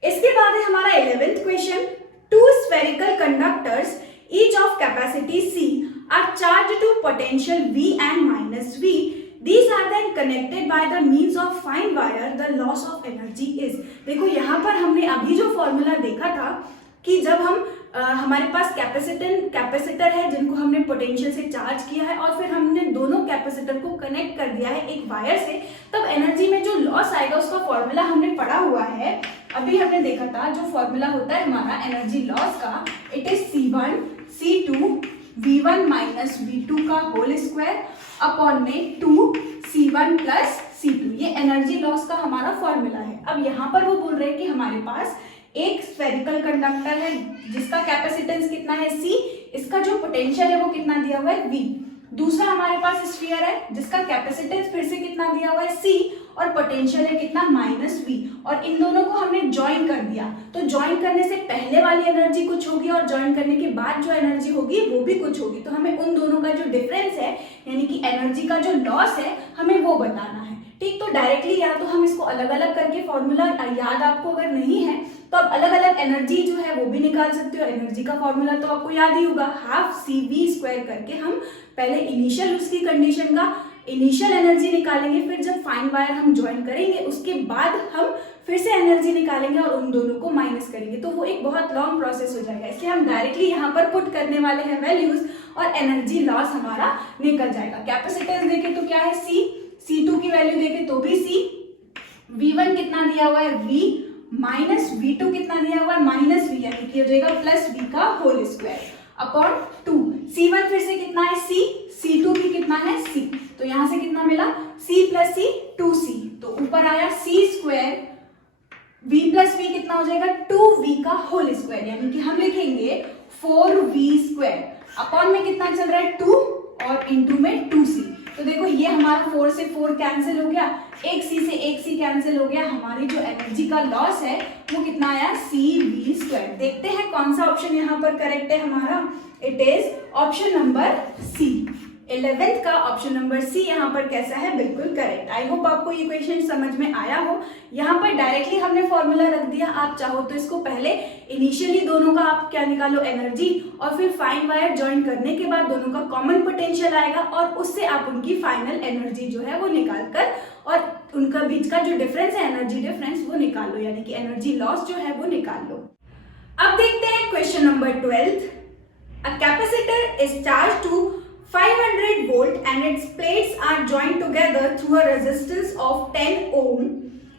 इसके बाद है हमारा 11th question. 2 spherical conductors each of capacity C are charged to potential V and minus V. These are then connected by the means of fine wire. The loss of energy is। देखो यहाँ पर हमने अभी जो formula देखा था कि जब हम हमारे पास कैपेसिटर है जिनको हमने पोटेंशियल से चार्ज किया है और फिर हमने दोनों कैपेसिटर को कनेक्ट कर दिया है एक वायर से, तब एनर्जी में जो लॉस आएगा उसका फॉर्मूला हमने पढ़ा हुआ है। अभी हमने देखा था जो फॉर्मूला होता है हमारा एनर्जी लॉस का, it is C1 C2 V1 minus V2 का होल स्क्वायर अपॉन में 2 C1 प्लस C2। ये एनर्जी लॉस का हमारा फॉर्मूला है। अब यहाँ पर वो बोल रहे हैं कि हमारे पास एक स्फेरिकल कंडक्टर है जिसका कैपेसिटेंस कितना है C, इसका जो पोटेंशियल है वो कितना दिया हुआ है V। दूसरा हमारे पास स्फीयर है जिसका कैपेसिटेंस फिर से कितना दिया हुआ है C और पोटेंशियल है कितना -V, और इन दोनों को हमने ज्वाइन कर दिया। तो ज्वाइन करने से पहले वाली एनर्जी कुछ होगी और ज्वाइन करने के बाद जो एनर्जी होगी वो भी कुछ होगी। तो हमें उन दोनों का जो डिफरेंस है यानी कि एनर्जी का जो लॉस है हमें वो बताना है। ठीक, तो डायरेक्टली या तो हम इसको अलग अलग करके फॉर्मूला याद आपको अगर नहीं है तो आप अलग अलग एनर्जी जो है वो भी निकाल सकते हो। एनर्जी का फॉर्मूला तो आपको याद ही होगा, हाफ CV² करके हम पहले इनिशियल उसकी कंडीशन का इनिशियल एनर्जी निकालेंगे, फिर जब फाइन वायर हम ज्वाइन करेंगे उसके बाद हम फिर से एनर्जी निकालेंगे और उन दोनों को माइनस करेंगे। तो वो एक बहुत लॉन्ग प्रोसेस हो जाएगा, इसलिए हम डायरेक्टली यहाँ पर पुट करने वाले हैं वैल्यूज और एनर्जी लॉस हमारा निकल जाएगा। कैपेसिटेंस देखे तो क्या है C, C2 की वैल्यू देखे तो भी C, V1 कितना दिया हुआ है V, माइनस V2 कितना दिया हुआ है -V, यानी कि हो जाएगा +V का होल स्क्वायर अपॉन 2। C1 फिर से कितना है C, C2 भी कितना है C, तो यहां से कितना मिला C + C 2C, तो ऊपर आया C², V + V कितना हो जाएगा 2V का होल स्क्वायर, यानी कि हम लिखेंगे 4V² अपॉन में कितना चल रहा है 2 और इंटू में 2C। तो देखो ये हमारा 4 से 4 कैंसिल हो गया, एक C से एक C कैंसिल हो गया, हमारी जो एनर्जी का लॉस है वो कितना आया CV²। देखते हैं कौन सा ऑप्शन यहाँ पर करेक्ट है हमारा। It is option number C। 11th का ऑप्शन नंबर C यहाँ पर कैसा है, बिल्कुल करेक्ट। आई होप आपको ये क्वेश्चन समझ में आया हो। यहाँ पर डायरेक्टली हमने फॉर्मूला रख दिया, आप चाहो तो इसको पहले इनिशियली दोनों का आप क्या निकालो एनर्जी, और फिर फाइन वायर ज्वाइन करने के बाद दोनों का कॉमन पोटेंशियल आएगा और उससे आप उनकी फाइनल एनर्जी जो है वो निकाल कर और उनका बीच का जो डिफरेंस है एनर्जी डिफरेंस वो निकाल लो, यानी कि एनर्जी लॉस जो है वो निकाल लो। अब देखते हैं question number 12। A capacitor is charge to 500 volt and its plates are joined together through a resistance of 10 ohm.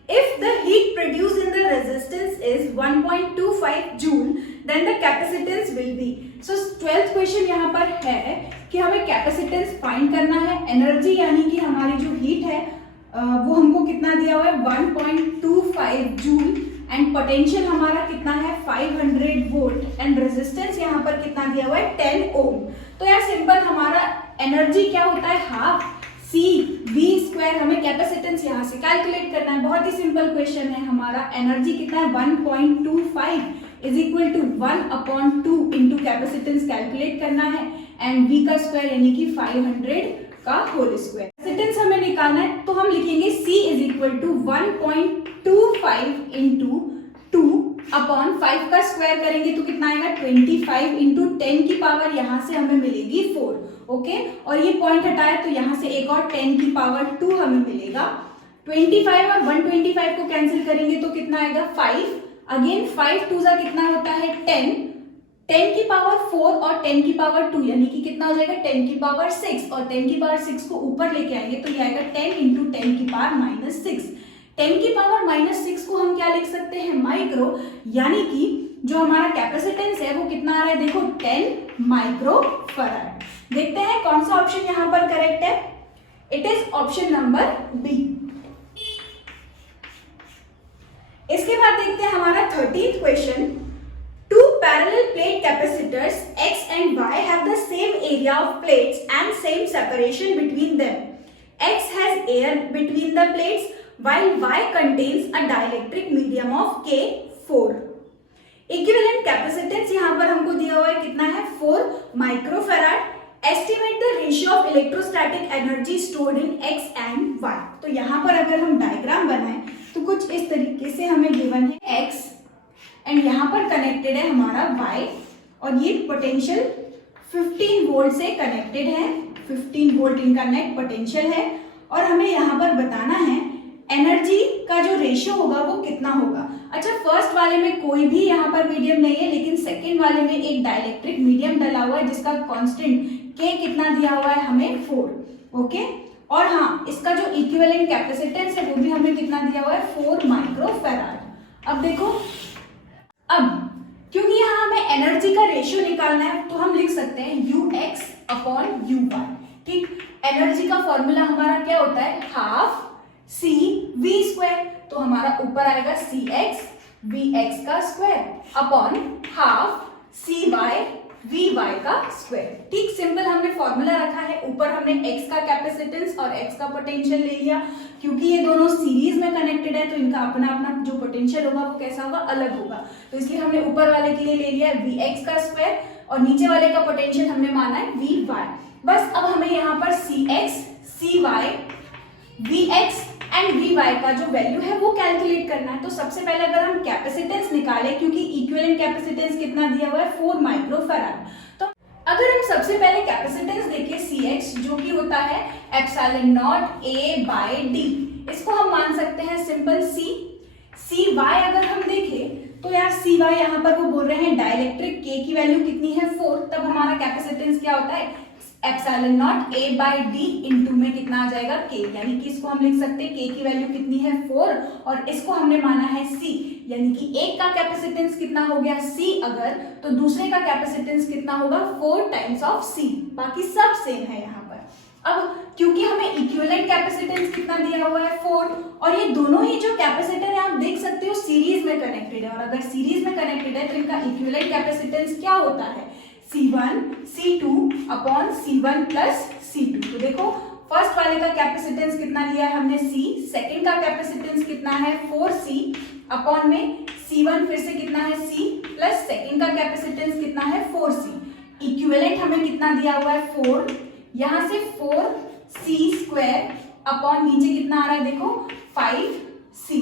If the heat produced in the resistance is 1.25 joule, then the capacitance will be. So 12th question यहाँ पर है कि हमें capacitance find करना है, energy यानी कि हमारी जो हीट है वो हमको कितना दिया हुआ है 1.25 जूल, एंड पोटेंशियल हमारा कितना है 500 वोल्ट, एंड रेजिस्टेंस यहाँ पर कितना दिया हुआ है 10 ओम। तो यार सिंपल हमारा एनर्जी क्या होता है हाफ CV², हमें कैपेसिटेंस यहाँ से कैलकुलेट करना है। बहुत ही सिंपल क्वेश्चन है, हमारा एनर्जी कितना है 1.25 is equal to 1/2 into capacitance calculate करना है, एंड V का स्क्वायर यानी कि 500 का होल स्क्वायर। कैपेसिटेंस हमें निकालना है तो हम लिखेंगे C is equal to 1.25 into 2/5 का स्क्वायर करेंगे तो कितना आएगा 25 इंटू 10 की पावर यहाँ से हमें मिलेगी 4। ओके, और ये पॉइंट हटाए तो यहाँ से एक और 10 की पावर 2 हमें मिलेगा। 25 और 125 को कैंसिल करेंगे तो कितना आएगा 5, अगेन 5 2 जा कितना होता है 10 की पावर 4 और 10 की पावर 2 यानी कि कितना हो जाएगा 10 की पावर 6, और 10 की पावर 6 को ऊपर लेके आएंगे तो ये आएगा 10 इंटू 10 की पावर -6। 10 की पावर -6 को हम क्या लिख सकते हैं माइक्रो, यानी कि जो हमारा कैपेसिटेंस है वो कितना आ रहा है देखो 10 माइक्रोफैराड। देखते हैं कौन सा ऑप्शन यहाँ पर करेक्ट है। It is option number B. इसके बाद देखते हैं हमारा 13th question. Two parallel plate capacitors X and Y have the same area of plates and same separation between them. X has air between the plates while Y contains a dielectric medium of K4. Equivalent capacitance यहाँ पर हमको दिया हुआ है कितना है 4 microfarad. Estimate the ratio of electrostatic energy stored in X and Y. तो यहाँ पर अगर हम डायग्राम बनाएं तो कुछ इस तरीके से हमें गिवन है X एंड यहाँ पर कनेक्टेड है हमारा Y, और ये पोटेंशियल 15 वोल्ट से कनेक्टेड है, 15 वोल्ट इनका नेट पोटेंशियल है, और हमें यहाँ पर बताना है एनर्जी का जो रेशियो होगा वो कितना होगा। अच्छा, फर्स्ट वाले में कोई भी यहाँ पर मीडियम नहीं है, लेकिन सेकेंड वाले में एक डाइलेक्ट्रिक मीडियम डला हुआ है जिसका कांस्टेंट K कितना दिया हुआ है हमें 4। ओके, और हाँ इसका जो इक्विवेलेंट कैपेसिटेंस है वो भी हमें कितना दिया हुआ है 4 माइक्रोफैराड। अब देखो, अब क्योंकि यहाँ हमें एनर्जी का रेशियो निकालना है तो हम लिख सकते हैं UX/UY। ठीक, एनर्जी का फॉर्मूला हमारा क्या होता है हाफ CV², तो हमारा ऊपर आएगा CX VX का square upon half CY V Y का स्क्वायर। ठीक, सिंपल हमने फॉर्मूला रखा है, ऊपर हमने x का कैपेसिटेंस और x का पोटेंशियल ले लिया। क्योंकि ये दोनों सीरीज में कनेक्टेड है तो इनका अपना अपना जो पोटेंशियल होगा वो कैसा होगा, अलग होगा। तो इसलिए हमने ऊपर वाले के लिए ले लिया है वी एक्स का स्क्वायर और नीचे वाले का पोटेंशियल हमने माना है वी वाई। बस अब हमें यहाँ पर c x, c y, v x and v Y का जो वैल्यू है वो कैलकुलेट करना है। तो सबसे पहले अगर हम कैपेसिटेंस निकालें, क्योंकि इक्विवेलेंट कैपेसिटेंस कितना दिया हुआ है 4 माइक्रोफैराड, तो अगर हम सबसे पहले कैपेसिटेंस देखें सी एक्स जो कि होता है epsilon naught A by D, इसको हम मान सकते हैं सिंपल सी। सी वाई अगर हम देखें तो यार सी वाई यहाँ पर वो बोल रहे हैं डाइलेक्ट्रिक के की वैल्यू कितनी है 4, तब हमारा कैपेसिटेंस क्या होता है epsilon naught A by D into में कितना आ जाएगा के, यानी कि इसको हम लिख सकते हैं के की वैल्यू कितनी है 4 और इसको हमने माना है सी, यानी कि एक का कैपेसिटेंस कितना हो गया सी अगर, तो दूसरे का कैपेसिटेंस कितना होगा 4 टाइम्स ऑफ सी, बाकी सब सेम है यहाँ पर। अब क्योंकि हमें इक्विवेलेंट कैपेसिटेंस कितना दिया हुआ है 4 और ये दोनों ही जो कैपेसिटर है आप देख सकते हो सीरीज में कनेक्टेड है, और अगर सीरीज में कनेक्टेड है तो इनका इक्विवेलेंट कैपेसिटेंस क्या होता है C1 C2 upon C1 plus C2। तो देखो फर्स्ट वाले का कैपेसिटेंस कितना लिया है हमने C, सेकंड का कैपेसिटेंस कितना है 4C अपॉन में C1 फिर से कितना है C प्लस सेकंड का कैपेसिटेंस कितना है 4C। इक्विवेलेंट हमें कितना दिया हुआ है 4, यहाँ से 4C स्क्वायर अपॉन नीचे कितना आ रहा है देखो 5C,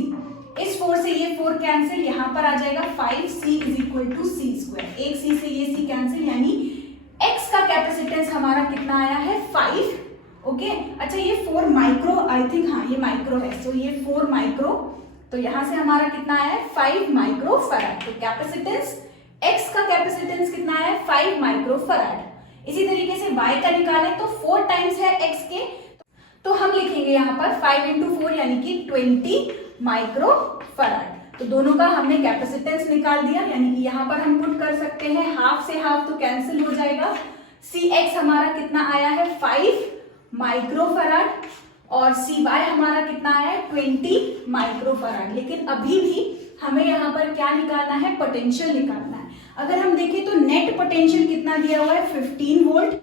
इस 4 से ये 4 कैंसिल, यहाँ पर आ जाएगा 5C is equal to C square, एक C से ये C कैंसिल, यानी X का कैपेसिटेंस हमारा कितना आया है 5। ओके अच्छा ये 4 माइक्रो आई थिंक, हाँ ये माइक्रो है, सो ये 4 माइक्रो, तो यहाँ से हमारा कितना आया है 5 माइक्रो फैराड। तो कैपेसिटेंस X का कैपेसिटेंस कितना आया है 5 माइक्रो फैराड। इसी तरीके से Y का निकालें तो 4 टाइम्स है X के, तो हम लिखेंगे यहाँ पर 5 इंटू 4 यानी कि 20 माइक्रो फैराड। तो दोनों का हमने कैपेसिटेंस निकाल दिया, यानी कि यहाँ पर हम पुट कर सकते हैं हाफ से हाफ तो कैंसिल हो जाएगा। सी एक्स हमारा कितना आया है 5 माइक्रो फैराड और सी वाई हमारा कितना आया है 20 माइक्रो फैराड। लेकिन अभी भी हमें यहाँ पर क्या निकालना है, पोटेंशियल निकालना है। अगर हम देखें तो नेट पोटेंशियल कितना दिया हुआ है 15 वोल्ट,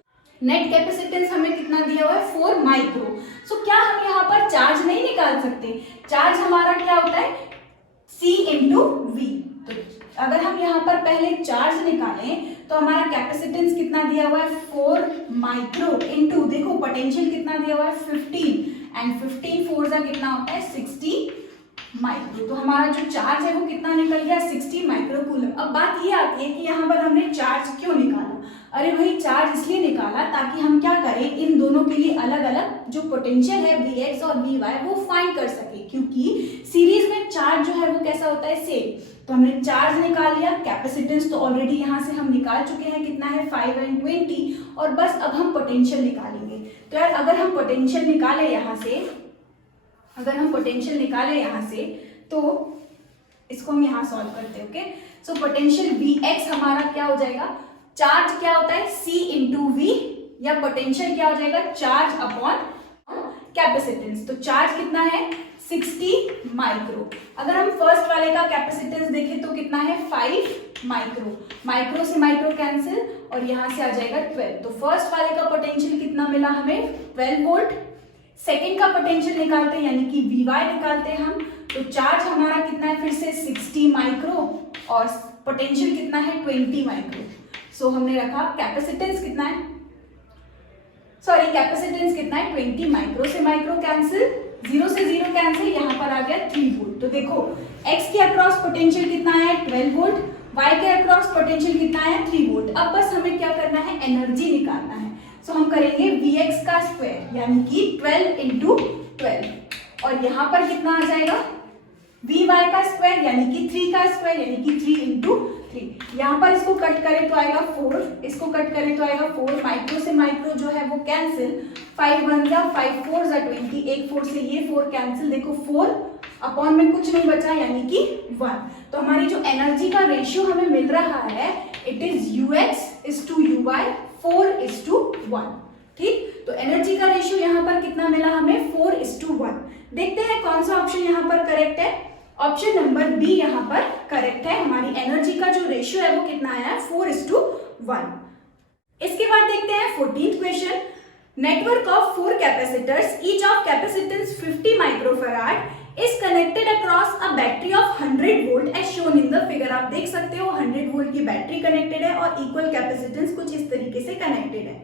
नेट कैपेसिटेंस हमें कितना दिया हुआ है 4 माइक्रो। सो क्या हम यहाँ पर चार्ज नहीं निकाल सकते, चार्ज हमारा क्या होता है C इंटू वी। तो अगर हम यहाँ पर पहले चार्ज निकालें तो हमारा कैपेसिटेंस कितना दिया हुआ है 4 माइक्रो इंटू देखो पोटेंशियल कितना दिया हुआ है 15 एंड 15 4 का कितना होता है 60 माइक्रो। तो हमारा जो चार्ज है वो कितना निकल गया 60 माइक्रो कूलम। अब बात ये आती है कि यहाँ पर हमने चार्ज क्यों निकाला, अरे भाई चार्ज इसलिए निकाला ताकि हम क्या करें इन दोनों के लिए अलग अलग जो पोटेंशियल है Vx और Vy वो फाइंड कर सके, क्योंकि सीरीज में चार्ज जो है वो कैसा होता है सेम। तो हमने चार्ज निकाल लिया, कैपेसिटेंस तो ऑलरेडी यहाँ से हम निकाल चुके हैं कितना है 5 एंड 20, और बस अब हम पोटेंशियल निकालेंगे। तो यार अगर हम पोटेंशियल निकाले यहाँ से, अगर हम पोटेंशियल निकाले यहाँ से तो इसको हम यहाँ सॉल्व करते हैं। ओके सो पोटेंशियल Vx हमारा क्या हो जाएगा, चार्ज क्या होता है C इंटू वी, या पोटेंशियल क्या हो जाएगा चार्ज अपॉन कैपेसिटेंस। तो चार्ज कितना है 60 माइक्रो। अगर हम फर्स्ट वाले का कैपेसिटेंस देखें तो कितना है 5 माइक्रो, माइक्रो से माइक्रो कैंसिल और यहाँ से आ जाएगा 12। तो फर्स्ट वाले का पोटेंशियल कितना मिला हमें 12 वोल्ट। सेकेंड का पोटेंशियल निकालते हैं यानी कि Vy निकालते हैं हम, तो चार्ज हमारा कितना है फिर से 60 माइक्रो और पोटेंशियल कितना है 20 माइक्रो। सो हमने रखा कैपेसिटेंस कितना है, सॉरी कैपेसिटेंस कितना है 20 माइक्रो से माइक्रो कैंसिल, 0 से 0 कैंसिल, यहाँ पर आ गया 3 वोल्ट। तो देखो x के अक्रॉस पोटेंशियल कितना है 12 वोल्ट, y के अक्रॉस पोटेंशियल कितना है 3 वोल्ट। अब बस हमें क्या करना है एनर्जी निकालना है। सो हम करेंगे Vx का स्क्वायर यानी कि 12 इंटू 12 और यहाँ पर कितना आ जाएगा Vy का स्क्वायर यानी कि 3 का स्क्वायर यानी कि 3 इंटू 3। यहाँ पर इसको कट करें तो आएगा 4, इसको कट करें तो आएगा 4, माइक्रो से माइक्रो जो है वो कैंसिल, 5 1 जा 5 4 जा 20, एक 4 से ये 4 कैंसिल, देखो 4 अपॉन में कुछ नहीं बचा यानी कि 1। तो हमारी जो एनर्जी का रेशियो हमें मिल रहा है इट इज Ux:/Uy 4:1। ठीक, तो एनर्जी का रेशियो यहाँ पर कितना मिला हमें 4:1। देखते हैं कौन सा ऑप्शन यहाँ पर करेक्ट है। ऑप्शन नंबर बी यहाँ पर करेक्ट है। हमारी एनर्जी का जो रेशियो है वो कितना आया है 1। इसके बाद देखते हैं 14th question. Network of 4 capacitors each of capacitance 50 microfarad is connected across a battery of 100 volt as shown in the figure. आप देख सकते हो 100 वोल्ट की बैटरी कनेक्टेड है और इक्वल कैपेसिटेंस कुछ इस तरीके से कनेक्टेड है।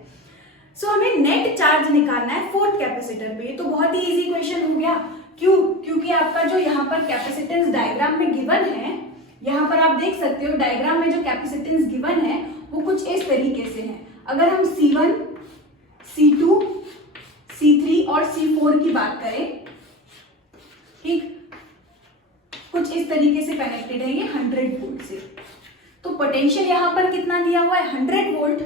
सो हमें नेट चार्ज निकालना है 4th कैपेसिटर पे। तो बहुत ही इजी क्वेश्चन हो गया। क्यों? क्योंकि आपका जो यहाँ पर कैपेसिटेंस डायग्राम में गिवन है, यहाँ पर आप देख सकते हो डायग्राम में जो कैपेसिटेंस गिवन है वो कुछ इस तरीके से है। अगर हम C1, C2, C3 और C4 की बात करें, ठीक, कुछ इस तरीके से कनेक्टेड है ये 100 वोल्ट से। तो पोटेंशियल यहां पर कितना दिया हुआ है? 100 वोल्ट।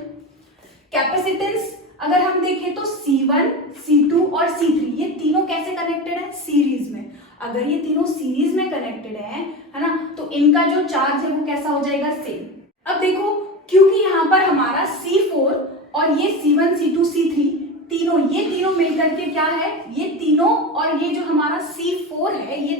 कैपेसिटेंस अगर हम देखें तो C1, C2 और C3 ये तीनों कैसे कनेक्टेड है? सीरीज में। अगर ये तीनों सीरीज में कनेक्टेड है ना, तो इनका जो चार्ज है वो कैसा हो जाएगा? सेम। अब देखो, क्योंकि यहाँ पर हमारा C4 और ये C1, C2, C3 तीनों, ये तीनों मिलकर के क्या है? ये तीनों और ये जो हमारा C4 है ये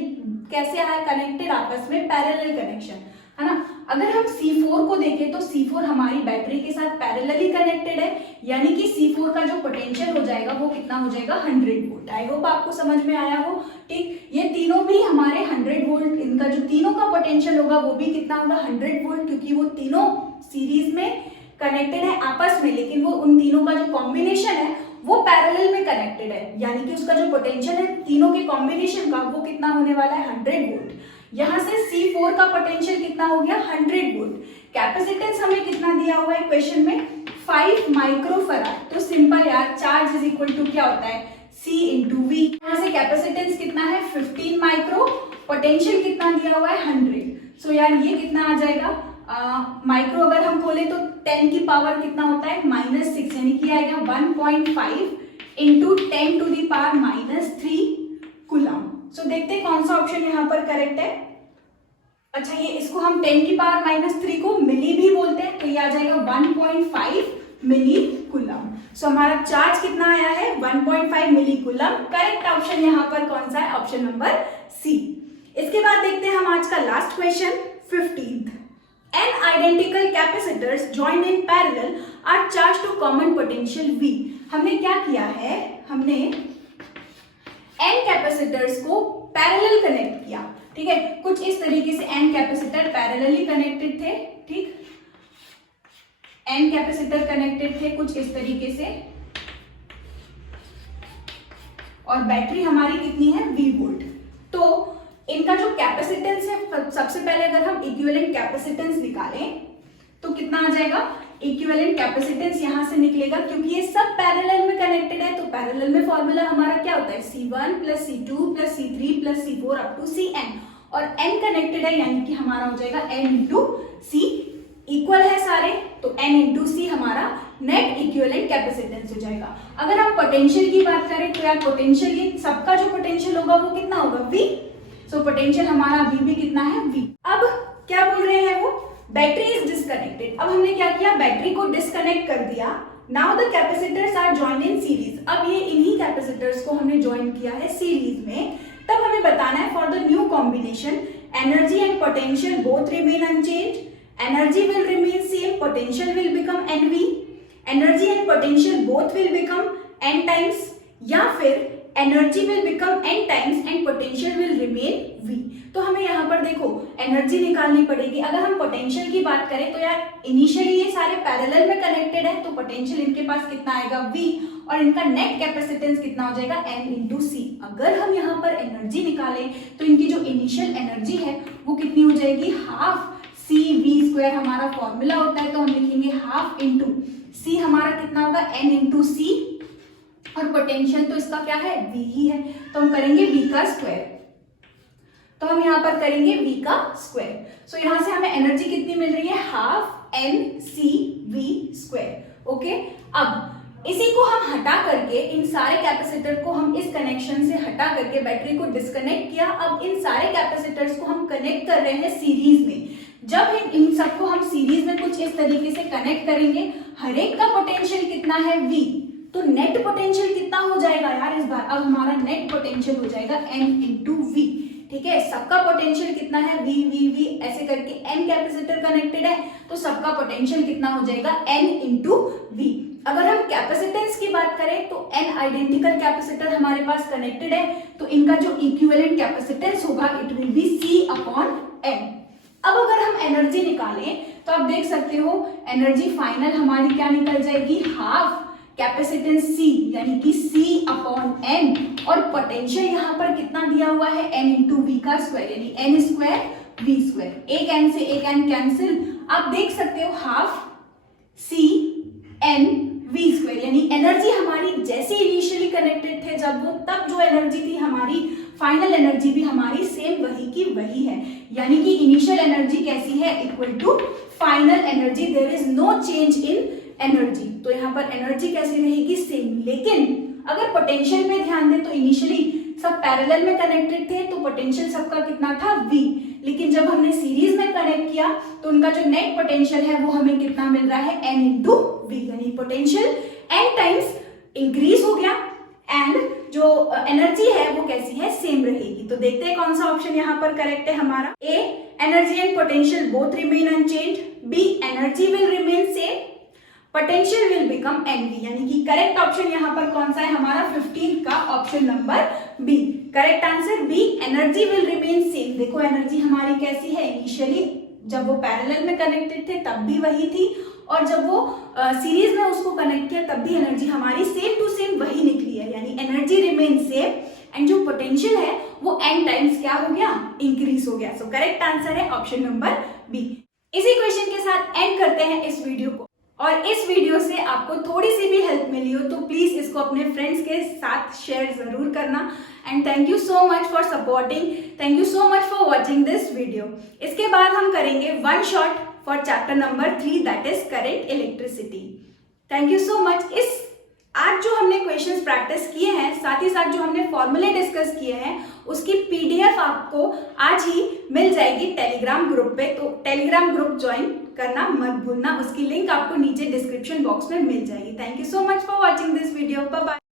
कैसे है कनेक्टेड आपस में? पैरेलल कनेक्शन है ना। अगर हम C4 को देखें तो C4 हमारी बैटरी के साथ पैरेलली कनेक्टेड है, यानी कि C4 का जो पोटेंशियल हो जाएगा वो कितना हो जाएगा? 100 वोल्ट। आई होप आपको समझ में आया हो। ठीक, ये तीनों भी हमारे 100 वोल्ट, इनका जो तीनों का पोटेंशियल होगा वो भी कितना होगा? 100 वोल्ट, क्योंकि वो तीनों सीरीज में कनेक्टेड है आपस में, लेकिन वो उन तीनों का जो कॉम्बिनेशन है वो पैरेलल में कनेक्टेड है, यानी कि उसका जो पोटेंशियल है तीनों के कॉम्बिनेशन का वो कितना होने वाला है? 100 वोल्ट। यहां से C4 का पोटेंशियल कितना हो गया? 100 वोल्ट। कैपेसिटेंस हमें कितना दिया हुआ है क्वेश्चन में? 5 माइक्रोफैराड। तो सिंपल यार, चार्ज इज इक्वल टू क्या होता है? C into V. यहां से कैपेसिटेंस कितना है? 15 माइक्रो, पोटेंशियल कितना दिया हुआ है? 100। सो यार ये कितना आ जाएगा? माइक्रो अगर हम खोले तो 10 की पावर कितना होता है? -6, यानी कि आएगा 1.5 into 10 to the power -3 coulomb. So देखते हैं कौन सा ऑप्शन यहाँ पर करेक्ट है। अच्छा, ये इसको हम 10 की पावर -3 को मिली भी बोलते हैं, तो ये आ जाएगा 1.5 मिली कूलम। सो हमारा चार्ज कितना आया है? 1.5 मिली कूलम। करेक्ट ऑप्शन यहाँ पर कौन सा है? Option number C. इसके बाद देखते हैं हम आज का last question 15th। N identical capacitors joined in parallel are charged to common potential V। हमने क्या किया है? हमने N कैपेसिटर्स को पैरेलल कनेक्ट किया। ठीक है, कुछ इस तरीके से N कैपेसिटर पैरेलली कनेक्टेड थे। ठीक, N कैपेसिटर कनेक्टेड थे कुछ इस तरीके से, और बैटरी हमारी कितनी है? V volt. तो इनका जो कैपेसिटेंस है, सबसे पहले अगर हम इक्विवेलेंट कैपेसिटेंस निकालें तो कितना आ जाएगा? इक्विवेलेंट कैपेसिटेंस यहां से निकलेगा, क्योंकि ये सब पैरेलल में कनेक्टेड है। तो पैरेलल में फॉर्मूला हमारा क्या होता है? C1 plus C2 plus C3 plus C4 up to Cn, और n कनेक्टेड है, यानी कि हमारा हो जाएगा n इंटू C। इक्वल है सारे, तो n इंटू C हमारा नेट इक्विवेलेंट कैपेसिटेंस हो जाएगा। अगर हम पोटेंशियल की बात करें तो यार पोटेंशियल, ये सबका जो पोटेंशियल होगा वो कितना होगा? V। सो पोटेंशियल हमारा V भी कितना है? V। अब क्या बोल रहे हैं वो? Battery is disconnected. अब हमने क्या किया? बैटरी को डिस्कनेक्ट कर दिया। Now the capacitors are joined in series. अब ये इन्हीं कैपेसिटर्स को हमने ज्वाइन किया है सीरीज में। तब हमें बताना है for the new combination energy and potential both remain unchanged, energy will remain same, potential will become NV, energy and potential both will become n times, या फिर energy will become n times and potential will remain V। तो हमें यहाँ पर देखो energy निकालनी पड़ेगी। अगर हम पोटेंशियल की बात करें तो यार इनिशियली ये सारे पैरेलल में कनेक्टेड है, तो पोटेंशियल इनके पास कितना आएगा? V, और इनका नेट कैपेसिटेंस कितना हो जाएगा? N into C। अगर हम यहाँ पर एनर्जी निकालें तो इनकी जो इनिशियल एनर्जी है वो कितनी हो जाएगी? Half CV²। हमारा फॉर्मूला होता है, तो हम लिखेंगे हाफ इंटू C, हमारा कितना होगा? N इंटू C, और पोटेंशियल तो इसका क्या है? V ही है, तो हम करेंगे V का स्क्वायर। तो हम यहाँ पर करेंगे V का स्क्वायर। सो यहाँ से हमें एनर्जी कितनी मिल रही है? Half NCV²। ओके, अब इसी को हम हटा करके, इन सारे कैपेसिटर को हम इस कनेक्शन से हटा करके बैटरी को डिस्कनेक्ट किया। अब इन सारे कैपेसिटर्स को हम कनेक्ट कर रहे हैं सीरीज में। जब इन सबको हम सीरीज में कुछ इस तरीके से कनेक्ट करेंगे, हर एक का पोटेंशियल कितना है? V। तो नेट पोटेंशियल कितना हो जाएगा यार इस बार? अब हमारा नेट पोटेंशियल हो जाएगा N इंटू V। ठीक है। सबका पोटेंशियल कितना है, V V V ऐसे करके n कैपेसिटर कनेक्टेड है, तो सबका पोटेंशियल कितना हो जाएगा, n इंटू वी। अगर हम कैपेसिटेंस की बात करें तो n आइडेंटिकल कैपेसिटर हमारे पास कनेक्टेड है, तो इनका जो इक्विवेलेंट कैपेसिटेंस होगा it will B C upon n। अब अगर हम एनर्जी निकालें तो आप देख सकते हो एनर्जी फाइनल हमारी क्या निकल जाएगी, हाफ कैपेसिटेंस C यानी कि C अपॉन n, और पोटेंशियल यहाँ पर कितना दिया हुआ है, n इंटू वी का स्क्वायर यानी n स्क्वायर वी स्क्वायर। एक n से एक n कैंसिल, आप देख सकते हो half C n V square, यानी एनर्जी हमारी जैसे इनिशियली कनेक्टेड थे जब वो, तब जो एनर्जी थी हमारी, फाइनल एनर्जी भी हमारी सेम वही की वही है, यानी कि इनिशियल एनर्जी कैसी है, equal to final energy, there is no change in energy. तो यहाँ पर एनर्जी कैसी रहेगी, सेम। लेकिन अगर पोटेंशियल में ध्यान दें तो इनिशियली सब पैरेलल में कनेक्टेड थे, तो पोटेंशियल सबका कितना था, V। लेकिन जब हमने सीरीज में कनेक्ट किया तो उनका जो नेट पोटेंशियल है वो हमें कितना मिल रहा है, n इंटू वी, यानी पोटेंशियल n टाइम्स इंक्रीज हो गया एंड जो एनर्जी है वो कैसी है, सेम रहेगी। तो देखते हैं कौन सा ऑप्शन यहाँ पर करेक्ट है हमारा। A, energy and potential both remain unchanged. B, energy will remain same, potential will become nv, यानी कि करेक्ट ऑप्शन यहाँ पर कौन सा है हमारा, 15 का option number B। Correct answer B, energy will remain same. देखो एनर्जी हमारी कैसी है, इनिशियली जब वो पैरेलल में कनेक्टेड थे तब भी वही थी, और जब वो सीरीज में उसको कनेक्ट किया तब भी एनर्जी हमारी सेम टू सेम वही निकली है, यानी एनर्जी रिमेन सेम एंड जो पोटेंशियल है वो n टाइम्स क्या हो गया, इंक्रीज हो गया। सो करेक्ट आंसर है ऑप्शन नंबर B। इसी क्वेश्चन के साथ एंड करते हैं इस वीडियो को, और इस वीडियो से आपको थोड़ी सी भी हेल्प मिली हो तो प्लीज इसको अपने फ्रेंड्स के साथ शेयर जरूर करना। And thank you so much for supporting, thank you so much for watching this video. इसके बाद हम करेंगे one shot for chapter number 3 that is current electricity. Thank you so much. इस आज जो हमने क्वेश्चंस प्रैक्टिस किए हैं, साथ ही साथ जो हमने फॉर्मूले डिस्कस किए हैं, उसकी पीडीएफ आपको आज ही मिल जाएगी टेलीग्राम ग्रुप पे, तो टेलीग्राम ग्रुप ज्वाइन करना मत भूलना, उसकी लिंक आपको नीचे डिस्क्रिप्शन बॉक्स में मिल जाएगी। Thank you so much for watching this video, bye bye.